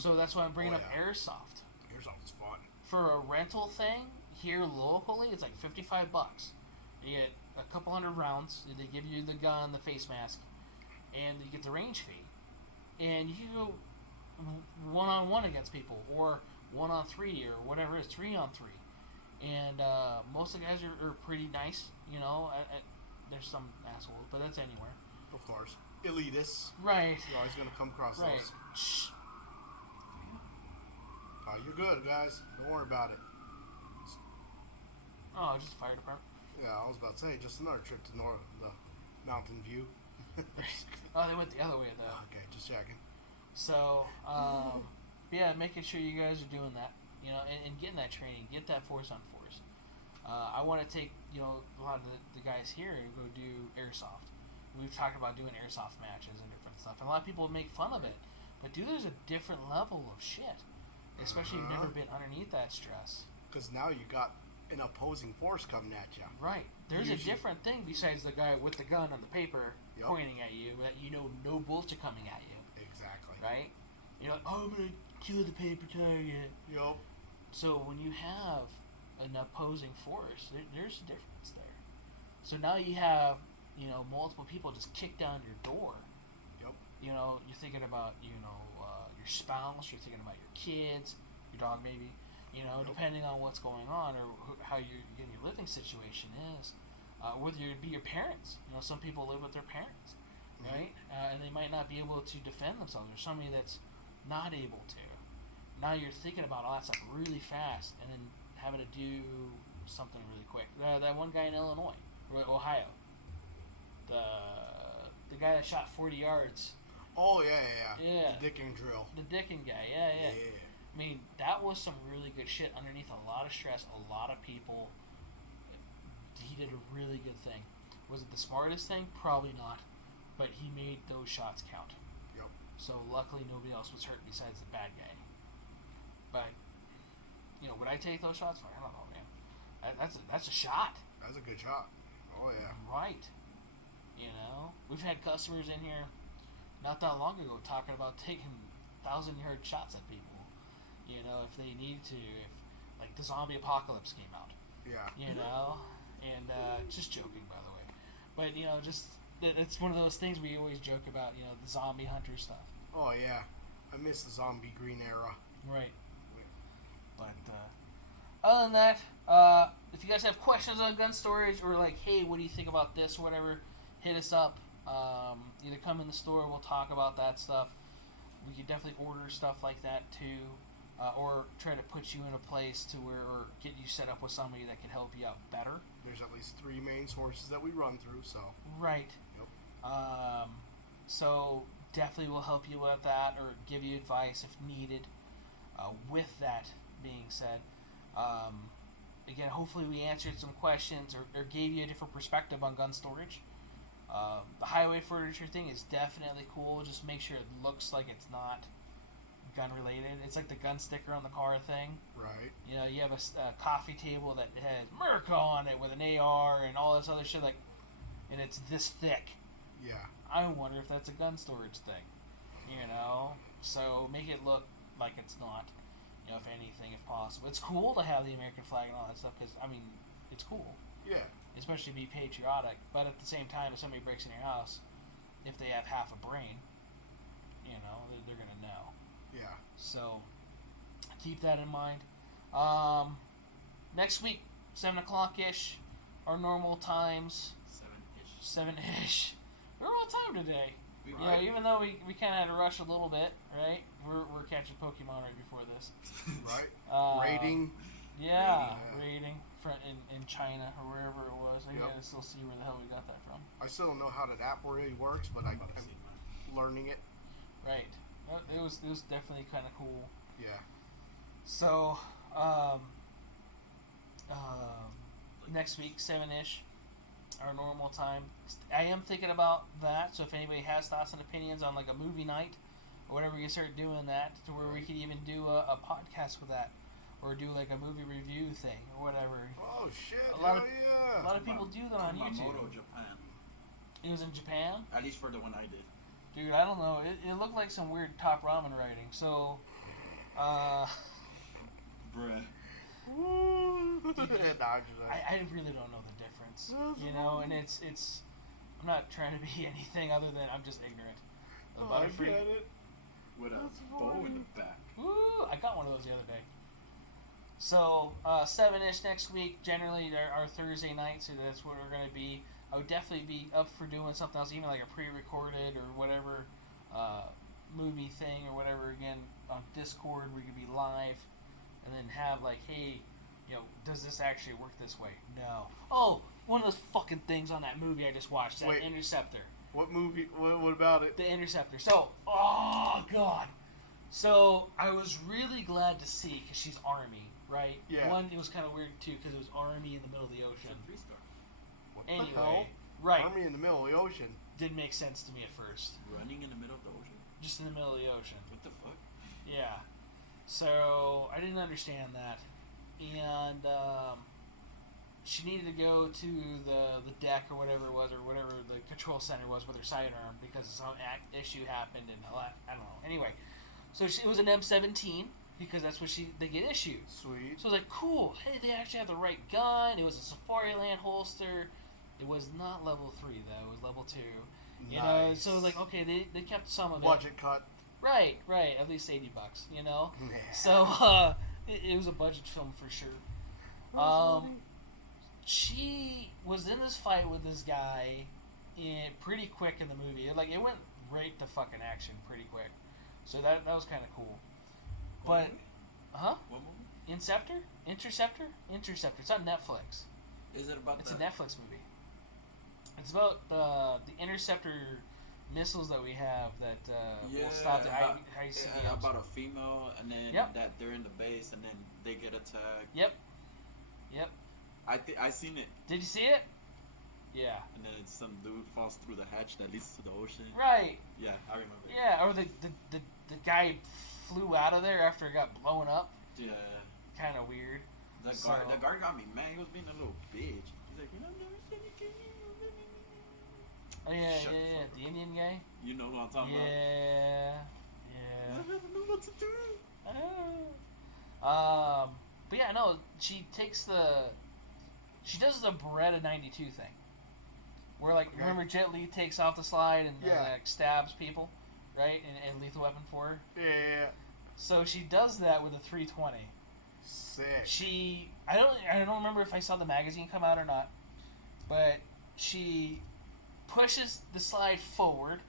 So that's why I'm bringing up airsoft. Airsoft is fun. For a rental thing, here locally, it's like $55. You get a couple hundred rounds. They give you the gun, the face mask, and you get the range fee. and you can go 1-on-1 against people, or 1-on-3, or whatever it is, 3-on-3. And most of the guys are pretty nice, you know. There's some assholes, but that's anywhere. Of course. Elitists. Right. You're always going to come across right. those. Shh. Oh, you're good, guys. Don't worry about it. Oh, just the fire department. Yeah, I was about to say, just another trip to the Mountain View. Oh, they went the other way, though. Okay, just checking. So, yeah, making sure you guys are doing that, you know, and getting that training, get that force on force. I want to take, you know, a lot of the guys here and go do airsoft. We've talked about doing airsoft matches and different stuff. And a lot of people make fun of it. But, dude, there's a different level of shit. Especially if you've never been underneath that stress. Because now you got an opposing force coming at you. Right. There's a different thing besides the guy with the gun on the paper pointing at you that you know no bullets are coming at you. Exactly. Right? You're like, oh, I'm going to kill the paper target. Yup. So when you have an opposing force, there's a difference there. So now you have, you know, multiple people just kick down your door. Yep. You know, you're thinking about, you know, your spouse, you're thinking about your kids, your dog maybe, you know, depending on what's going on or how your living situation is. Whether it be your parents. You know, some people live with their parents, right? And they might not be able to defend themselves. There's somebody that's not able to. Now you're thinking about all that stuff really fast and then having to do something really quick. That one guy in Illinois, Ohio, the guy that shot 40 yards. Oh, yeah. The Dickin drill. The Dickin guy, yeah. I mean, that was some really good shit underneath a lot of stress, a lot of people. He did a really good thing. Was it the smartest thing? Probably not. But he made those shots count. Yep. So luckily nobody else was hurt besides the bad guy. But, you know, would I take those shots? I don't know, man. That's a shot. That's a good shot. Oh, yeah. Right. You know? We've had customers in here not that long ago talking about taking 1,000-yard shots at people. You know, if they need to. If, like, the zombie apocalypse came out. Yeah. You know? And, just joking, by the way. But, you know, just, it's one of those things we always joke about, you know, the zombie hunter stuff. Oh, yeah. I miss the zombie green era. Right. But, other than that, if you guys have questions on gun storage or, like, hey, what do you think about this or whatever, hit us up. Either come in the store, we'll talk about that stuff. We could definitely order stuff like that, too. Or try to put you in a place to where, or get you set up with somebody that can help you out better. There's at least 3 main sources that we run through, so. Right. Yep. So definitely will help you with that, or give you advice if needed. With that being said, again, hopefully we answered some questions or gave you a different perspective on gun storage. The highway furniture thing is definitely cool. Just make sure it looks like it's not gun related. It's like the gun sticker on the car thing. Right. You know, you have a coffee table that has Merca on it with an AR and all this other shit, like, and it's this thick. Yeah. I wonder if that's a gun storage thing. You know, so make it look like it's not. You know, if anything, if possible, it's cool to have the American flag and all that stuff because I mean, it's cool. Yeah. Especially be patriotic, but at the same time, if somebody breaks in your house, if they have half a brain, you know, they're gonna know. Yeah. So, keep that in mind. Next week, 7 o'clock-ish, our normal times. 7-ish. We're on time today. Even though we kind of had to rush a little bit, right? We're catching Pokemon right before this. Right. Rating. Yeah, rating in China or wherever it was. I gotta still see where the hell we got that from. I still don't know how that app really works, but I'm learning it. Right. It was definitely kind of cool. Yeah. So, next week, 7-ish, our normal time. I am thinking about that, so if anybody has thoughts and opinions on like a movie night or whatever, we can start doing that to where we could even do a podcast with that or do like a movie review thing or whatever. Oh, shit. A lot of people do that on YouTube. Japan. It was in Japan? At least for the one I did. Dude, I don't know. It looked like some weird Top Ramen writing. So, Bruh. I really don't know the difference. You know, and it's I'm not trying to be anything other than I'm just ignorant. The Butterfree. With a bow in the back. Ooh, I got one of those the other day. So, 7-ish next week, generally our Thursday night, so that's what we're going to be. I would definitely be up for doing something else, even like a pre-recorded or whatever movie thing or whatever, again, on Discord, where you can be live, and then have like, hey, does this actually work this way? No. Oh, one of those fucking things on that movie I just watched, that Interceptor. What movie? What about it? The Interceptor. So, oh, God. So, I was really glad to see, because she's Army, right? Yeah. One, it was kind of weird, too, because it was Army in the middle of the ocean. It's a 3-star. What Anyway, the hell? right. Army in the middle of the ocean. Didn't make sense to me at first. Running in the middle of the ocean? Just in the middle of the ocean. What the fuck? Yeah. So, I didn't understand that. And, she needed to go to the deck or whatever it was, or whatever the control center was with her sidearm, because some issue happened, and I don't know. Anyway, so it was an M17, because that's what they get issued. Sweet. So I was like, cool. Hey, they actually have the right gun. It was a Safari Land holster. It was not level 3 though. It was level 2. You know, so like, okay, they kept some of it. Budget cut. Right. At least $80. You know. So it was a budget film for sure. She was in this fight with this guy pretty quick in the movie. It went right to fucking action pretty quick. So that was kind of cool. But, What movie? Interceptor. It's on Netflix. Is it about? It's a Netflix movie. It's about the Interceptor missiles that we have that will stop the ICBMs. About a female, and then that they're in the base, and then they get attacked. Yep. I seen it. Did you see it? Yeah. And then some dude falls through the hatch that leads to the ocean. Right. Yeah, I remember. Yeah, or the guy flew out of there after it got blown up. Yeah. Kind of weird. The guard got me mad. He was being a little bitch. He's like, I've never seen you. Oh yeah. The Indian guy. You know what I'm talking about? Yeah. I don't know what to do. But yeah, no. She does the Beretta 92 thing, where remember Jet Li takes off the slide and stabs people, right? And Lethal Weapon for her. Yeah. So she does that with a 320. Sick. I don't remember if I saw the magazine come out or not, but she pushes the slide forward,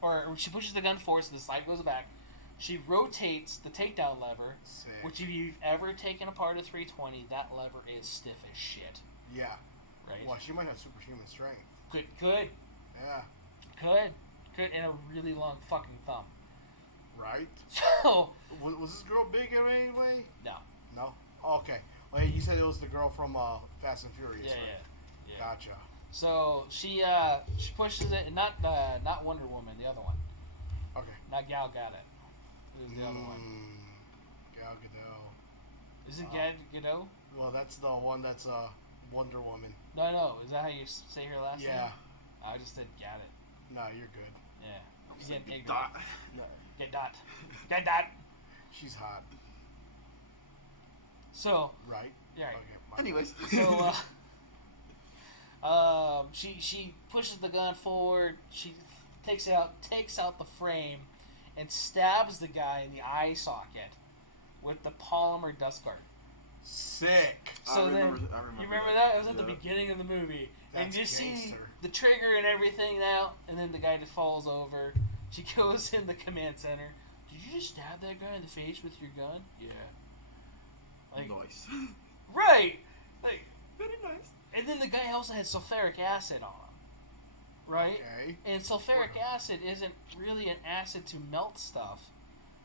or she pushes the gun forward so the slide goes back. She rotates the takedown lever, which if you've ever taken apart a 320, that lever is stiff as shit. Yeah. Right? Well, she might have superhuman strength. Could. Yeah. Could, and a really long fucking thumb. Right? So... Was this girl big in any way? No. Oh, okay. Well, you said it was the girl from Fast and Furious, right? Yeah. Gotcha. So, she pushes it, not Wonder Woman, the other one. Okay. Not Gal Gadot. It was the other one. Gal Gadot. Is it Gal Gadot? Well, that's the one that's Wonder Woman. No. Is that how you say her last name? Yeah. I just said Gadot. No, you're good. Yeah. Get dot. No. Get dot. She's hot. So. Right. Yeah. Okay. Anyways. So, she pushes the gun forward. She takes out the frame, and stabs the guy in the eye socket with the polymer dust guard. Sick. So I remember you remember that? It was at the Yeah. beginning of the movie, and you see gangster. the trigger and everything now, and then the guy just falls over. She goes in the command center. Did you just stab that guy in the face with your gun? Yeah. Nice. Right. Very nice. And then the guy also had sulfuric acid on him. Right? Okay. And sulfuric acid isn't really an acid to melt stuff,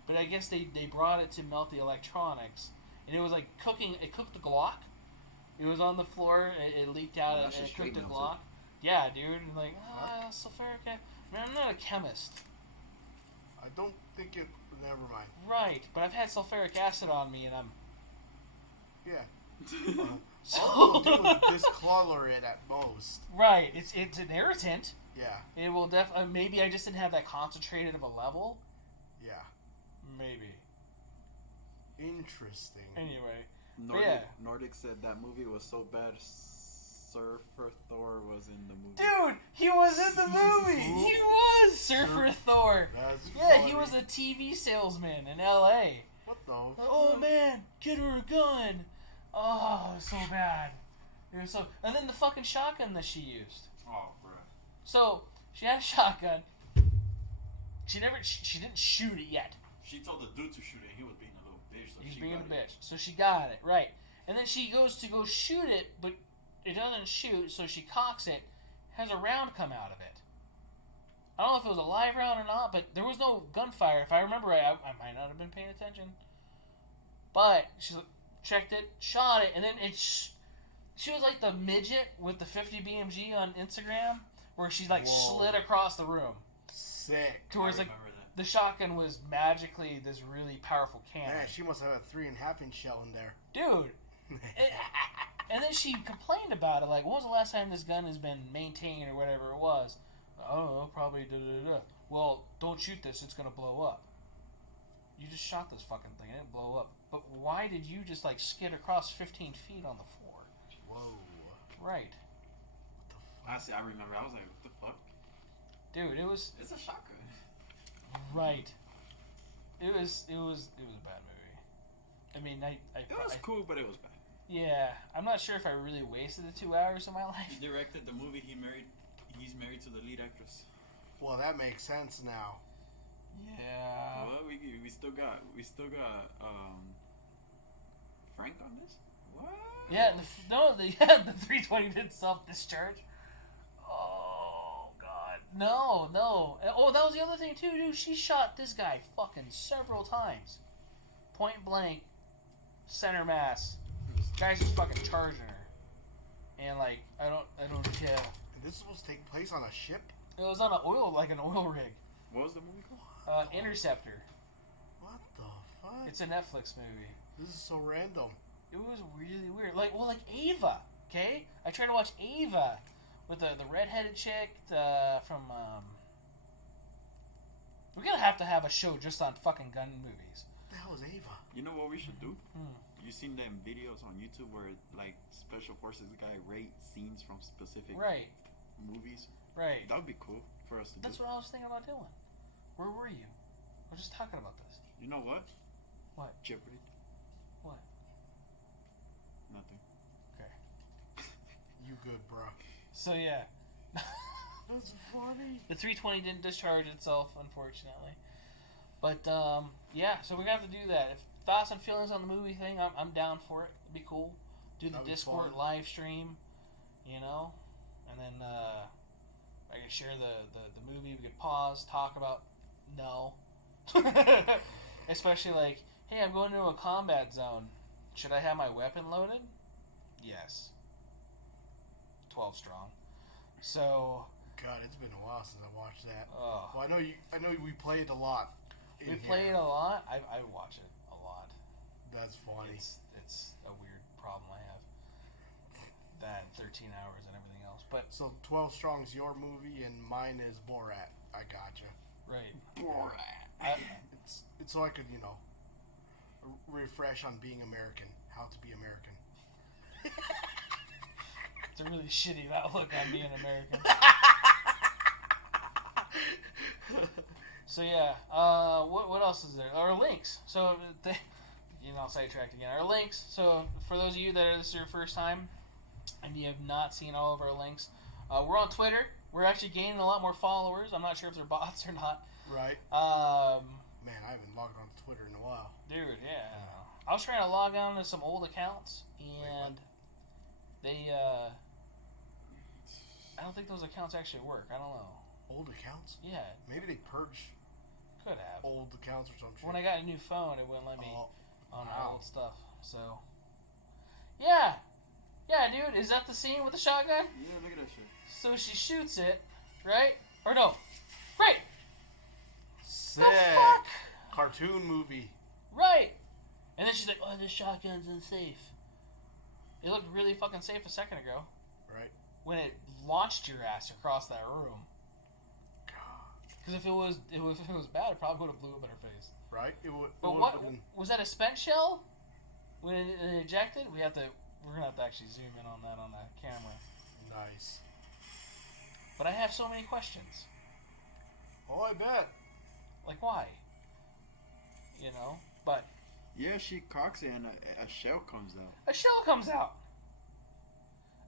but I guess they brought it to melt the electronics, and it was like cooking. It cooked the Glock. It was on the floor. It leaked out, and it cooked the Glock. Yeah, dude. And sulfuric acid. Man, I'm not a chemist. I don't think it. Never mind. Right, but I've had sulfuric acid on me, and I'm. Yeah. So. All it'll do is discolor it at most. Right. It's an irritant. Yeah. It will maybe I just didn't have that concentrated of a level. Yeah. Maybe. Interesting. Anyway. Nordic said that movie was so bad Surfer Thor was in the movie. Dude, he was in the movie! He was! was Surfer Thor. That's yeah, funny. he was a TV salesman in L.A. What the? Oh man, get her a gun. Oh, it was so bad. It was so. And then the fucking shotgun that she used. Oh, bro. So she had a shotgun. She didn't shoot it yet. She told the dude to shoot it. He was being a little bitch. So He's she being a got bitch. it. So she got it right, and then she goes to go shoot it, but it doesn't shoot. So she cocks it, has a round come out of it. I don't know if it was a live round or not, but there was no gunfire. If I remember right, I might not have been paying attention. But she checked it, shot it, and then she was like the midget with the 50 BMG on Instagram, where she like slid across the room. Sick. Towards like the shotgun was magically this really powerful cannon. Man, she must have a 3.5-inch shell in there. Dude. And then she complained about it, like, when was the last time this gun has been maintained or whatever it was? I don't know, probably da-da-da-da. Well, don't shoot this, it's going to blow up. You just shot this fucking thing, it didn't blow up. But why did you just, like, skid across 15 feet on the floor? Whoa. Right. Honestly, I remember, I was like, what the fuck? Dude, it was... It's a shotgun. Right. It was a bad movie. I mean, It was cool, but it was bad. Yeah, I'm not sure if I really wasted the 2 hours of my life. He directed the movie. He's married to the lead actress. Well, that makes sense now. Yeah. Well, we still got Frank on this. What? Yeah, the 320 did self-discharge. Oh god, no. Oh, that was the other thing too, dude. She shot this guy fucking several times, point blank, center mass. Guy's just fucking charging her, and like I don't care. And this is supposed to take place on a ship? It was on an oil rig. What was the movie called? Interceptor. What the fuck? It's a Netflix movie. This is so random. It was really weird. Like Ava. Okay, I tried to watch Ava with the redheaded chick from. We're gonna have to have a show just on fucking gun movies. What the hell is Ava? You know what we should do? You seen them videos on YouTube where like special forces guy rate scenes from specific movies? Right. That would be cool for us to do. That's what I was thinking about doing. Where were you? We're just talking about this. You know what? What? Jeopardy. What? Nothing. Okay. You good, bro. So yeah. That's funny. The 320 didn't discharge itself, unfortunately. But yeah, so we're gonna have to do that. If thoughts and feelings on the movie thing, I'm down for it. It'd be cool. Do the Discord live stream, you know, and then I could share the movie. We could pause, talk about especially like, hey, I'm going into a combat zone. Should I have my weapon loaded? Yes. 12 strong. So. God, it's been a while since I watched that. Oh. Well, I know we played a lot. We played a lot. I watch it a lot. That's funny. It's a weird problem I have. That 13 hours and everything else. But so 12 Strong's your movie and mine is Borat. I gotcha. Right. Borat. It's so I could, you know, refresh on being American. How to be American. It's a really shitty outlook on being American. So yeah, what else is there? Our links. So, sidetracked again. Our links. So for those of you that this is your first time and you have not seen all of our links, we're on Twitter. We're actually gaining a lot more followers. I'm not sure if they're bots or not. Right. Man, I haven't logged on to Twitter in a while. Dude, yeah. I was trying to log on to some old accounts and they I don't think those accounts actually work. I don't know. Old accounts? Yeah. Maybe they purge. Could have. Old accounts or some shit. When I got a new phone, it wouldn't let me on wow. old stuff. So, yeah. Yeah, dude, is that the scene with the shotgun? Yeah, look at that shit. So she shoots it, right? Or no. Right. Sick. The fuck? Cartoon movie. Right. And then she's like, oh, this shotgun's unsafe. It looked really fucking safe a second ago. Right. When it launched your ass across that room. Because if it was bad, it probably would have blew up in her face. Right. But what was that? A spent shell? When it ejected, we're gonna have to actually zoom in on that camera. Nice. But I have so many questions. Oh, I bet. Like, why? You know? But... Yeah, she cocks it and a shell comes out. A shell comes out!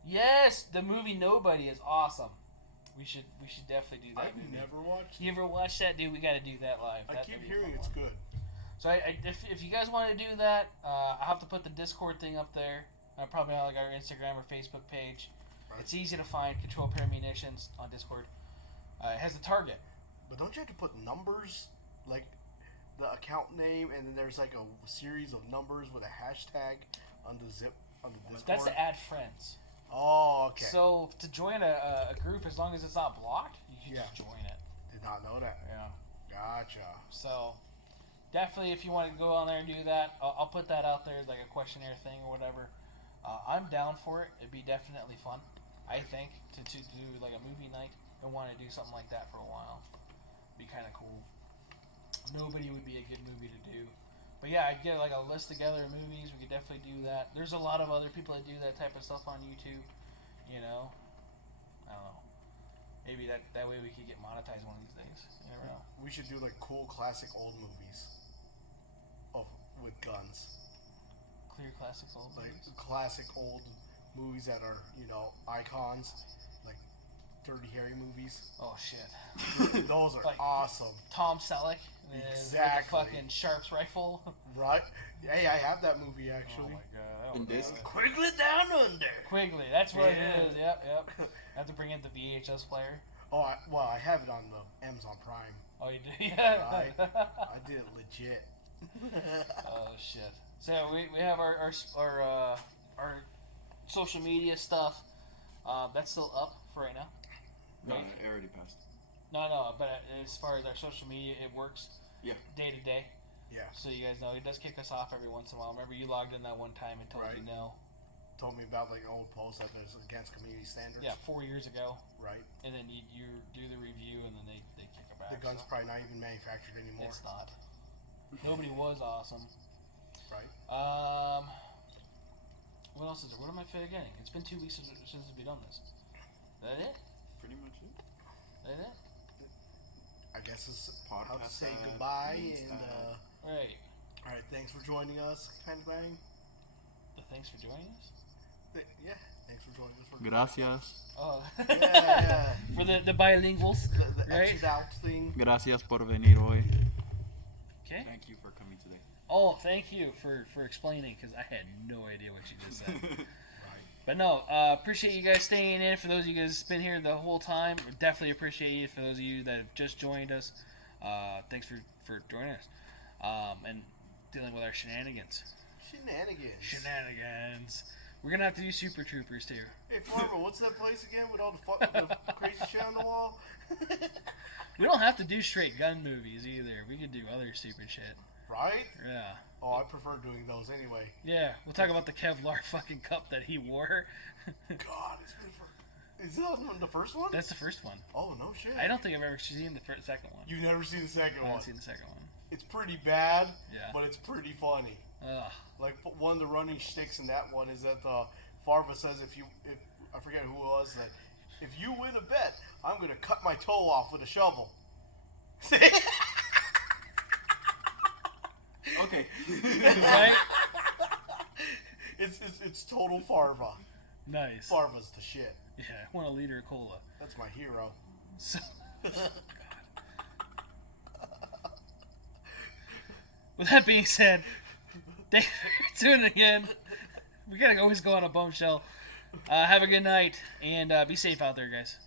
Yes! The movie Nobody is awesome. We should definitely do that I've movie. never watched it. You ever watched that? Dude, we gotta do that live. I keep hearing it's good. So if you guys want to do that, I'll have to put the Discord thing up there. Probably on like our Instagram or Facebook page. Right. It's easy to find. Control Pair Munitions on Discord. It has the target. But don't you have to put numbers, like the account name, and then there's like a series of numbers with a hashtag on the Discord? That's to add friends. Oh, okay. So to join a group, as long as it's not blocked, you can just join it. Did not know that. Yeah. Gotcha. So definitely, if you want to go on there and do that, I'll put that out there as like a questionnaire thing or whatever. I'm down for it. It'd be definitely fun, I think, to do like a movie night and want to do something like that for a while. Be kind of cool. Nobody would be a good movie to do. But yeah, I'd get like a list together of movies. We could definitely do that. There's a lot of other people that do that type of stuff on YouTube. You know, I don't know. Maybe that way we could get monetized one of these days. You never know. We should do like cool classic old movies with guns. Clear classic old movies. Like classic old movies that are, icons. Like Dirty Harry movies. Oh shit. Those are like awesome. Tom Selleck. Exactly. With the fucking Sharps rifle. Right. Hey, I have that movie actually. Oh my god. Quigley Down Under. Quigley, that's what it is. Yep. I have to bring in the VHS player. Oh, I have it on the Amazon Prime. Oh, you do? Yeah. Right. I did it legit. Oh shit. So we have our social media stuff. That's still up for right now. No, Right? it already passed. No, but as far as our social media, it works. Yeah. Day to day. Yeah. So you guys know it does kick us off every once in a while. Remember you logged in that one time and told Right. me no. Told me about like an old post that was against community standards. Yeah, 4 years ago. Right. And then you do the review and then they kick it back. The gun's probably not even manufactured anymore. It's not. Nobody was awesome. Right. What else is there? What am I forgetting? It's been 2 weeks since we've done this. Is that it? Pretty much it. That it? I guess it's Podcast how to say goodbye and Right. all right, thanks for joining us, kind of thing. Thanks for joining us. Yeah, thanks for joining us. Gracias. Oh. Yeah. For the bilinguals. The right? X's out thing. Gracias por venir hoy. Okay. Thank you for coming today. Oh, thank you for explaining because I had no idea what you just said. Right. But no, appreciate you guys staying in. For those of you guys who've been here the whole time, definitely appreciate you. For those of you that have just joined us, thanks for joining us and dealing with our shenanigans. Shenanigans. We're gonna have to do Super Troopers too. Hey, Farmer, what's that place again with all the crazy shit on the wall? We don't have to do straight gun movies either. We could do other stupid shit. Right? Yeah. Oh, I prefer doing those anyway. Yeah, we'll talk about the Kevlar fucking cup that he wore. God, it's been for... Is that the first one? That's the first one. Oh, no shit. I don't think I've ever seen the second one. You've never seen the second one? I haven't seen the second one. It's pretty bad, Yeah. but it's pretty funny. Ugh. Like, one of the running shticks in that one is that Farva says if I forget who it was, that if you win a bet, I'm going to cut my toe off with a shovel. Okay. Right? It's total Farva. Nice. Farva's the shit. Yeah, I want a liter of cola. That's my hero. So, with that being said, thanks for tuning in. We gotta always go on a bombshell. Have a good night and be safe out there, guys.